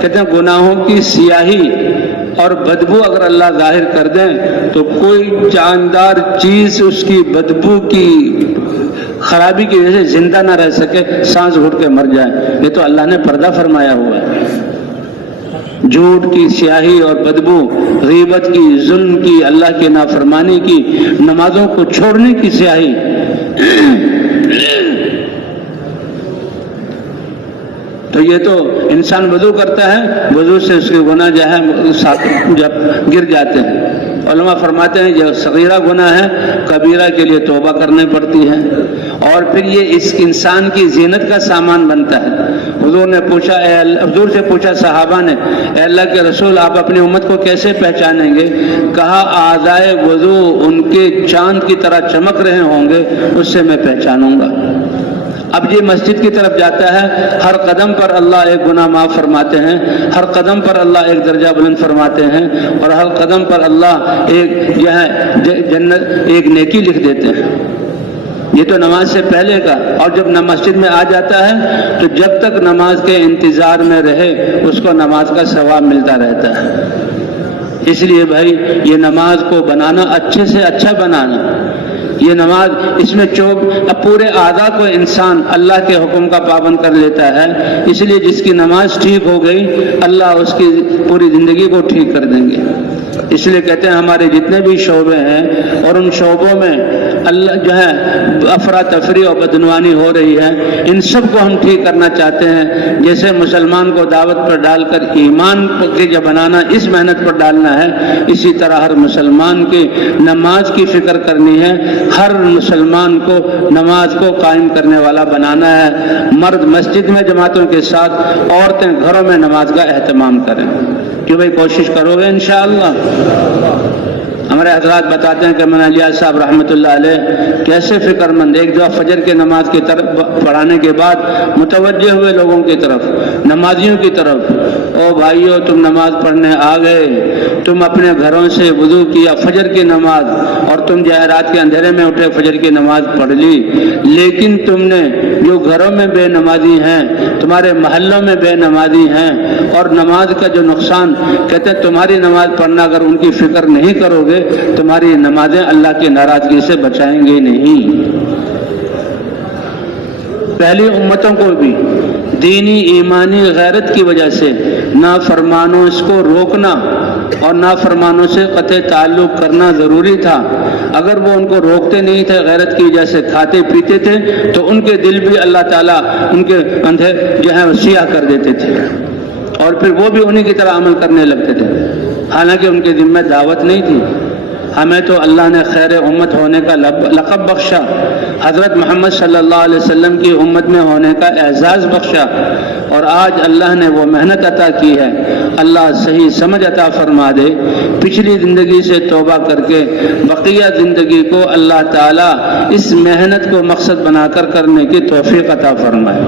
کہتے ہیں گناہوں کی سیاہی اور بدبو اگر اللہ ظاہر کر دیں تو کوئی جاندار چیز اس کی بدبو کی خرابی کی وجہ سے زندہ نہ رہ سکے، سانس گھٹ کے مر جائے۔ یہ تو اللہ نے پردہ فرمایا ہوا ہے۔ جھوٹ کی سیاہی اور بدبو، غیبت کی، ظلم کی، اللہ کی نافرمانی کی، نمازوں کو چھوڑنے کی سیاہی۔ تو یہ تو انسان وضو کرتا ہے، وضو سے اس کے گناہ جو ہے جب گر جاتے ہیں۔ علماء فرماتے ہیں جو صغیرہ گناہ ہے کبیرہ کے لیے توبہ کرنی پڑتی ہے، اور پھر یہ اس انسان کی زینت کا سامان بنتا ہے۔ حضور سے پوچھا صحابہ نے، اے اللہ کے رسول آپ اپنی امت کو کیسے پہچانیں گے؟ کہا اعضائے وضو ان کے چاند کی طرح چمک رہے ہوں گے، اس سے میں پہچانوں گا۔ اب یہ مسجد کی طرف جاتا ہے، ہر قدم پر اللہ ایک گناہ معاف فرماتے ہیں، ہر قدم پر اللہ ایک درجہ بلند فرماتے ہیں، اور ہر قدم پر اللہ ایک جو ہے جنت ایک نیکی لکھ دیتے ہیں۔ یہ تو نماز سے پہلے کا، اور جب مسجد میں آ جاتا ہے تو جب تک نماز کے انتظار میں رہے اس کو نماز کا ثواب ملتا رہتا ہے۔ اس لیے بھائی یہ نماز کو بنانا، اچھے سے اچھا بنانا، یہ نماز اس میں پورے اعضاء کو انسان اللہ کے حکم کا پابند کر لیتا ہے۔ اس لیے جس کی نماز ٹھیک ہو گئی اللہ اس کی پوری زندگی کو ٹھیک کر دیں گے۔ اس لیے کہتے ہیں ہمارے جتنے بھی شعبے ہیں اور ان شعبوں میں اللہ جو ہے افراتفری اور بدعنوانی ہو رہی ہے، ان سب کو ہم ٹھیک کرنا چاہتے ہیں۔ جیسے مسلمان کو دعوت پر ڈال کر ایمان کے جو بنانا اس محنت پر ڈالنا ہے، اسی طرح ہر مسلمان کی نماز کی فکر کرنی ہے، ہر مسلمان کو نماز کو قائم کرنے والا بنانا ہے۔ مرد مسجد میں جماعتوں کے ساتھ، عورتیں گھروں میں نماز کا اہتمام کریں۔ کہ بھائی کوشش کرو گے انشاءاللہ۔ ہمارے حضرات بتاتے ہیں کہ مولانا الیاس صاحب رحمۃ اللہ علیہ کیسے فکر مند، ایک دفعہ فجر کی نماز کی طرف پڑھانے کے بعد متوجہ ہوئے لوگوں کی طرف، نمازیوں کی طرف، او بھائیو تم نماز پڑھنے آ گئے، تم اپنے گھروں سے وضو کیا فجر کی نماز، اور تم جو ہے رات کے اندھیرے میں اٹھے فجر کی نماز پڑھ لی، لیکن تم نے جو گھروں میں بے نمازی ہیں، تمہارے محلوں میں بے نمازی ہیں، اور نماز کا جو نقصان، کہتے ہیں تمہاری نماز پڑھنا اگر ان کی فکر نہیں کرو گے تمہاری نمازیں اللہ کی ناراضگی سے بچائیں گے نہیں۔ پہلی امتوں کو بھی دینی ایمانی غیرت کی وجہ سے نافرمانوں کو روکنا اور نافرمانوں سے قطع تعلق کرنا ضروری تھا۔ اگر وہ ان کو روکتے نہیں تھے، غیرت کی وجہ سے کھاتے پیتے تھے، تو ان کے دل بھی اللہ تعالیٰ ان کے اندھے جو ہے سیاہ کر دیتے تھے، اور پھر وہ بھی انہی کی طرح عمل کرنے لگتے تھے، حالانکہ ان کے ذمہ دعوت نہیں تھی، ہمیں تو اللہ نے خیر امت ہونے کا لقب بخشا، حضرت محمد صلی اللہ علیہ وسلم کی امت میں ہونے کا اعزاز بخشا، اور آج اللہ نے وہ محنت عطا کی ہے۔ اللہ صحیح سمجھ عطا فرما دے، پچھلی زندگی سے توبہ کر کے بقیہ زندگی کو اللہ تعالیٰ اس محنت کو مقصد بنا کر کرنے کی توفیق عطا فرمائے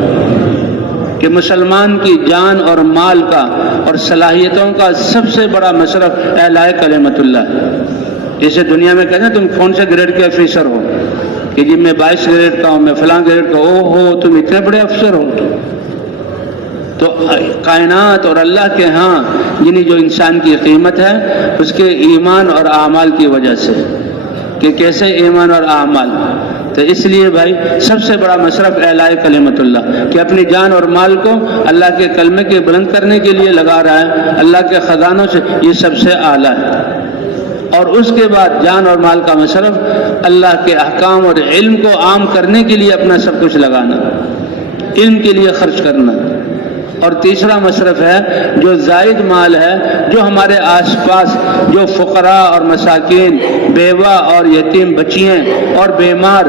کہ مسلمان کی جان اور مال کا اور صلاحیتوں کا سب سے بڑا مصرف اعلاء کلمت اللہ ہے۔ جیسے دنیا میں کہتے ہیں تم کون سے گریڈ کے افسر ہو، کہ جی میں 22 گریڈ کا ہوں، میں فلاں گریڈ کا، او ہو تم اتنے بڑے افسر ہو۔ تو کائنات اور اللہ کے ہاں یعنی جو انسان کی قیمت ہے اس کے ایمان اور اعمال کی وجہ سے، کہ کیسے ایمان اور اعمال۔ تو اس لیے بھائی سب سے بڑا مصرف اعلاء کلمت اللہ، کہ اپنی جان اور مال کو اللہ کے کلمے کے بلند کرنے کے لیے لگا رہا ہے، اللہ کے خزانوں سے یہ سب سے اعلیٰ ہے۔ اور اس کے بعد جان اور مال کا مصرف اللہ کے احکام اور علم کو عام کرنے کے لیے اپنا سب کچھ لگانا، علم کے لیے خرچ کرنا۔ اور تیسرا مصرف ہے جو زائد مال ہے، جو ہمارے آس پاس جو فقراء اور مساکین، بیوہ اور یتیم بچیاں اور بیمار،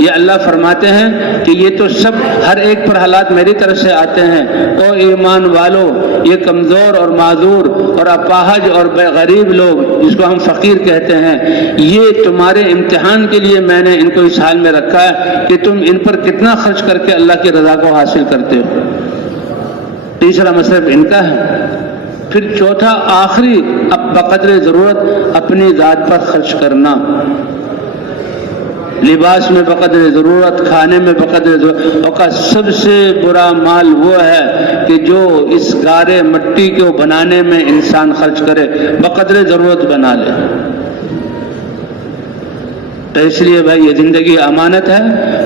یہ اللہ فرماتے ہیں کہ یہ تو سب ہر ایک پر حالات میری طرف سے آتے ہیں۔ او ایمان والو، یہ کمزور اور معذور اور اپاہج اور بے غریب لوگ جس کو ہم فقیر کہتے ہیں، یہ تمہارے امتحان کے لیے میں نے ان کو اس حال میں رکھا ہے کہ تم ان پر کتنا خرچ کر کے اللہ کی رضا کو حاصل کرتے ہو۔ تیسرا مصرف ان کا ہے۔ پھر چوتھا آخری، اب بقدر ضرورت اپنی ذات پر خرچ کرنا، لباس میں بقدر ضرورت، کھانے میں بقدر ضرورت۔ اور کا سب سے برا مال وہ ہے کہ جو اس گارے مٹی کو بنانے میں انسان خرچ کرے، بقدر ضرورت بنا لے۔ تو اس لیے بھائی یہ زندگی امانت ہے،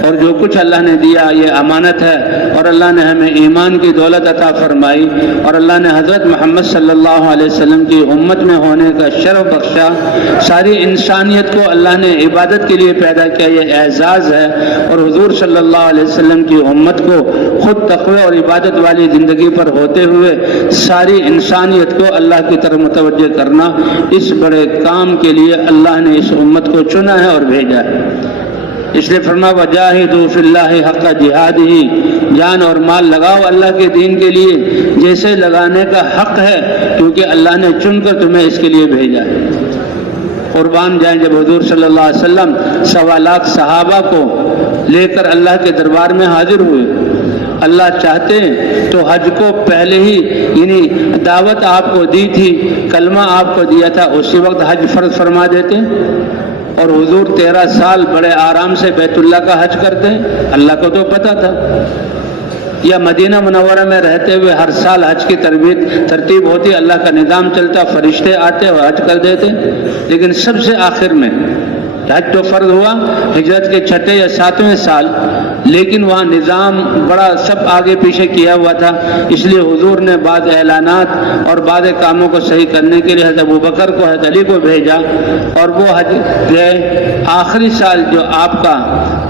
اور جو کچھ اللہ نے دیا یہ امانت ہے، اور اللہ نے ہمیں ایمان کی دولت عطا فرمائی، اور اللہ نے حضرت محمد صلی اللہ علیہ وسلم کی امت میں ہونے کا شرف بخشا۔ ساری انسانیت کو اللہ نے عبادت کے لیے پیدا کیا، یہ اعزاز ہے۔ اور حضور صلی اللہ علیہ وسلم کی امت کو خود تقوی اور عبادت والی زندگی پر ہوتے ہوئے ساری انسانیت کو اللہ کی طرف متوجہ کرنا، اس بڑے کام کے لیے اللہ نے اس امت کو چنا ہے اور بھیجا ہے۔ اس لیے فرمایا وجاہدوا فی اللہ حق جہادہ، جان اور مال لگاؤ اللہ کے دین کے لیے جیسے لگانے کا حق ہے، کیونکہ اللہ نے چن کر تمہیں اس کے لیے بھیجا ہے۔ قربان جائیں جب حضور صلی اللہ علیہ وسلم 1.25 لاکھ صحابہ کو لے کر اللہ کے دربار میں حاضر ہوئے، اللہ چاہتے تو حج کو پہلے ہی یعنی دعوت آپ کو دی تھی، کلمہ آپ کو دیا تھا، اسی وقت حج فرض فرما دیتے، اور حضور 13 سال بڑے آرام سے بیت اللہ کا حج کرتے ہیں، اللہ کو تو پتہ تھا۔ یا مدینہ منورہ میں رہتے ہوئے ہر سال حج کی ترتیب ہوتی، اللہ کا نظام چلتا، فرشتے آتے اور حج کر دیتے، لیکن سب سے آخر میں حج تو فرض ہوا ہجرت کے 6 یا 7ویں سال، لیکن وہاں نظام بڑا سب آگے پیچھے کیا ہوا تھا، اس لیے حضور نے بعض اعلانات اور بعض کاموں کو صحیح کرنے کے لیے حضرت ابوبکر کو، حضرت علی کو بھیجا، اور وہ حج گئے۔ آخری سال جو آپ کا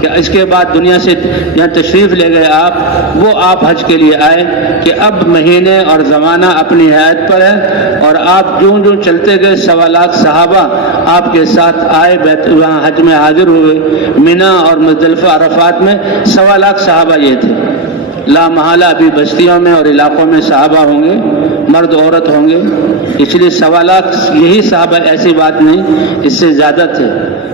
کہ اس کے بعد دنیا سے جہاں تشریف لے گئے آپ، وہ آپ حج کے لیے آئے کہ اب مہینے اور زمانہ اپنی حیات پر ہے، اور آپ جوں جوں چلتے گئے 1.25 لاکھ صحابہ آپ کے ساتھ آئے، وہاں حج میں حاضر ہوئے۔ مینا اور مزدلفہ عرفات میں 1.25 لاکھ صحابہ یہ تھے۔ لا محالہ ابھی بستیوں میں اور علاقوں میں صحابہ ہوں گے، مرد عورت ہوں گے، اس لیے 1.25 لاکھ یہی صحابہ، ایسی بات نہیں اس سے زیادہ تھے،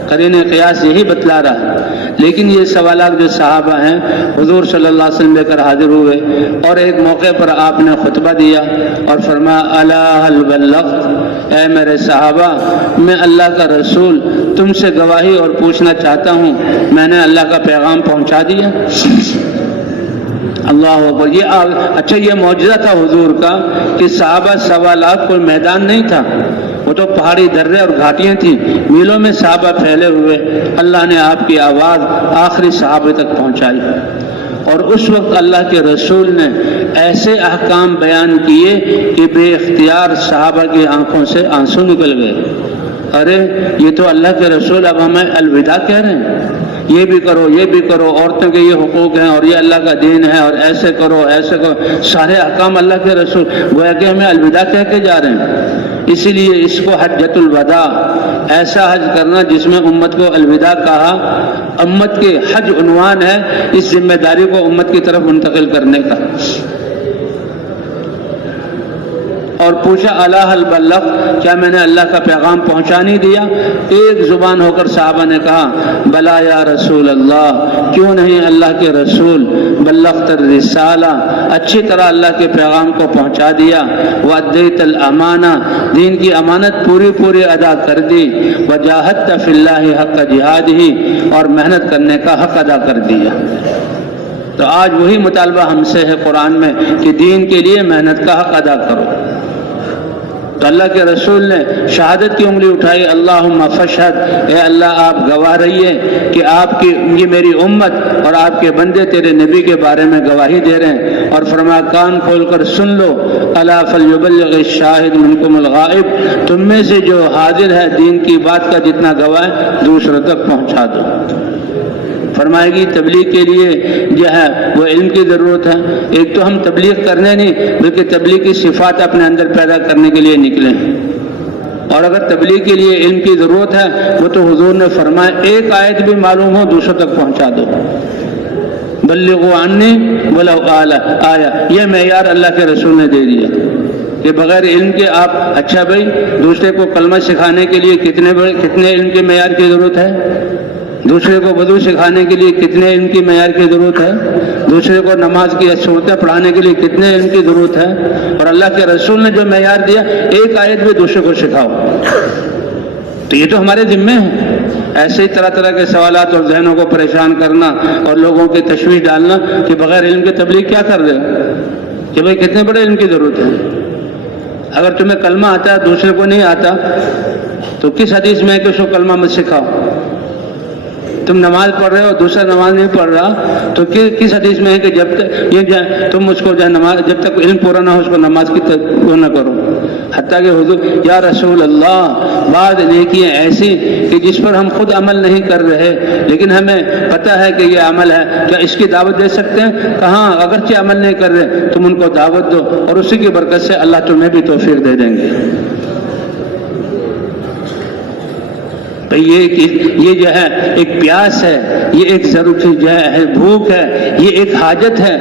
قرین قیاس یہی بتلا رہا۔ لیکن یہ 1.25 لاکھ جو صحابہ ہیں حضور صلی اللہ علیہ وسلم لے کر حاضر ہوئے، اور ایک موقع پر آپ نے خطبہ دیا اور فرمایا الا هل بلغت، اے میرے صحابہ میں اللہ کا رسول تم سے گواہی اور پوچھنا چاہتا ہوں، میں نے اللہ کا پیغام پہنچا دیا؟ اللہ اکبر۔ اچھا یہ معجزہ تھا حضور کا کہ صحابہ 1.25 لاکھ کوئی میدان نہیں تھا، وہ تو پہاڑی درے اور گھاٹیاں تھیں، میلوں میں صحابہ پھیلے ہوئے، اللہ نے آپ کی آواز آخری صحابے تک پہنچائی، اور اس وقت اللہ کے رسول نے ایسے احکام بیان کیے کہ بے اختیار صحابہ کی آنکھوں سے آنسو نکل گئے۔ ارے یہ تو اللہ کے رسول اب ہمیں الوداع کہہ رہے ہیں، یہ بھی کرو یہ بھی کرو، عورتوں کے یہ حقوق ہیں اور یہ اللہ کا دین ہے، اور ایسے کرو ایسے کرو، سارے احکام اللہ کے رسول گویا کہ ہمیں الوداع کہہ کے جا رہے ہیں۔ اسی لیے اس کو حجۃ الوداع، ایسا حج کرنا جس میں امت کو الوداع کہا، امت کے حج عنوان ہے اس ذمہ داری کو امت کی طرف منتقل کرنے کا۔ اور پوچھا الا هل بلغت، کیا میں نے اللہ کا پیغام پہنچا نہیں دیا؟ ایک زبان ہو کر صحابہ نے کہا بلا یا رسول اللہ، کیوں نہیں اللہ کے رسول، بلغت الرسالہ، اچھی طرح اللہ کے پیغام کو پہنچا دیا، وادیت الامانہ، دین کی امانت پوری پوری ادا کر دی، وجاہدت فی اللہ حق جہادہ، اور محنت کرنے کا حق ادا کر دیا۔ تو آج وہی مطالبہ ہم سے ہے قرآن میں کہ دین کے لیے محنت کا حق ادا کرو۔ تو اللہ کے رسول نے شہادت کی انگلی اٹھائی، اللہم فاشہد، اے اللہ آپ گواہ رہیے کہ آپ کی یہ میری امت اور آپ کے بندے تیرے نبی کے بارے میں گواہی دے رہے ہیں، اور فرمایا کان کھول کر سن لو، الا فلیبلغ الشاہد منکم الغائب، تم میں سے جو حاضر ہے دین کی بات کا جتنا گواہ ہے دوسروں تک پہنچا دو۔ فرمائے گی تبلیغ کے لیے جو ہے وہ علم کی ضرورت ہے۔ ایک تو ہم تبلیغ کرنے نہیں بلکہ تبلیغ کی صفات اپنے اندر پیدا کرنے کے لیے نکلیں، اور اگر تبلیغ کے لیے علم کی ضرورت ہے وہ تو حضور نے فرمایا ایک آیت بھی معلوم ہو دوسروں تک پہنچا دو، بلغوا عنی ولو آیا، یہ معیار اللہ کے رسول نے دے دیا کہ بغیر علم کے آپ، اچھا بھائی دوسرے کو کلمہ سکھانے کے لیے کتنے علم کے معیار کی ضرورت ہے، دوسرے کو وضو سکھانے کے لیے کتنے علم کی معیار کی ضرورت ہے، دوسرے کو نماز کی صورتیں پڑھانے کے لیے کتنے علم کی ضرورت ہے، اور اللہ کے رسول نے جو معیار دیا ایک آیت بھی دوسرے کو سکھاؤ، تو یہ تو ہمارے ذمے ہے۔ ایسے ہی طرح طرح کے سوالات اور ذہنوں کو پریشان کرنا اور لوگوں کی تشویش ڈالنا کہ بغیر علم کے تبلیغ کیا کر رہے ہو، کہ بھائی کتنے بڑے علم کی ضرورت ہے۔ اگر تمہیں کلمہ آتا ہے دوسرے کو نہیں آتا تو کس حدیث میں ہے کہ اس کو کلمہ مت سکھاؤ؟ تم نماز پڑھ رہے ہو دوسرا نماز نہیں پڑھ رہا تو کس حدیث میں ہے کہ جب تک یہ تم اس کو نماز، جب تک علم پورا نہ ہو اس کو نماز کی وہ نہ کرو؟ حتیٰ کہ حضور یا رسول اللہ، بعض نیکیاں ایسی کہ جس پر ہم خود عمل نہیں کر رہے لیکن ہمیں پتہ ہے کہ یہ عمل ہے، کیا اس کی دعوت دے سکتے ہیں؟ کہاں، اگرچہ عمل نہیں کر رہے تم ان کو دعوت دو، اور اسی کی برکت سے اللہ تمہیں بھی توفیق دے دیں گے۔ یہ جو ہے ایک پیاس ہے، یہ ایک ضرورت جو ہے، بھوک ہے، یہ ایک حاجت ہے۔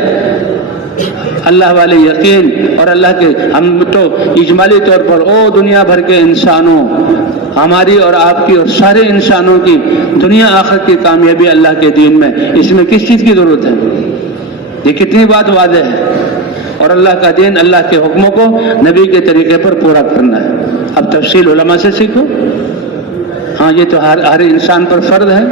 اللہ والے یقین اور اللہ کے، ہم تو اجمالی طور پر دنیا بھر کے انسانوں، ہماری اور آپ کی اور سارے انسانوں کی دنیا آخرت کی کامیابی اللہ کے دین میں، اس میں کس چیز کی ضرورت ہے؟ یہ کتنی بات واضح ہے۔ اور اللہ کا دین، اللہ کے حکموں کو نبی کے طریقے پر پورا کرنا ہے۔ اب تفصیل علماء سے سیکھو، ہاں یہ تو ہر انسان پر فرض ہے۔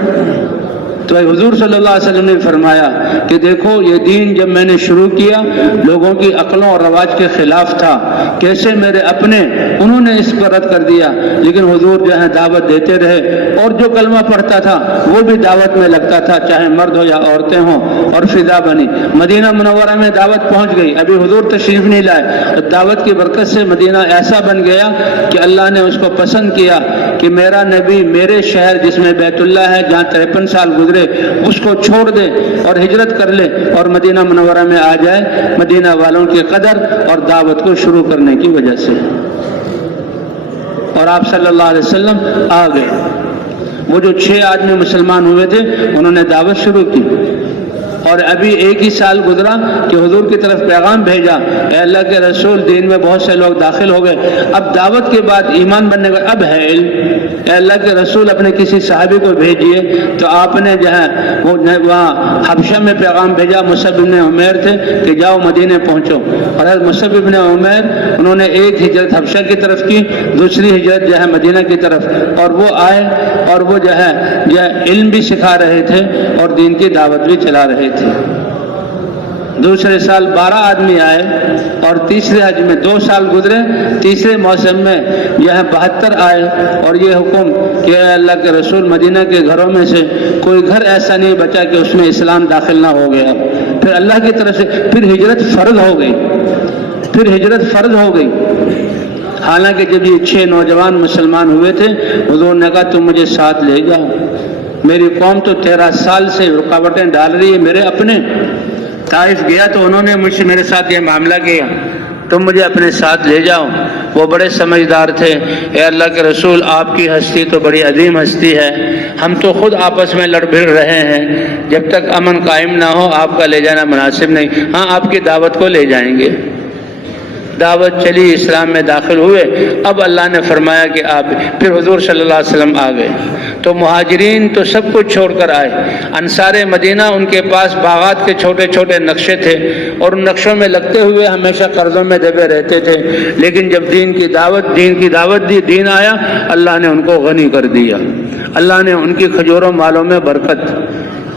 تو حضور صلی اللہ علیہ وسلم نے فرمایا کہ دیکھو یہ دین جب میں نے شروع کیا لوگوں کی عقلوں اور رواج کے خلاف تھا، کیسے میرے اپنے انہوں نے اس کو رد کر دیا، لیکن حضور جو ہے دعوت دیتے رہے، اور جو کلمہ پڑھتا تھا وہ بھی دعوت میں لگتا تھا، چاہے مرد ہو یا عورتیں ہوں، اور فضا بنی۔ مدینہ منورہ میں دعوت پہنچ گئی، ابھی حضور تشریف نہیں لائے، دعوت کی برکت سے مدینہ ایسا بن گیا کہ اللہ نے اس کو پسند کیا کہ میرا نبی میرے شہر جس میں بیت اللہ ہے، جہاں 53 سال گزرے، اس کو چھوڑ دے اور ہجرت کر لے اور مدینہ منورہ میں آ جائے، مدینہ والوں کی قدر اور دعوت کو شروع کرنے کی وجہ سے۔ اور آپ صلی اللہ علیہ وسلم آ گئے، وہ جو 6 آدمی مسلمان ہوئے تھے انہوں نے دعوت شروع کی، اور ابھی ایک ہی سال گزرا کہ حضور کی طرف پیغام بھیجا، اے اللہ کے رسول دین میں بہت سے لوگ داخل ہو گئے، اب دعوت کے بعد ایمان بننے کا اب ہے علم، اے اللہ کے رسول اپنے کسی صحابی کو بھیجیے۔ تو آپ نے جو ہے وہاں حبشہ میں پیغام بھیجا، مصعب بن عمیر تھے کہ جاؤ مدینے پہنچو، اور حضرت مصعب بن عمیر انہوں نے ایک ہجرت حبشہ کی طرف کی، دوسری ہجرت جو ہے مدینہ کی طرف، اور وہ آئے اور وہ جو ہے علم بھی سکھا رہے تھے اور دین کی دعوت بھی چلا رہے تھے۔ دوسرے سال 12 آدمی آئے، اور تیسرے حج میں 2 سال گزرے، تیسرے موسم میں یہ 72 آئے، اور یہ حکم کہ اللہ کے رسول مدینہ کے گھروں میں سے کوئی گھر ایسا نہیں بچا کہ اس میں اسلام داخل نہ ہو گیا۔ پھر اللہ کی طرف سے پھر ہجرت فرض ہو گئی، پھر ہجرت فرض ہو گئی۔ حالانکہ جب یہ 6 نوجوان مسلمان ہوئے تھے حضور نے کہا تم مجھے ساتھ لے جاؤ، میری قوم تو 13 سال سے رکاوٹیں ڈال رہی ہے، میرے اپنے طائف گیا تو انہوں نے مجھ سے میرے ساتھ یہ معاملہ کیا، تم مجھے اپنے ساتھ لے جاؤ۔ وہ بڑے سمجھدار تھے۔ اے اللہ کے رسول، آپ کی ہستی تو بڑی عظیم ہستی ہے، ہم تو خود آپس میں لڑ بھڑ رہے ہیں، جب تک امن قائم نہ ہو آپ کا لے جانا مناسب نہیں۔ ہاں، آپ کی دعوت کو لے جائیں گے۔ دعوت چلی، اسلام میں داخل ہوئے۔ اب اللہ نے فرمایا کہ آپ، پھر حضور صلی اللہ علیہ وسلم آ گئے تو مہاجرین تو سب کچھ چھوڑ کر آئے۔ انصار مدینہ، ان کے پاس باغات کے چھوٹے چھوٹے نقشے تھے اور ان نقشوں میں لگتے ہوئے ہمیشہ قرضوں میں دبے رہتے تھے، لیکن جب دین کی دعوت دی، دین آیا، اللہ نے ان کو غنی کر دیا۔ اللہ نے ان کی کھجوروں مالوں میں برکت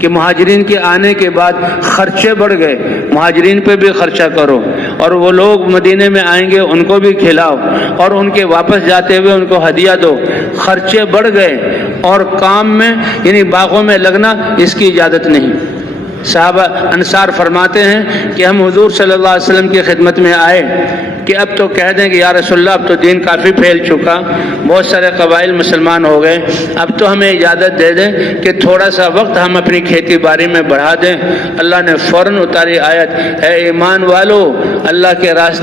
کہ مہاجرین کے آنے کے بعد خرچے بڑھ گئے، مہاجرین پہ بھی خرچہ کرو، اور وہ لوگ مدینے میں آئیں گے ان کو بھی کھلاؤ، اور ان کے واپس جاتے ہوئے ان کو ہدیہ دو۔ خرچے بڑھ گئے، اور کام میں یعنی باغوں میں لگنا اس کی اجازت نہیں۔ صحابہ انصار فرماتے ہیں کہ ہم حضور صلی اللہ علیہ وسلم کی خدمت میں آئے کہ اب تو کہہ دیں کہ یا رسول اللہ، اب تو دین کافی پھیل چکا، بہت سارے قبائل مسلمان ہو گئے، اب تو ہمیں اجازت دے دیں کہ تھوڑا سا وقت ہم اپنی کھیتی باڑی میں بڑھا دیں۔ اللہ نے فوراً اتاری آیت، اے ایمان والو، اللہ کے راستے